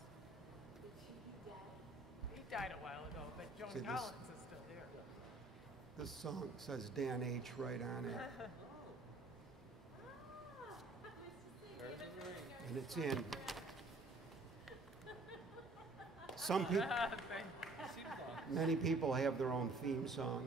died a while ago, but Joan Collins is still here. This song says Dan H. right on it. And it's in. Some people, many people have their own theme song.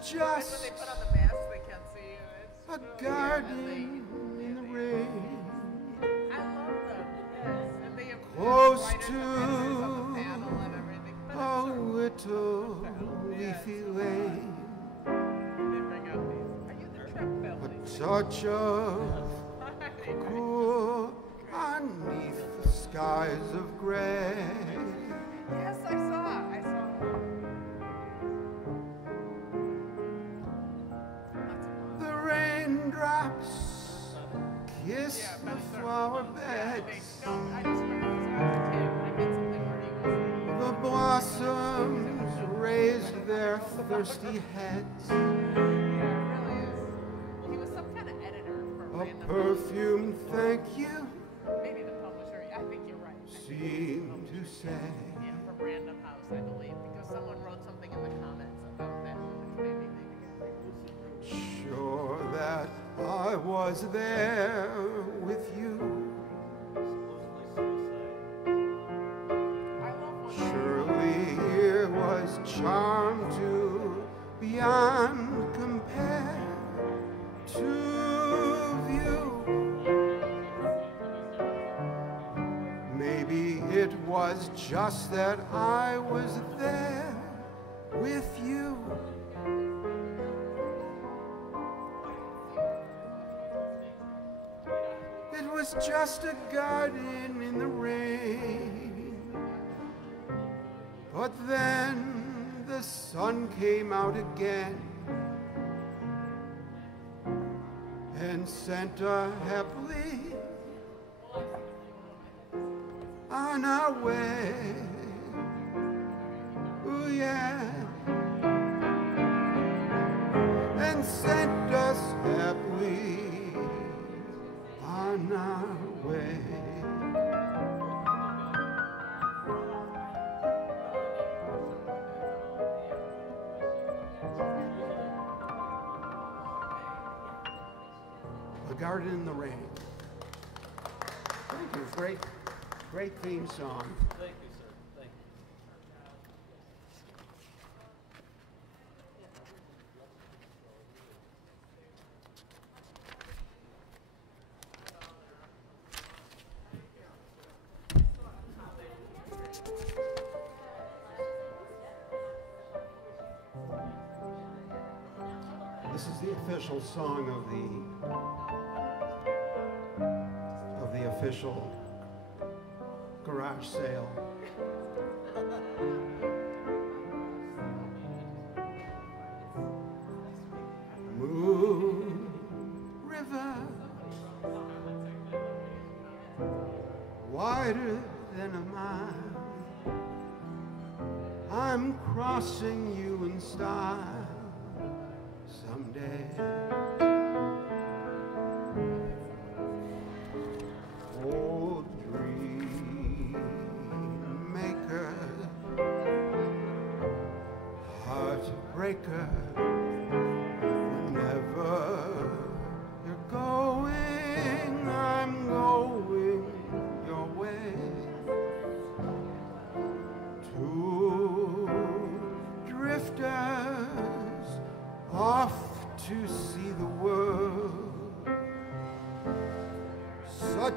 Just when they put on the masks, they can't see you. It's a garden in the rain. I love them, yes. And they have Close writers to and editors on the panel and everything. But a little leafy lane. They bring out these. Are you the Trip family? A touch of cool underneath the skies of gray. Yes, I saw. Raindrops kiss the flower beds. The blossoms raised their thirsty heads. Yeah, it really is. He was some kind of editor for A Random perfume, thank you. Maybe the publisher. I think you're right. Seemed to say. Yeah, from Random House, I believe, because someone wrote something in the comments about that, which made me think again. Sure that I was there with you. Surely it was charm to beyond compare to view. Maybe it was just that I was there with you. It was just a garden in the rain. But then the sun came out again and sent us happily on our way. Oh yeah. And sent us happily on our way. A Garden in the Rain. Thank you. Great theme song. Thank you, sir. Thank you. This is the official song of the official garage sale. Moon River, wider than a mile, I'm crossing you in style someday. Oh, dream maker, heartbreaker, whenever you're going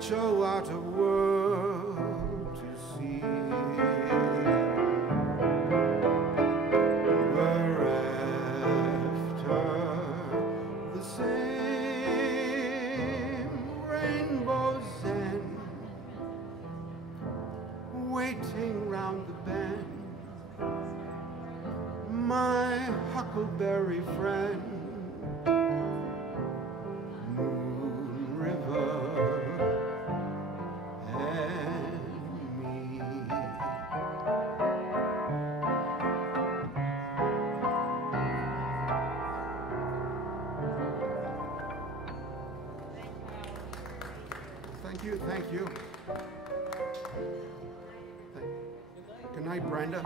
such a lot of world to see. We're after the same rainbow's end, waiting round the bend. My huckleberry friend, Moon River and me. Thank you, thank you. Good night, Brenda.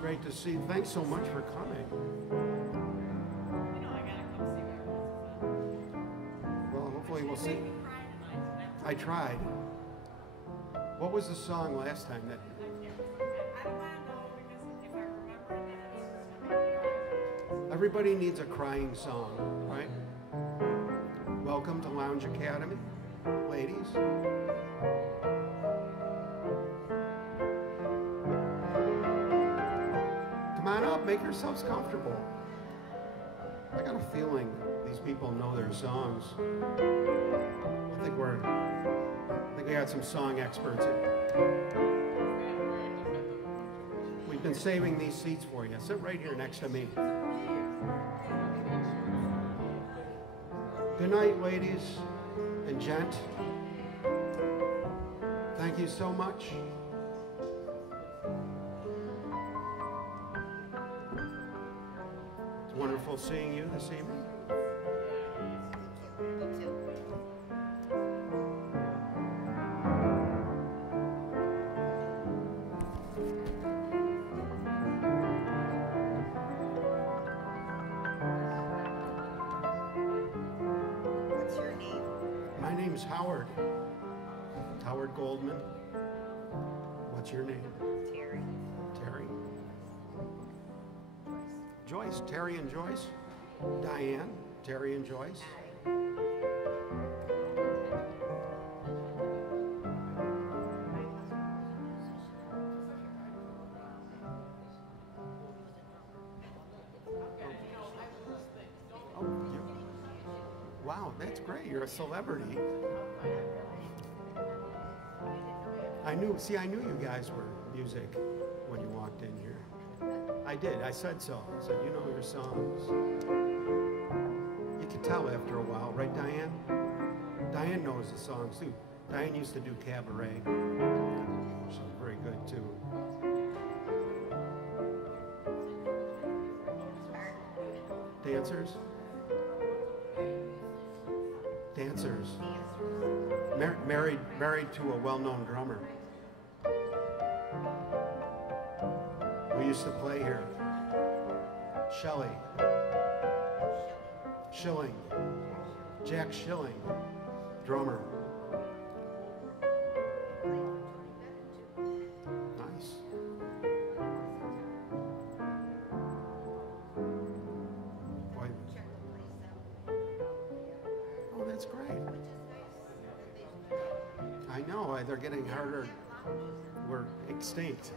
Great to see you. Thanks so much for coming. Well, hopefully we'll see. I tried. What was the song last time that? Everybody needs a crying song, right? Welcome to Lounge Academy, ladies. Come on up, make yourselves comfortable. I got a feeling these people know their songs. I think we got some song experts. We've been saving these seats for you. Sit right here next to me. Good night, ladies and gent. Thank you so much. It's wonderful seeing you this evening. Howard. Howard Goldman. What's your name? Terry. Terry. Joyce. Terry and Joyce. Diane. Terry and Joyce. Wow, that's great. You're a celebrity. I knew you guys were music when you walked in here. I did. I said so. I said, you know your songs. You could tell after a while, right, Diane? Diane knows the songs, too. Diane used to do cabaret. She's very good, too. Dancers? Dancers. Married to a well-known drummer. We used to play here. Shelley. Schilling. Jack Schilling. Drummer. Nice. Boy. Oh, that's great. I know, they're getting harder. We're extinct.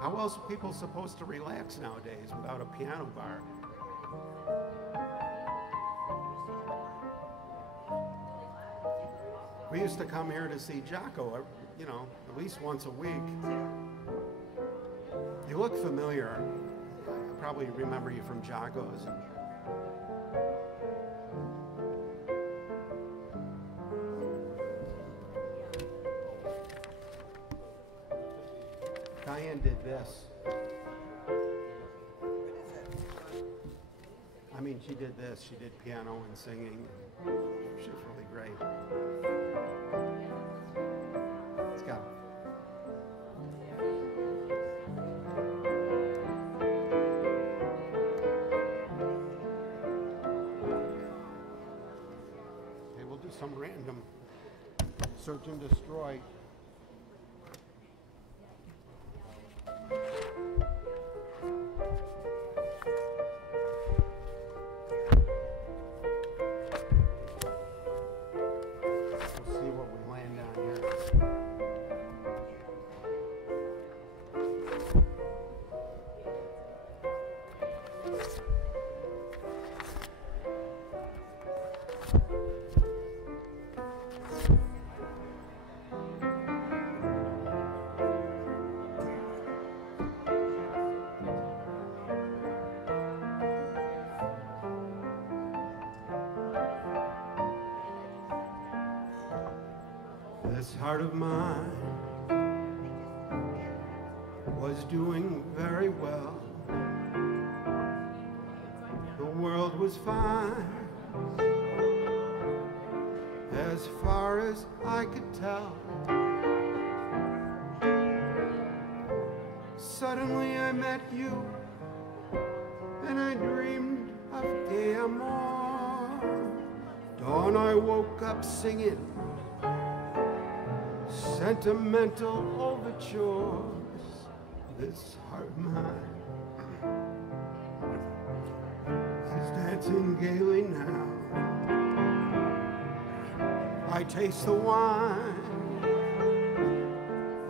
How else are people supposed to relax nowadays without a piano bar? We used to come here to see Jocko, you know, at least once a week. You look familiar. I probably remember you from Jocko's. Diane did this. I mean, she did this. She did piano and singing. She's really great. It's got okay, we'll do some random search and destroy. This heart of mine was doing very well. The world was fine as far as I could tell. Suddenly I met you, and I dreamed of gay amour. Dawn I woke up singing sentimental overtures. This heart of mine is dancing gaily now. I taste the wine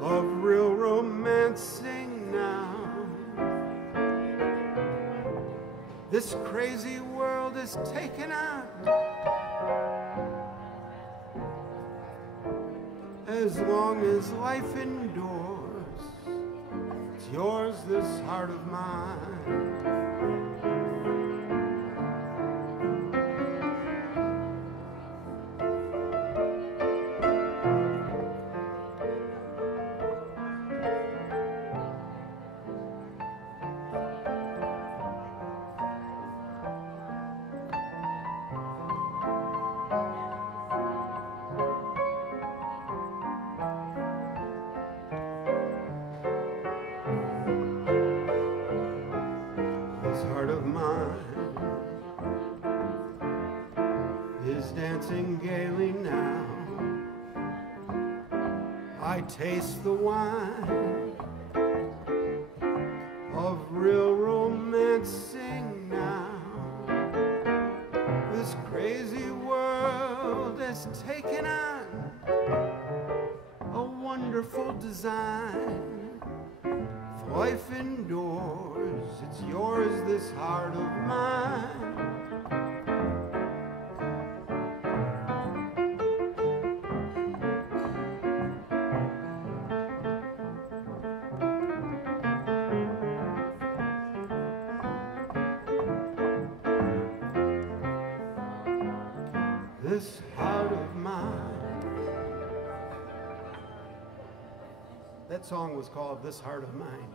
of real romancing now. This crazy world is taken out. As long as life endures, it's yours, this heart of mine. Dancing gaily now. I taste the wine of real romancing now. This crazy world has taken on a wonderful design. If life endures, it's yours, this heart of mine. This heart of mine. That song was called This Heart of Mine.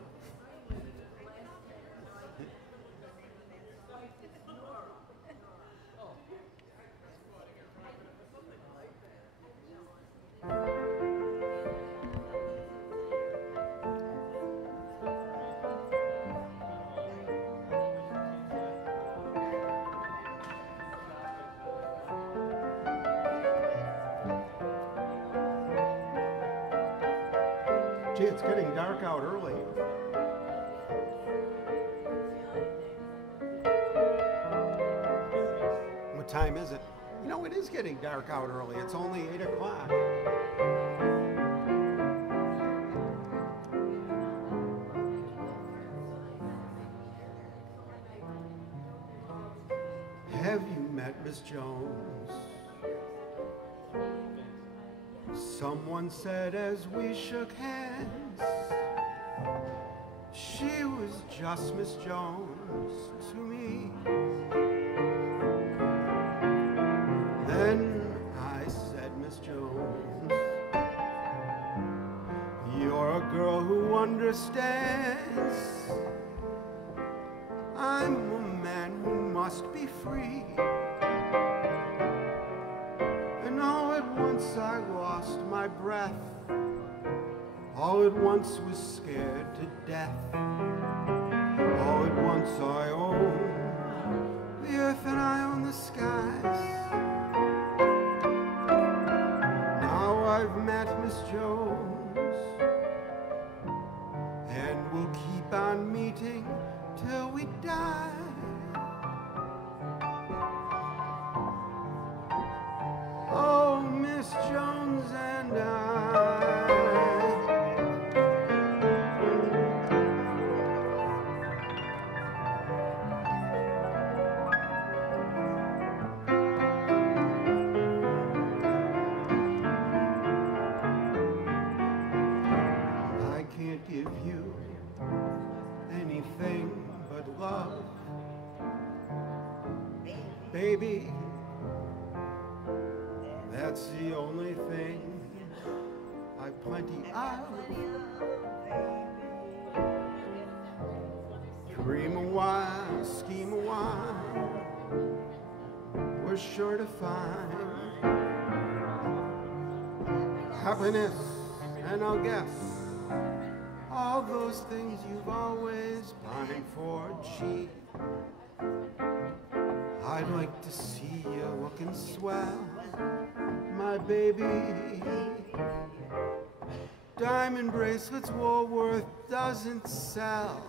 Gee, it's getting dark out early. What time is it? You know, it is getting dark out early. It's only 8 o'clock. Have you met Miss Jones? Someone said as we shook hands, she was just Miss Jones to me. Then I said, Miss Jones, you're a girl who understands. I'm a man who must be free. And all at once I lost my breath. All at once was scared to death. All at once I own the earth and I own the skies. Now I've met Miss Jones, and we'll keep on meeting till we die. Oh, Miss Jones and I can't give you anything but love, baby. That's the only thing I've plenty of. Dream a while, scheme a while, we're sure to find happiness, and I'll guess all those things you've always pined for. Gee, I'd like to see you looking swell, my baby. Diamond bracelets Woolworth doesn't sell,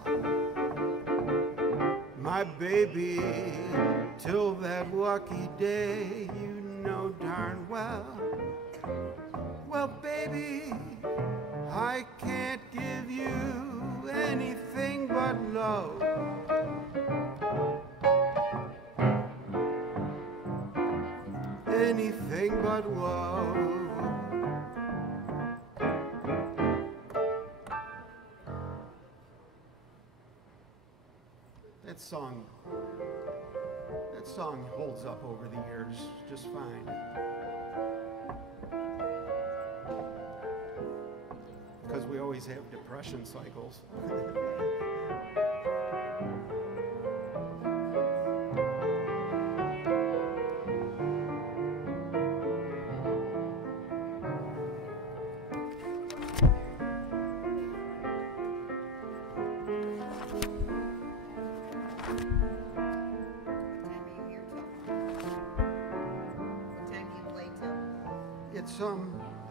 my baby. Till that lucky day, you know darn well. Well, baby, I can't give you anything but love. Anything but love. That song holds up over the years just fine. Because we always have depression cycles.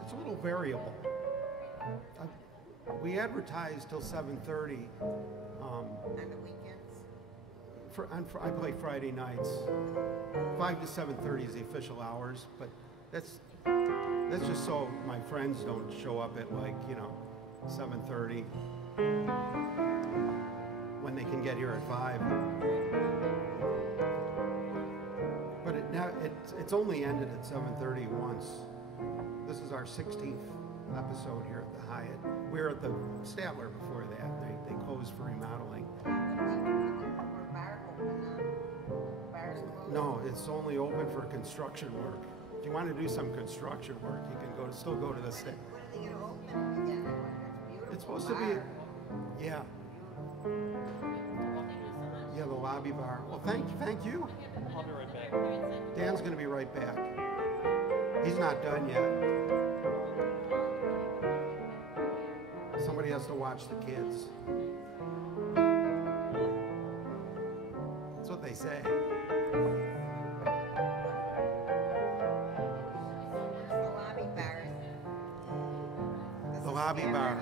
It's a little variable. We advertise till 7:30. On the weekends? I play Friday nights. 5 to 7:30 is the official hours, but that's just so my friends don't show up at 7:30 when they can get here at 5. But it's only ended at 7:30 once. This is our 16th episode here at the Hyatt. We were at the Statler before that. They closed for remodeling. No, it's only open for construction work. If you want to do some construction work, you can still go to the Statler. It's supposed to be, yeah. Yeah, the lobby bar. Well, thank you. I'll be right back. Dan's going to be right back. He's not done yet. Somebody has to watch the kids. That's what they say. The lobby bar. The lobby bar.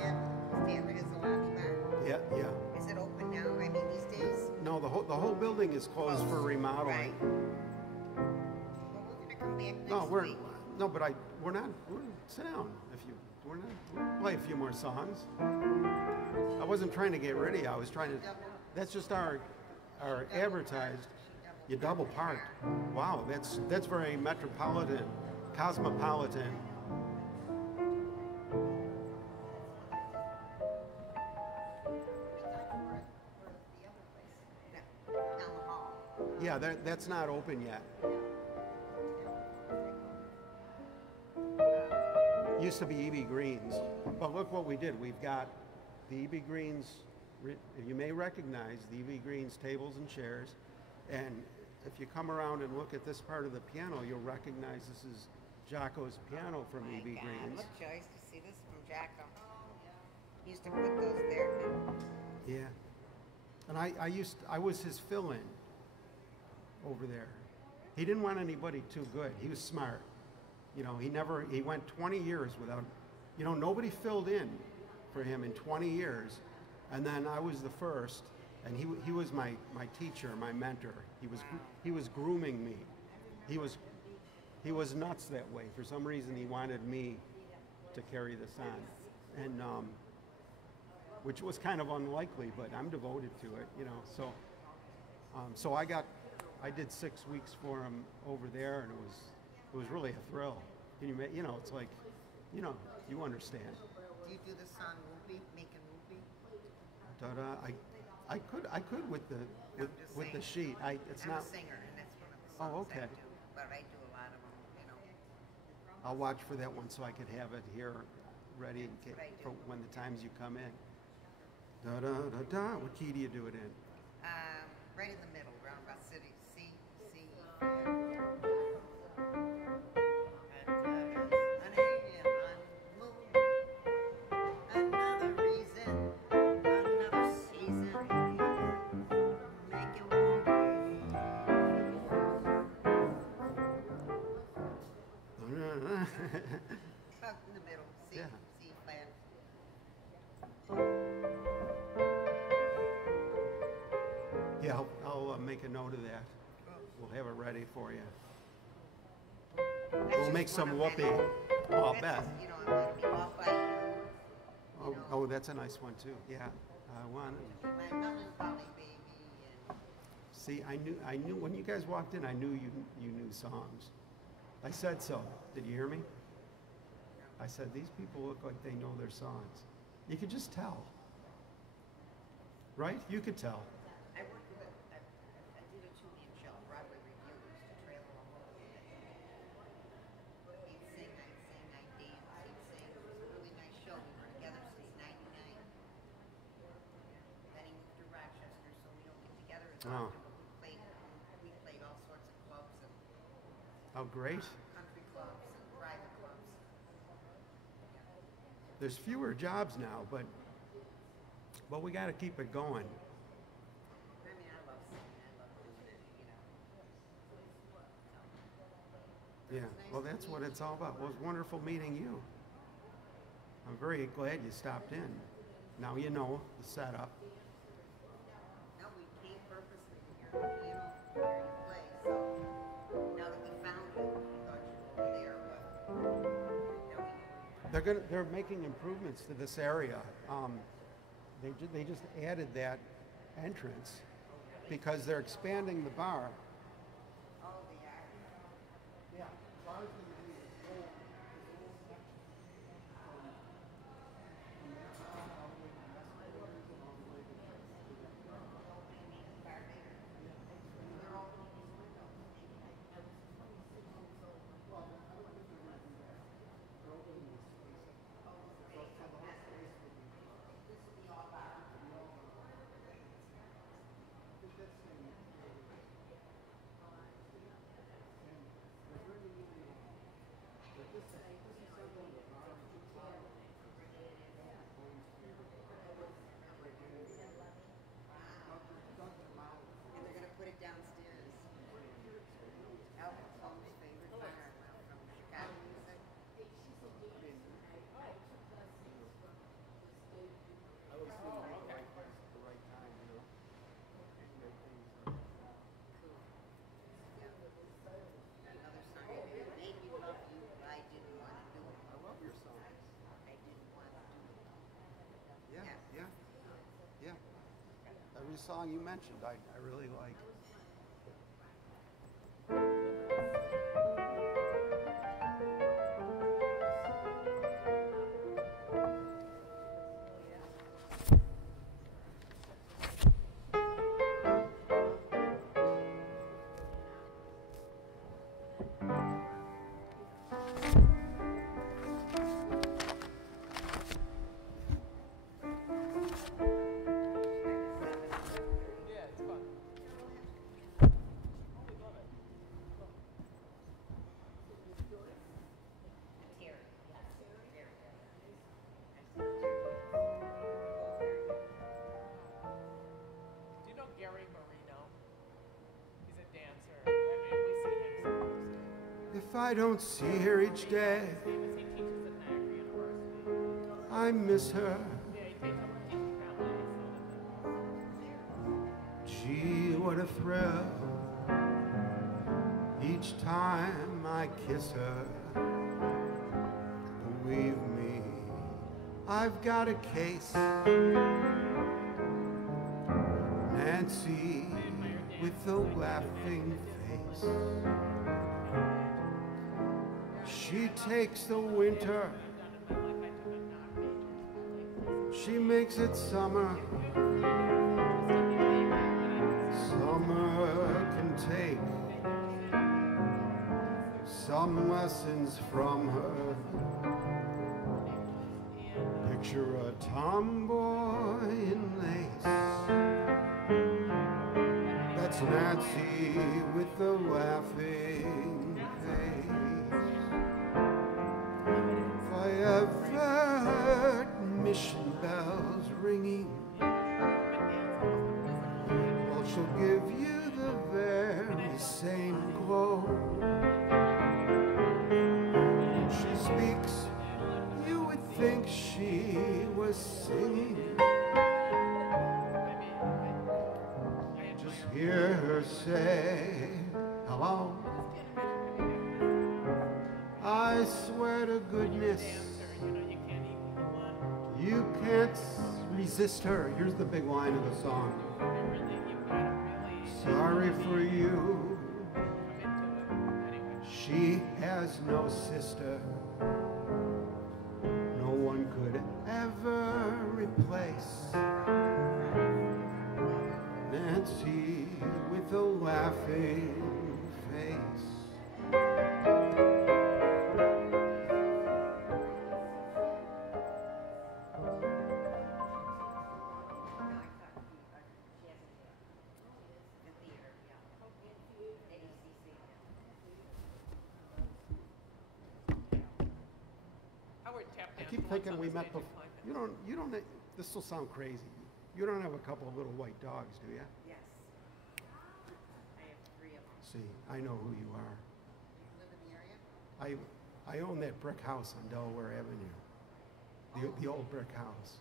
Stanford is the lobby bar. Yeah. Is it open now? I mean, these days? No, the whole building is closed for remodeling. Right. Well, we're going to come back next week. We're not. Sit down. We'll play a few more songs. I wasn't trying to get rid of you. I was trying to. That's just our advertised. You double parked. Wow, that's very metropolitan, cosmopolitan. Yeah, that's not open yet. Used to be E.B. Green's, but look what we did. We've got the E.B. Green's, you may recognize the E.B. Green's tables and chairs, and if you come around and look at this part of the piano, you'll recognize this is Jocko's piano from E.B. Green's. Look, Joe, I used to see this from Jocko. He used to put those there. Yeah, and I was his fill-in over there. He didn't want anybody too good. He was smart. He went 20 years without, nobody filled in for him in 20 years. And then I was the first, and he was my teacher, my mentor. He was grooming me. He was nuts that way. For some reason, he wanted me to carry this on. And, which was kind of unlikely, but I'm devoted to it, So I did 6 weeks for him over there, and it was really a thrill. It's like, you understand. Do you do the song Whoopee, making Whoopee? I could with the sheet. It's I'm not. a singer, and that's one of the songs I do. But I do a lot of them, I'll watch for that one so I could have it here ready That's what I do. for when the times you come in. Da da da da. What key do you do it in? Right in the middle, round about C, C, and another reason, another season, make it warm. About in the middle, C, Yeah. C flat. Yeah, I'll make a note of that. We'll have it ready for you. We'll make some whoopee. Oh, I'll bet. You know, I'm gonna be off by you. Oh, that's a nice one too. Yeah, I want it. My melancholy baby. And See, I knew when you guys walked in, I knew you knew songs. I said so. Did you hear me? I said these people look like they know their songs. You could just tell, right? You could tell. I worked with I did a two-man show, Broadway Reviews, to trail along with it. He'd sing, I'd dance, he'd sing. It was a really nice show. We were together since '99. Then he moved to Rochester, so we don't get together as Oh. often. But we played all sorts of clubs and Oh, great. country clubs and private clubs. There's fewer jobs now, but we got to keep it going. I mean, I love singing. I love doing it, you know. Yeah, well, that's what it's all about. Well, it was wonderful meeting you. I'm very glad you stopped in. Now you know the setup. No, we came purposely here, you know, where you play. So now that we found you, we thought you would be there, but now we They're making improvements to this area. They just added that entrance because they're expanding the bar. all the actors. Yeah, bar's gonna be And they're gonna put it downstairs. Alvin's Holmes' favorite bar from Chicago music. Another song I did, Made Me Love You, but I didn't want to do it. I love your songs. I didn't want to do it. Yeah. Every song you mentioned, I really like. Yeah, it's fun. Terry, yes, very, Do you know Gary Marino? He's a dancer. I mean, we see him sometimes. If I don't see her each day, He teaches at Niagara University. I miss her. Yeah, he teaches ballet. Gee, what a thrill each time I kiss her. Believe me, I've got a case. Nancy with the laughing face. She takes the winter, she makes it summer. Summer can take some lessons from her. Picture a tomboy in lace. That's Nancy with the laughing face. If I ever heard mission bells ringing, well, she'll give you the very same glow. When she speaks, you would think she was singing. Just hear her say, hello. I swear to goodness, you can't resist her. Here's the big line of the song. Sorry for you. She has no sister. No one could ever replace Nancy with a laughing face. I keep thinking we met before. You don't, this will sound crazy. You don't have a couple of little white dogs, do you? Yes. I have 3 of them. See, I know who you are. You live in the area? I own that brick house on Delaware Avenue. The old brick house.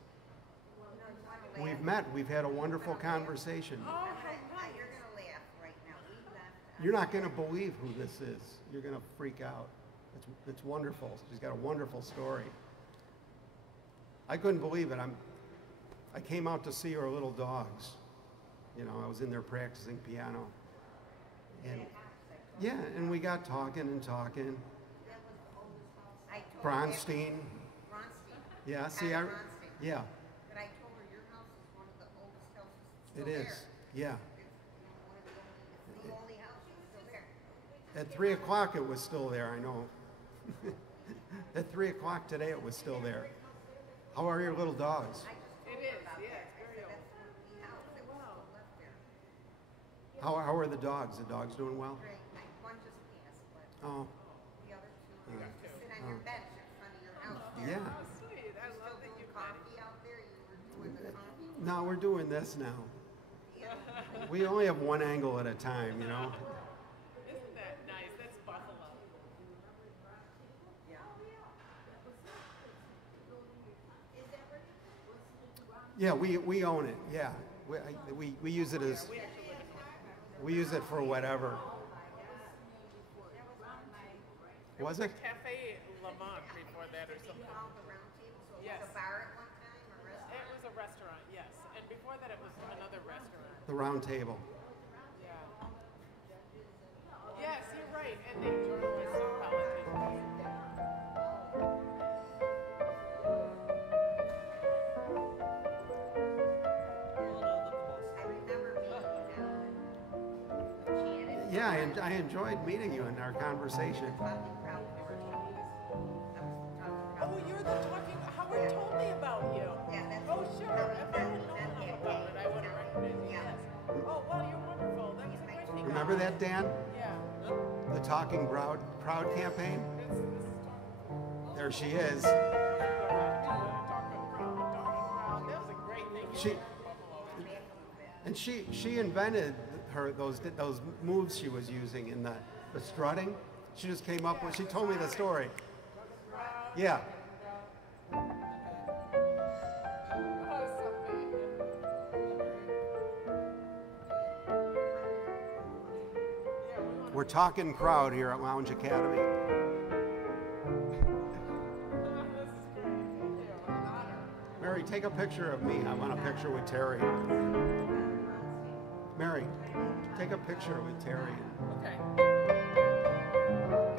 We've met. We've had a wonderful conversation. You're going to laugh right now. We left. You're not going to believe who this is. You're going to freak out. It's wonderful. She's got a wonderful story. I couldn't believe it. I came out to see her little dogs. You know, I was in there practicing piano. And yeah, and we got talking and talking. Bronstein. Yeah, see, yeah. But I told her your house is one of the oldest houses still It is, there. yeah. It's the only house still there. At 3 o'clock it was still there, I know. At 3 o'clock today it was still there. How are your little dogs? It is, yeah, it's very old. How are the dogs? The dogs doing well? Great. One just passed, but Oh, the other 2 sit on your bench in front of your house. yeah. Oh, sweet. I love that you got it. Coffee out there. You were doing the coffee. No, we're doing this now. We only have one angle at a time, you know. Isn't that nice? That's Buffalo. Yeah, we own it. Yeah, we use it as we use it for whatever. Was it? Cafe Lamont before that or something. Called the Round Table, so it Yes. was a bar at one time, or restaurant? It was a restaurant, yes. And before that it was another restaurant. The Round Table. Yeah. Yes, you're right. And they journalists and politicians. I remember meeting you now. Janet. Yeah, I enjoyed meeting you in our conversation. Talking crowd, we were talking. That was the talking crowd. Oh, you're the talking. Howard told me about you. Yeah, that's. Oh, sure. If I had known him about it, I would have recognized you. Yeah. Yes. Oh, well, you're wonderful. That was a great thing. Remember that, Dan? Yeah. The Talking Proud campaign? There she is. She invented those moves she was using in the strutting. She just came up with. She told me the story. Yeah. We're talking crowd here at Lounge Academy. Mary, take a picture of me. I want a picture with Terry. Mary, take a picture with Terry. Okay.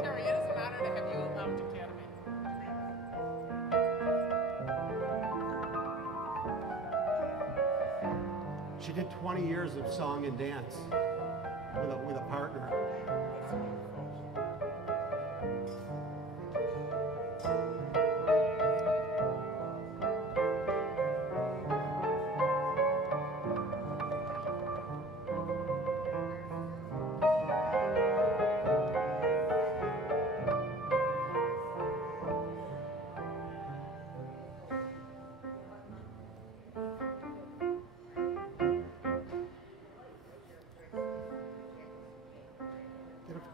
Terry, it is an honor to have you at Lounge Academy. She did 20 years of song and dance with a partner.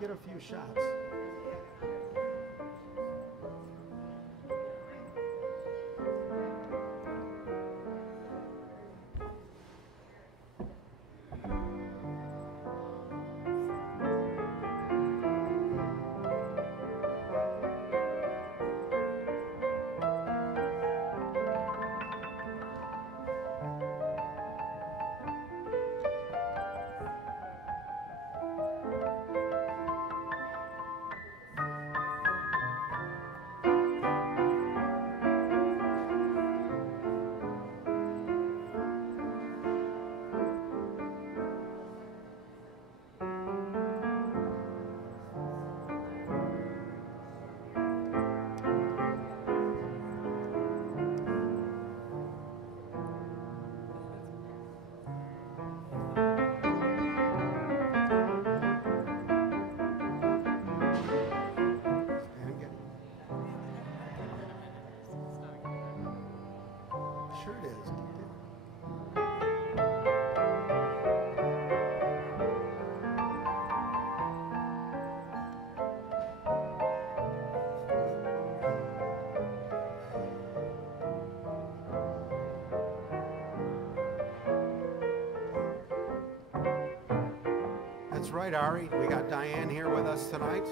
get a few shots. Sure it is. That's right, Ari. We got Diane here with us tonight.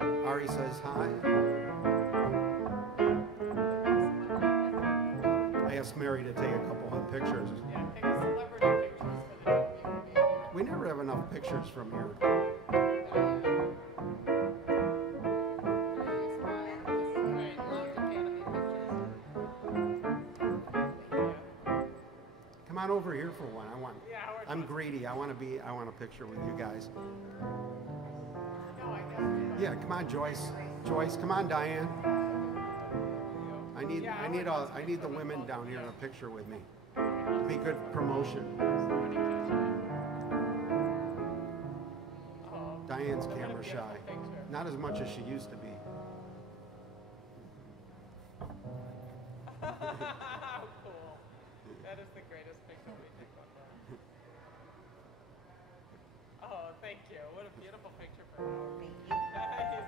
Ari says hi. I asked Mary to take a couple of pictures. Yeah, take a celebrity pictures for the WBIG. We never have enough pictures from here. Right, LoungeACADemy pictures. Come on over here for one. Yeah, I'm greedy. I want a picture with you guys. No, I got it. Yeah, come on, Joyce. Joyce, come on, Diane. I need the women down here in a picture with me. It'd be good promotion. Diane's camera shy. Not as much as she used to be. How cool. That is the greatest picture we take on that. Oh, thank you. What a beautiful picture for Howard. Thank you.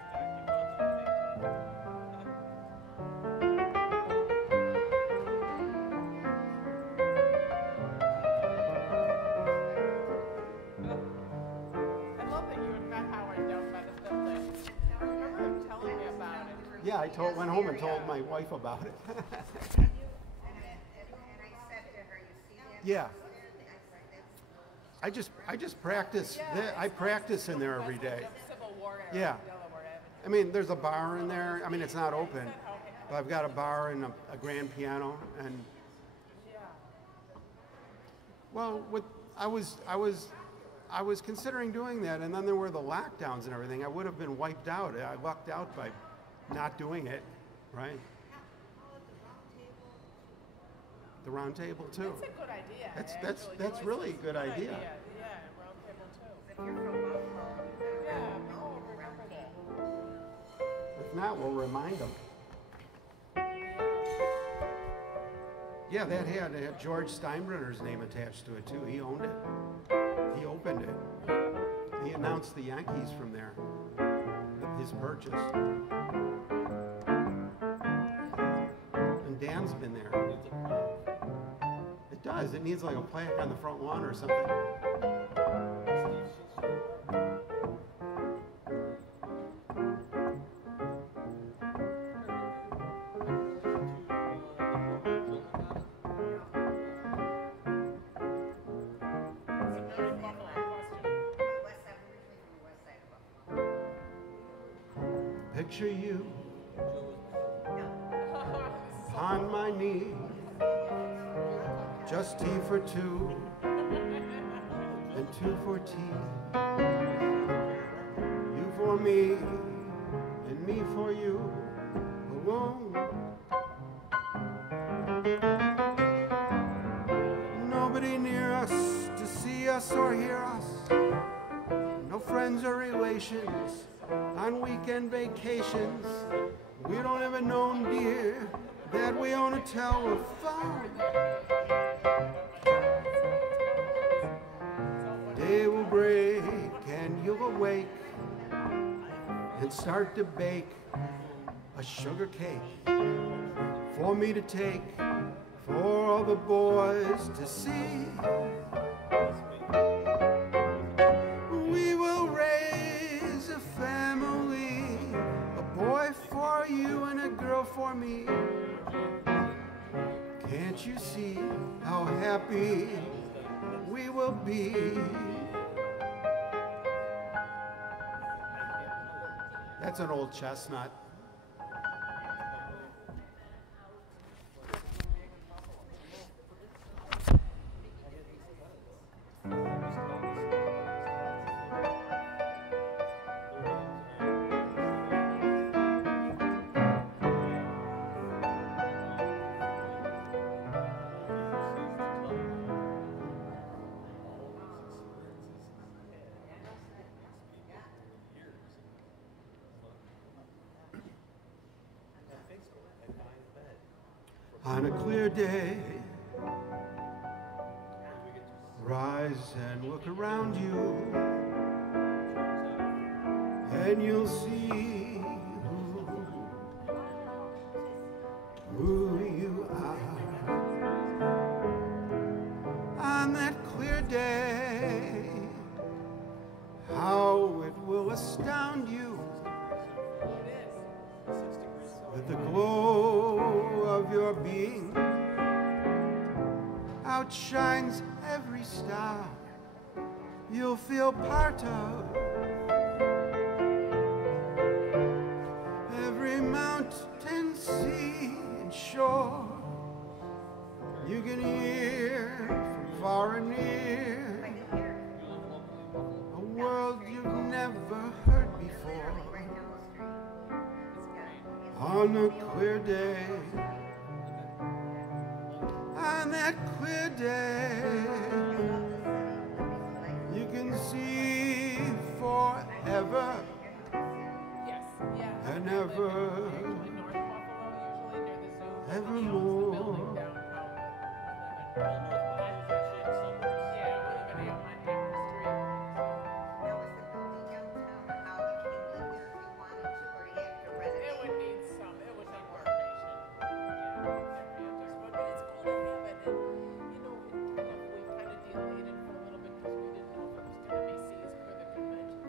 He's talking about the I love that you had met Howard down by the building. I remember him telling me about it. Yeah, went home and told my wife about it. And I said to her, you see that? Yeah. I just practice. I practice in there every day. Civil War era, Yeah. Delaware Avenue. I mean, there's a bar in there. I mean, it's not open, but I've got a bar and a grand piano. And Yeah. well, I was considering doing that, and then there were the lockdowns and everything. I would have been wiped out. I lucked out by not doing it, right? The round table too. That's a good idea. That's really a good idea. Yeah, round table too. If you're from Buffalo, Yeah, people would remember that. If not, we'll remind them. Yeah, that had George Steinbrenner's name attached to it too. He owned it. He opened it. He announced the Yankees from there. His purchase. And Dan's been there. It does. It needs like a plaque on the front lawn or something. Picture you on my knee, just tea for two, and two for tea. You for me, and me for you, alone. Nobody near us to see us or hear us. No friends or relations on weekend vacations. We don't even know, dear, that we own a telephone. Day will break and you'll awake and start to bake a sugar cake for me to take for all the boys to see. We will raise a family, a boy for you and a girl for me. Can't you see how happy we will be? That's an old chestnut. On a clear day, rise and look around you, and you'll see who you are. On that clear day, how it will astound you with the glow of your being outshines every star you'll feel part of, every mountain, sea, and shore. You can hear from far and near a world you've never heard before. On a clear day, on that clear day, you can see forever and ever, evermore.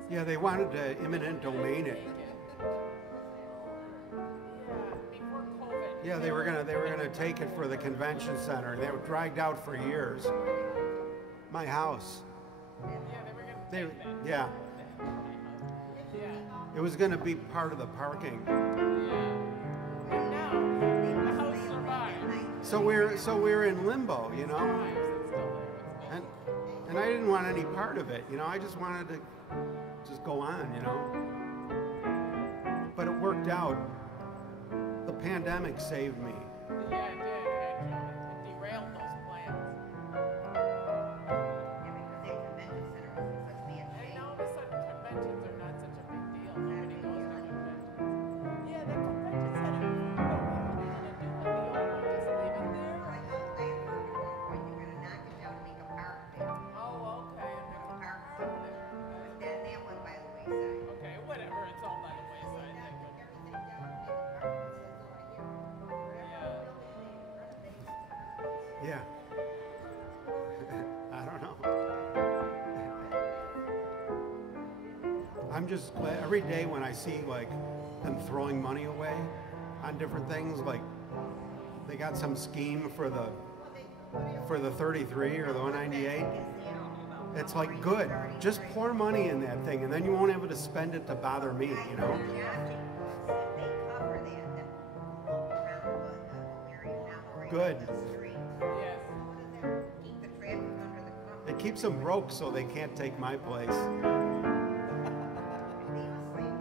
Yeah, they wanted to eminent domain it. Yeah, they were gonna take it for the convention center, and they were dragged out for years. My house. Yeah. It was gonna be part of the parking. So we're in limbo, you know. And I didn't want any part of it, you know. I just wanted to just go on, you know. But it worked out. The pandemic saved me. Yeah, it did. It derailed those plans. And now all of a sudden conventions are not such a big deal. Nobody goes to conventions. Yeah, the convention center. But what are they going to do with the old one? Just leave it there? I heard at one point you're going to knock it down and make a park there. Oh, okay. Make a park there. But then that went by the wayside. Okay, whatever. It's all by the wayside. Everything down, make a park that says over here. Yeah. I don't know. I'm just glad every day when I see like them throwing money away on different things, like they got some scheme for the 33 or the 198. It's like, good, just pour money in that thing and then you won't have to spend it to bother me, you know? Good. It keeps them broke so they can't take my place.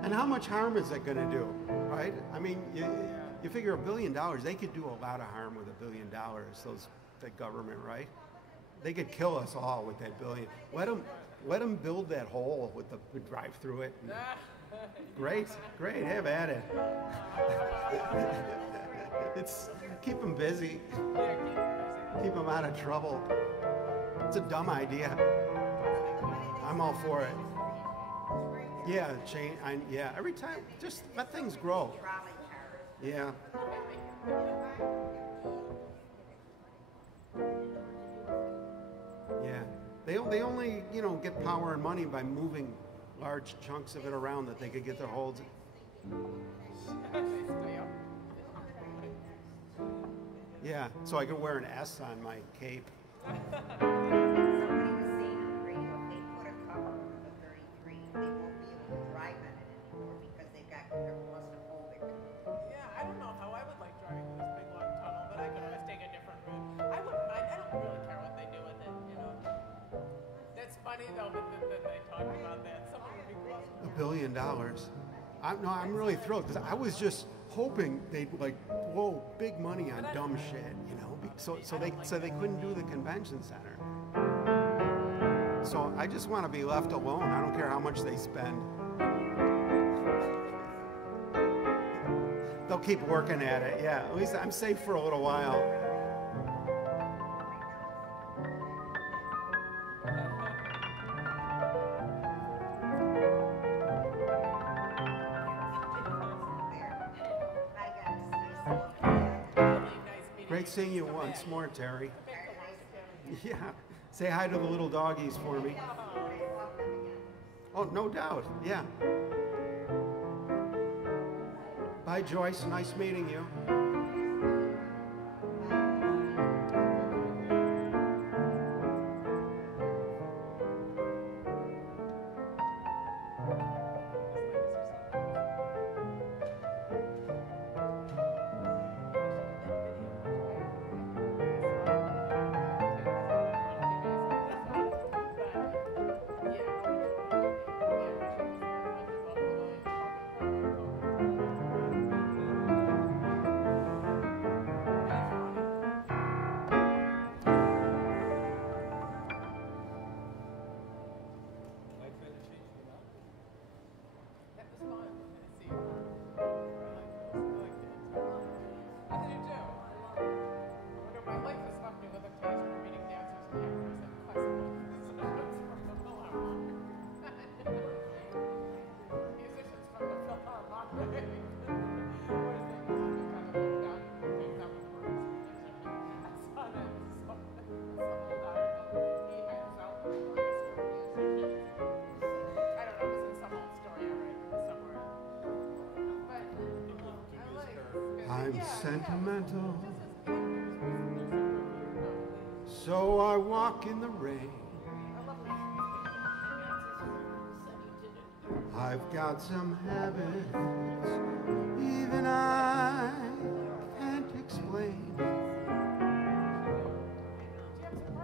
And how much harm is it going to do, right? I mean, you figure $1 billion, they could do a lot of harm with $1 billion, the government, right? They could kill us all with that billion. Let them build that hole with the drive through it. Great, have at it. It's keep them busy. Keep them out of trouble. It's a dumb idea. I'm all for it. Yeah, yeah, every time, just let things grow. Trolley cars. Yeah. Yeah. They only, get power and money by moving large chunks of it around that they could get their holds. Yeah, so I could wear an S on my cape. Somebody was saying on the radio, if they put a cover on the 33, they won't be able to drive on it anymore because they're claustrophobic. Yeah, I don't know how I would like driving through this big long tunnel, but I could always take a different route. I wouldn't mind. I don't really care what they do with it, That's funny though that they talk about that. Someone would be claustrophobic. $1 billion. I'm really thrilled because I was just hoping they'd blow big money on dumb shit, so they couldn't do the convention center. So I just want to be left alone. I don't care how much they spend. They'll keep working at it. Yeah, at least I'm safe for a little while. Great seeing you once more, Terry. Yeah. Say hi to the little doggies for me. Oh, no doubt. Yeah. Bye, Joyce. Nice meeting you. I'm sentimental, so I walk in the rain. I've got some habits even I can't explain.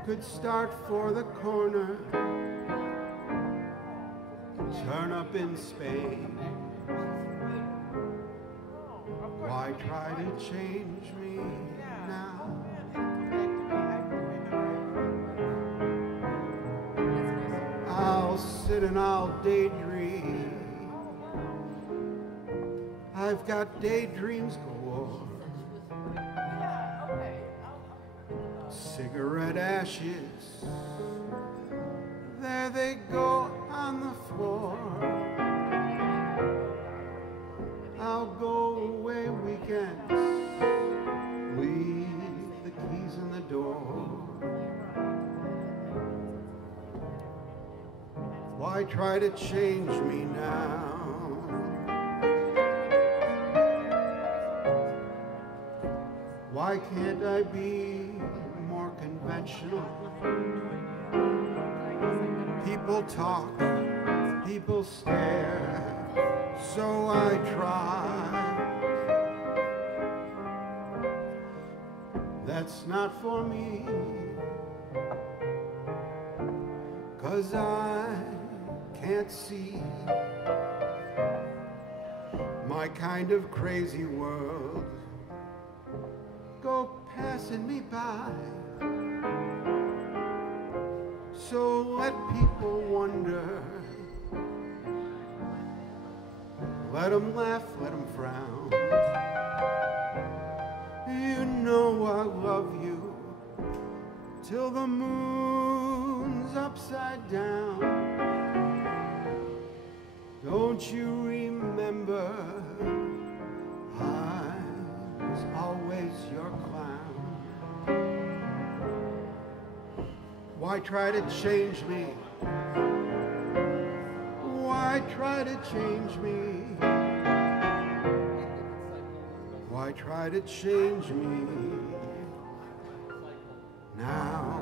Could start for the corner, turn up in Spain. Why try to change me now? I'll sit and I'll daydream. I've got daydreams galore. Cigarette ashes, there they go on the floor. I'll go away weekends, leave the keys in the door. Why try to change me now? Why can't I be more conventional? People talk, people stare, so I try. That's not for me, 'cause I can't see my kind of crazy world go passing me by. So let people wonder, let them laugh, let them frown. You know I love you till the moon's upside down. Don't you remember I was always your clown? Why try to change me? Why try to change me? Why try to change me now?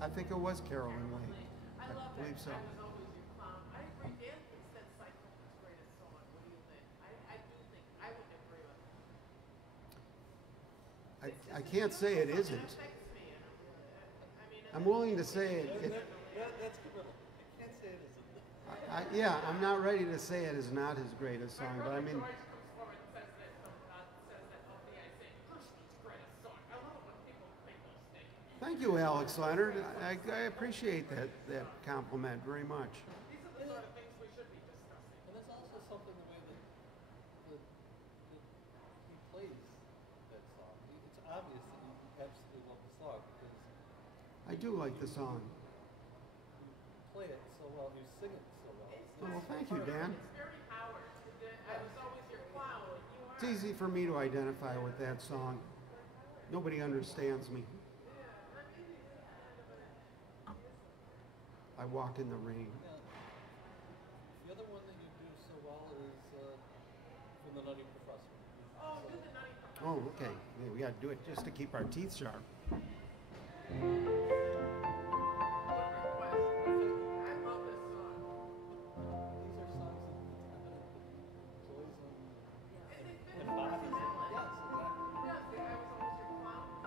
I think it was Carolyn Lake. I believe so. I agree. Dan thinks that Cycle is his greatest song. What do you think? I do think I would agree with him. I can't say it isn't. I'm willing to say it. That's guerrilla. I can't say it isn't. Yeah, I'm not ready to say it is not his greatest song, but I mean. Thank you, Alex Leonard. I appreciate that compliment very much. These are the sort of things we should be discussing. And there's also something the way that he plays that song. It's obvious that you absolutely love the song because I do like the song. you play it so well, you sing it so well. Well, thank you, Dan. It's very Howard. I was always your clown. It's easy for me to identify with that song. Nobody understands me. I walk in the rain. Yeah. The other one that you do so well is from The Nutty Professor. Oh, do the Nutty Professor. Oh, okay. Yeah, we got to do it just to keep our teeth sharp. I love this song. These are songs that enjoys them. And they fit And the bodies. personality. Yes, exactly. Yes, I was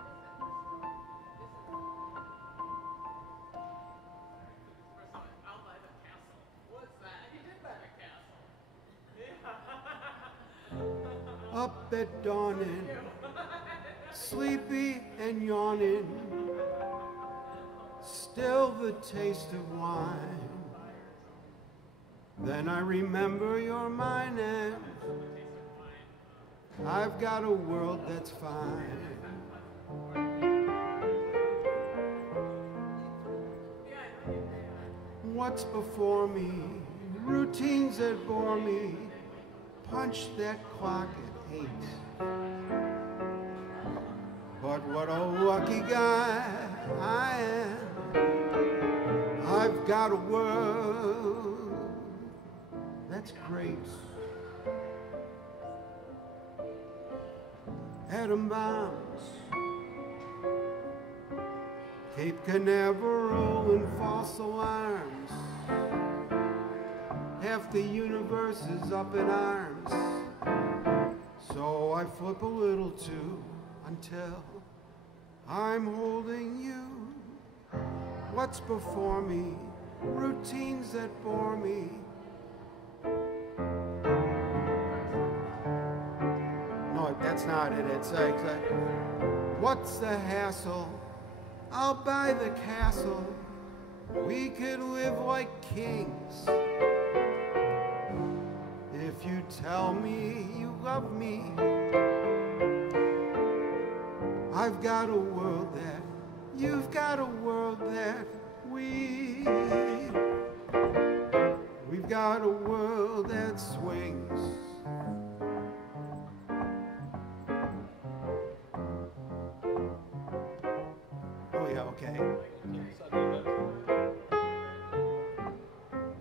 always your clown. I'll buy the castle. What's that? You did buy the castle. Yeah. Up at dawning, sleepy and yawning, still the taste of wine. Then I remember you're mine and I've got a world that's fine. What's before me, routines that bore me, punch that clock at 8. But what a lucky guy I am. I've got a world that's great. Atom bombs, Cape Canaveral and false alarms. Half the universe is up in arms. So I flip a little too until I'm holding you. What's before me, routines that bore me. No, that's not it. It's like, what's the hassle? I'll buy the castle. We could live like kings. If you tell me you love me, I've got a world that, you've got a world that we've got a world that swings. Oh yeah, okay.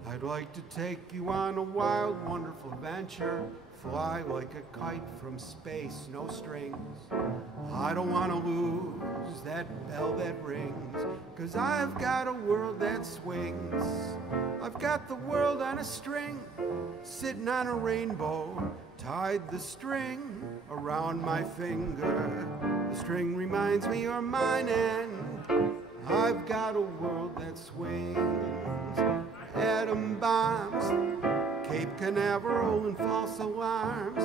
I'd like to take you on a wild, wonderful adventure. Fly like a kite from space, no strings. I don't want to lose that bell that rings, 'cause I've got a world that swings. I've got the world on a string, sitting on a rainbow. Tied the string around my finger. The string reminds me you're mine, and I've got a world that swings. Atom bombs, Cape Canaveral and false alarms.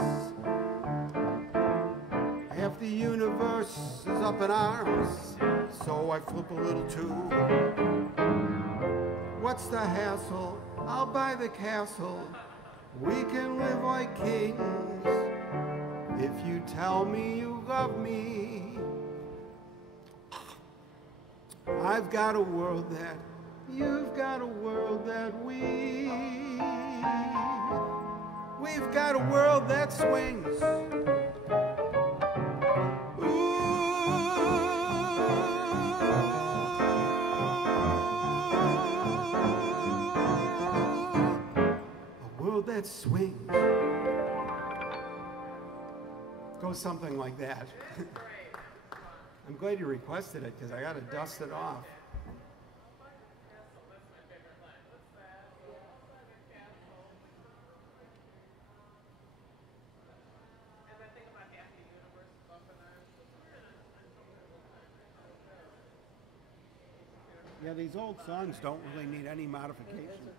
Half the universe is up in arms, so I flip a little too. What's the hassle? I'll buy the castle. We can live like kings. If you tell me you love me, I've got a world that you've got a world that we've got a world that swings. A world that swings. Go something like that. I'm glad you requested it because I got to dust it off. Yeah, these old songs don't really need any modification.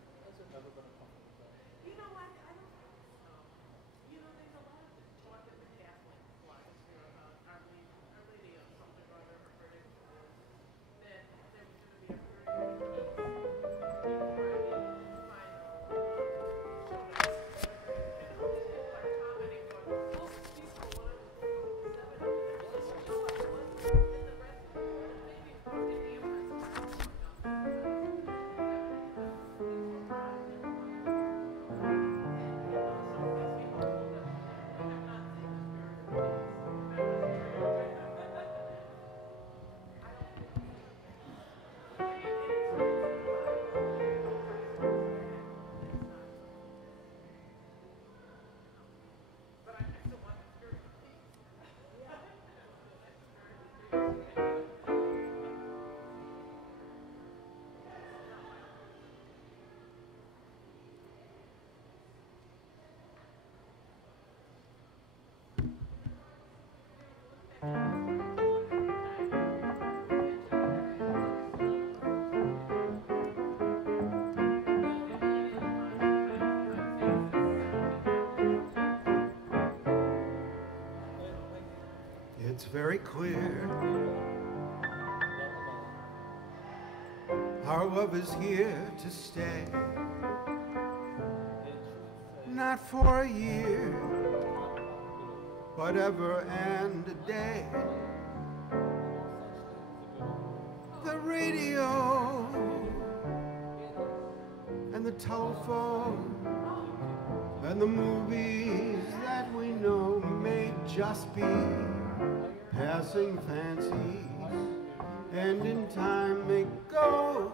It's very clear our love is here to stay, not for a year, but ever and a day. The radio and the telephone and the movies that we know may just be passing fancies, and in time may go.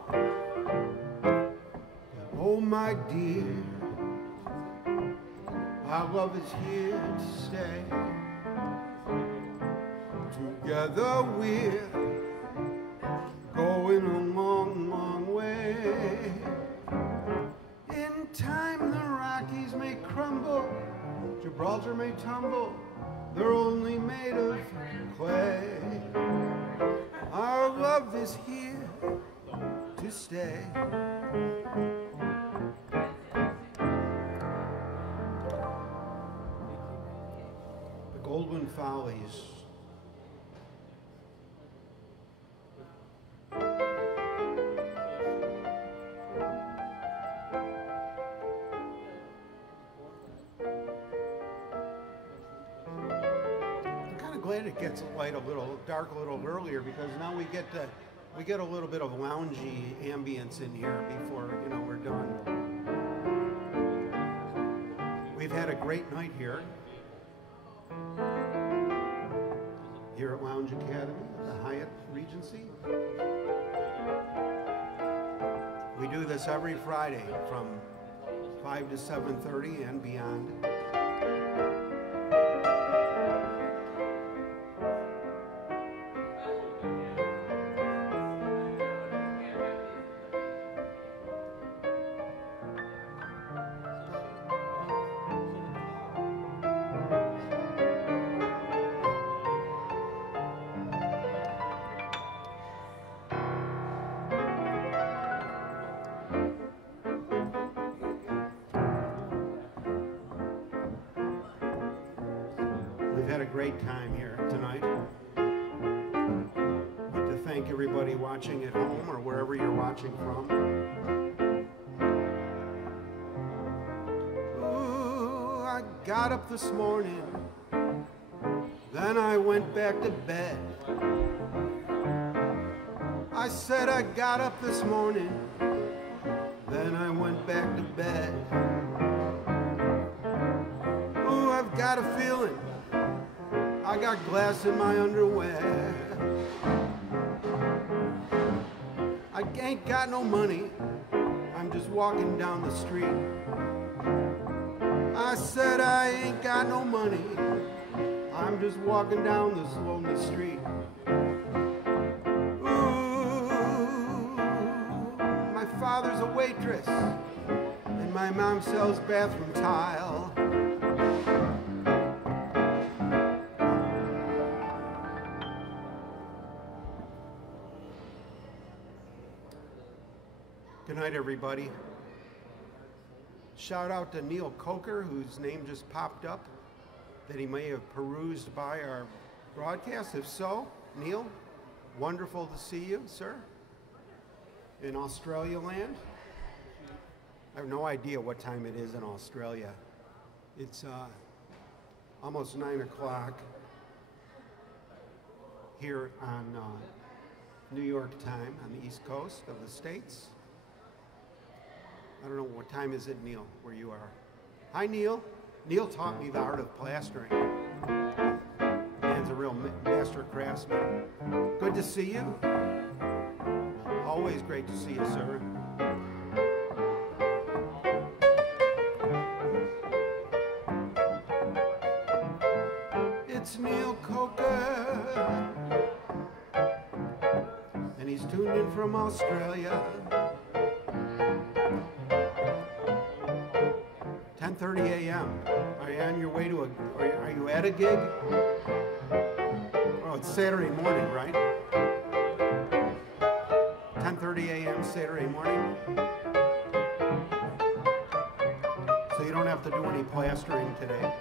Oh my dear, our love is here to stay. Together we're going a long, long way. In time the Rockies may crumble, Gibraltar may tumble, they're only made of clay. Our love is here to stay. The Goldman Follies. Glad it gets light a little dark a little earlier, because now we get a little bit of loungy ambience in here before we're done. We've had a great night here at LoungeACADEmy at the Hyatt Regency. We do this every Friday from 5 to 7:30 and beyond. Had a great time here tonight. I'd like to thank everybody watching at home or wherever you're watching from. Ooh, I got up this morning, then I went back to bed. I said I got up this morning, then I went back to bed. Ooh, I've got a feeling I got glass in my underwear. I ain't got no money, I'm just walking down the street. I said I ain't got no money, I'm just walking down this lonely street. Ooh, my father's a waitress, and my mom sells bathroom tile. Good night, everybody. Shout out to Neil Coker, whose name just popped up, that he may have perused by our broadcast. If so, Neil, wonderful to see you, sir, in Australia land. I have no idea what time it is in Australia. It's almost 9 o'clock here on New York time on the East Coast of the States. I don't know, what time is it, Neil, where you are? Hi, Neil. Neil taught me the art of plastering. Man's a real master craftsman. Good to see you. Always great to see you, sir. It's Neil Coker, and he's tuned in from Australia. 10:30 a.m. Are you on your way to are you at a gig? Oh, it's Saturday morning, right? 10:30 a.m. Saturday morning. So you don't have to do any plastering today.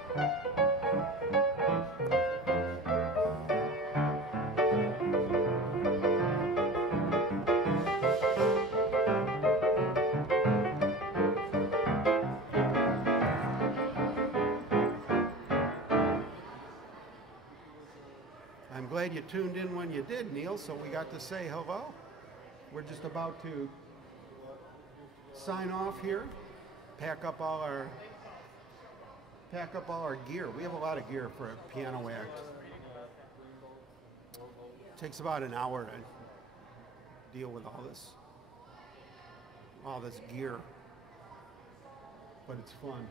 Glad you tuned in when you did, Neil, so we got to say hello. We're just about to sign off here, pack up all our gear. We have a lot of gear for a piano act. It takes about an hour to deal with all this gear, but it's fun.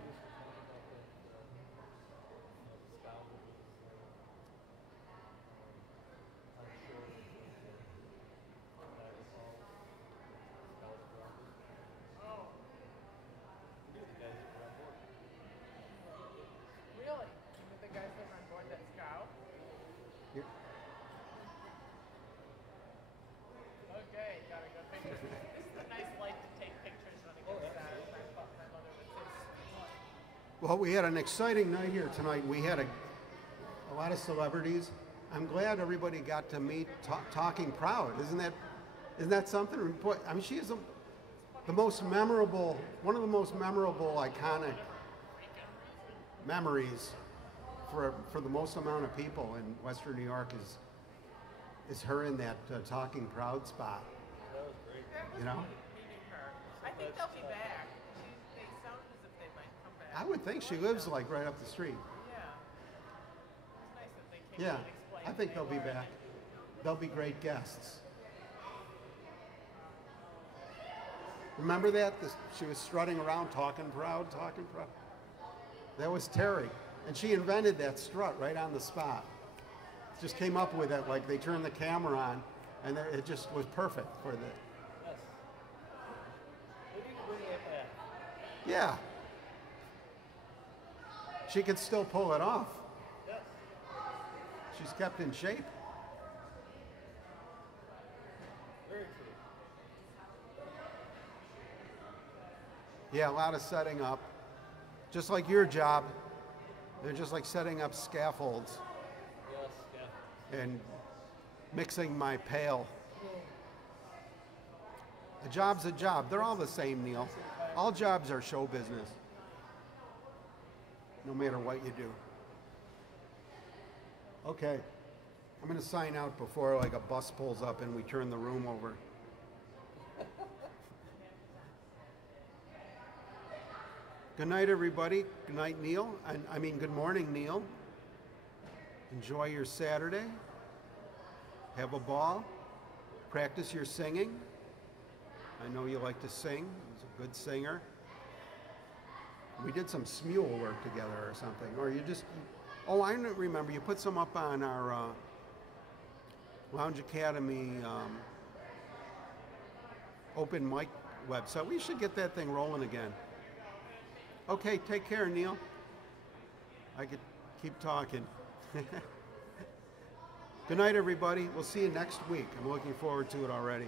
Well, we had an exciting night here tonight. We had a lot of celebrities. I'm glad everybody got to meet Talking Proud. Isn't that something? I mean, she is the most memorable, one of the most memorable, iconic memories for the most amount of people in Western New York is her in that Talking Proud spot. That was great. You know? I think they'll be back. They sound as if they might come back. I would think she lives like right up the street. Yeah. It's nice that they came and explained. I think they'll be back. They'll be great guests. Remember that? She was strutting around, talking proud. That was Terry. And she invented that strut right on the spot. Just came up with it, like they turned the camera on, and it just was perfect for the... Yes. We need to bring that back. Yeah. She could still pull it off. Yes. She's kept in shape. Very true. Yeah, a lot of setting up. Just like your job. They're just like setting up scaffolds. Yes, yeah. And mixing my pail. A job's a job. They're all the same, Neil. All jobs are show business. No matter what you do. Okay. I'm going to sign out before like a bus pulls up and we turn the room over. Good night, everybody. Good night, Neil. I mean, good morning, Neil. Enjoy your Saturday. Have a ball. Practice your singing. I know you like to sing. He's a good singer. We did some smule work together or something. Or you just, oh, I remember. You put some up on our Lounge Academy open mic website. We should get that thing rolling again. Okay, take care, Neil. I could keep talking. Good night, everybody. We'll see you next week. I'm looking forward to it already.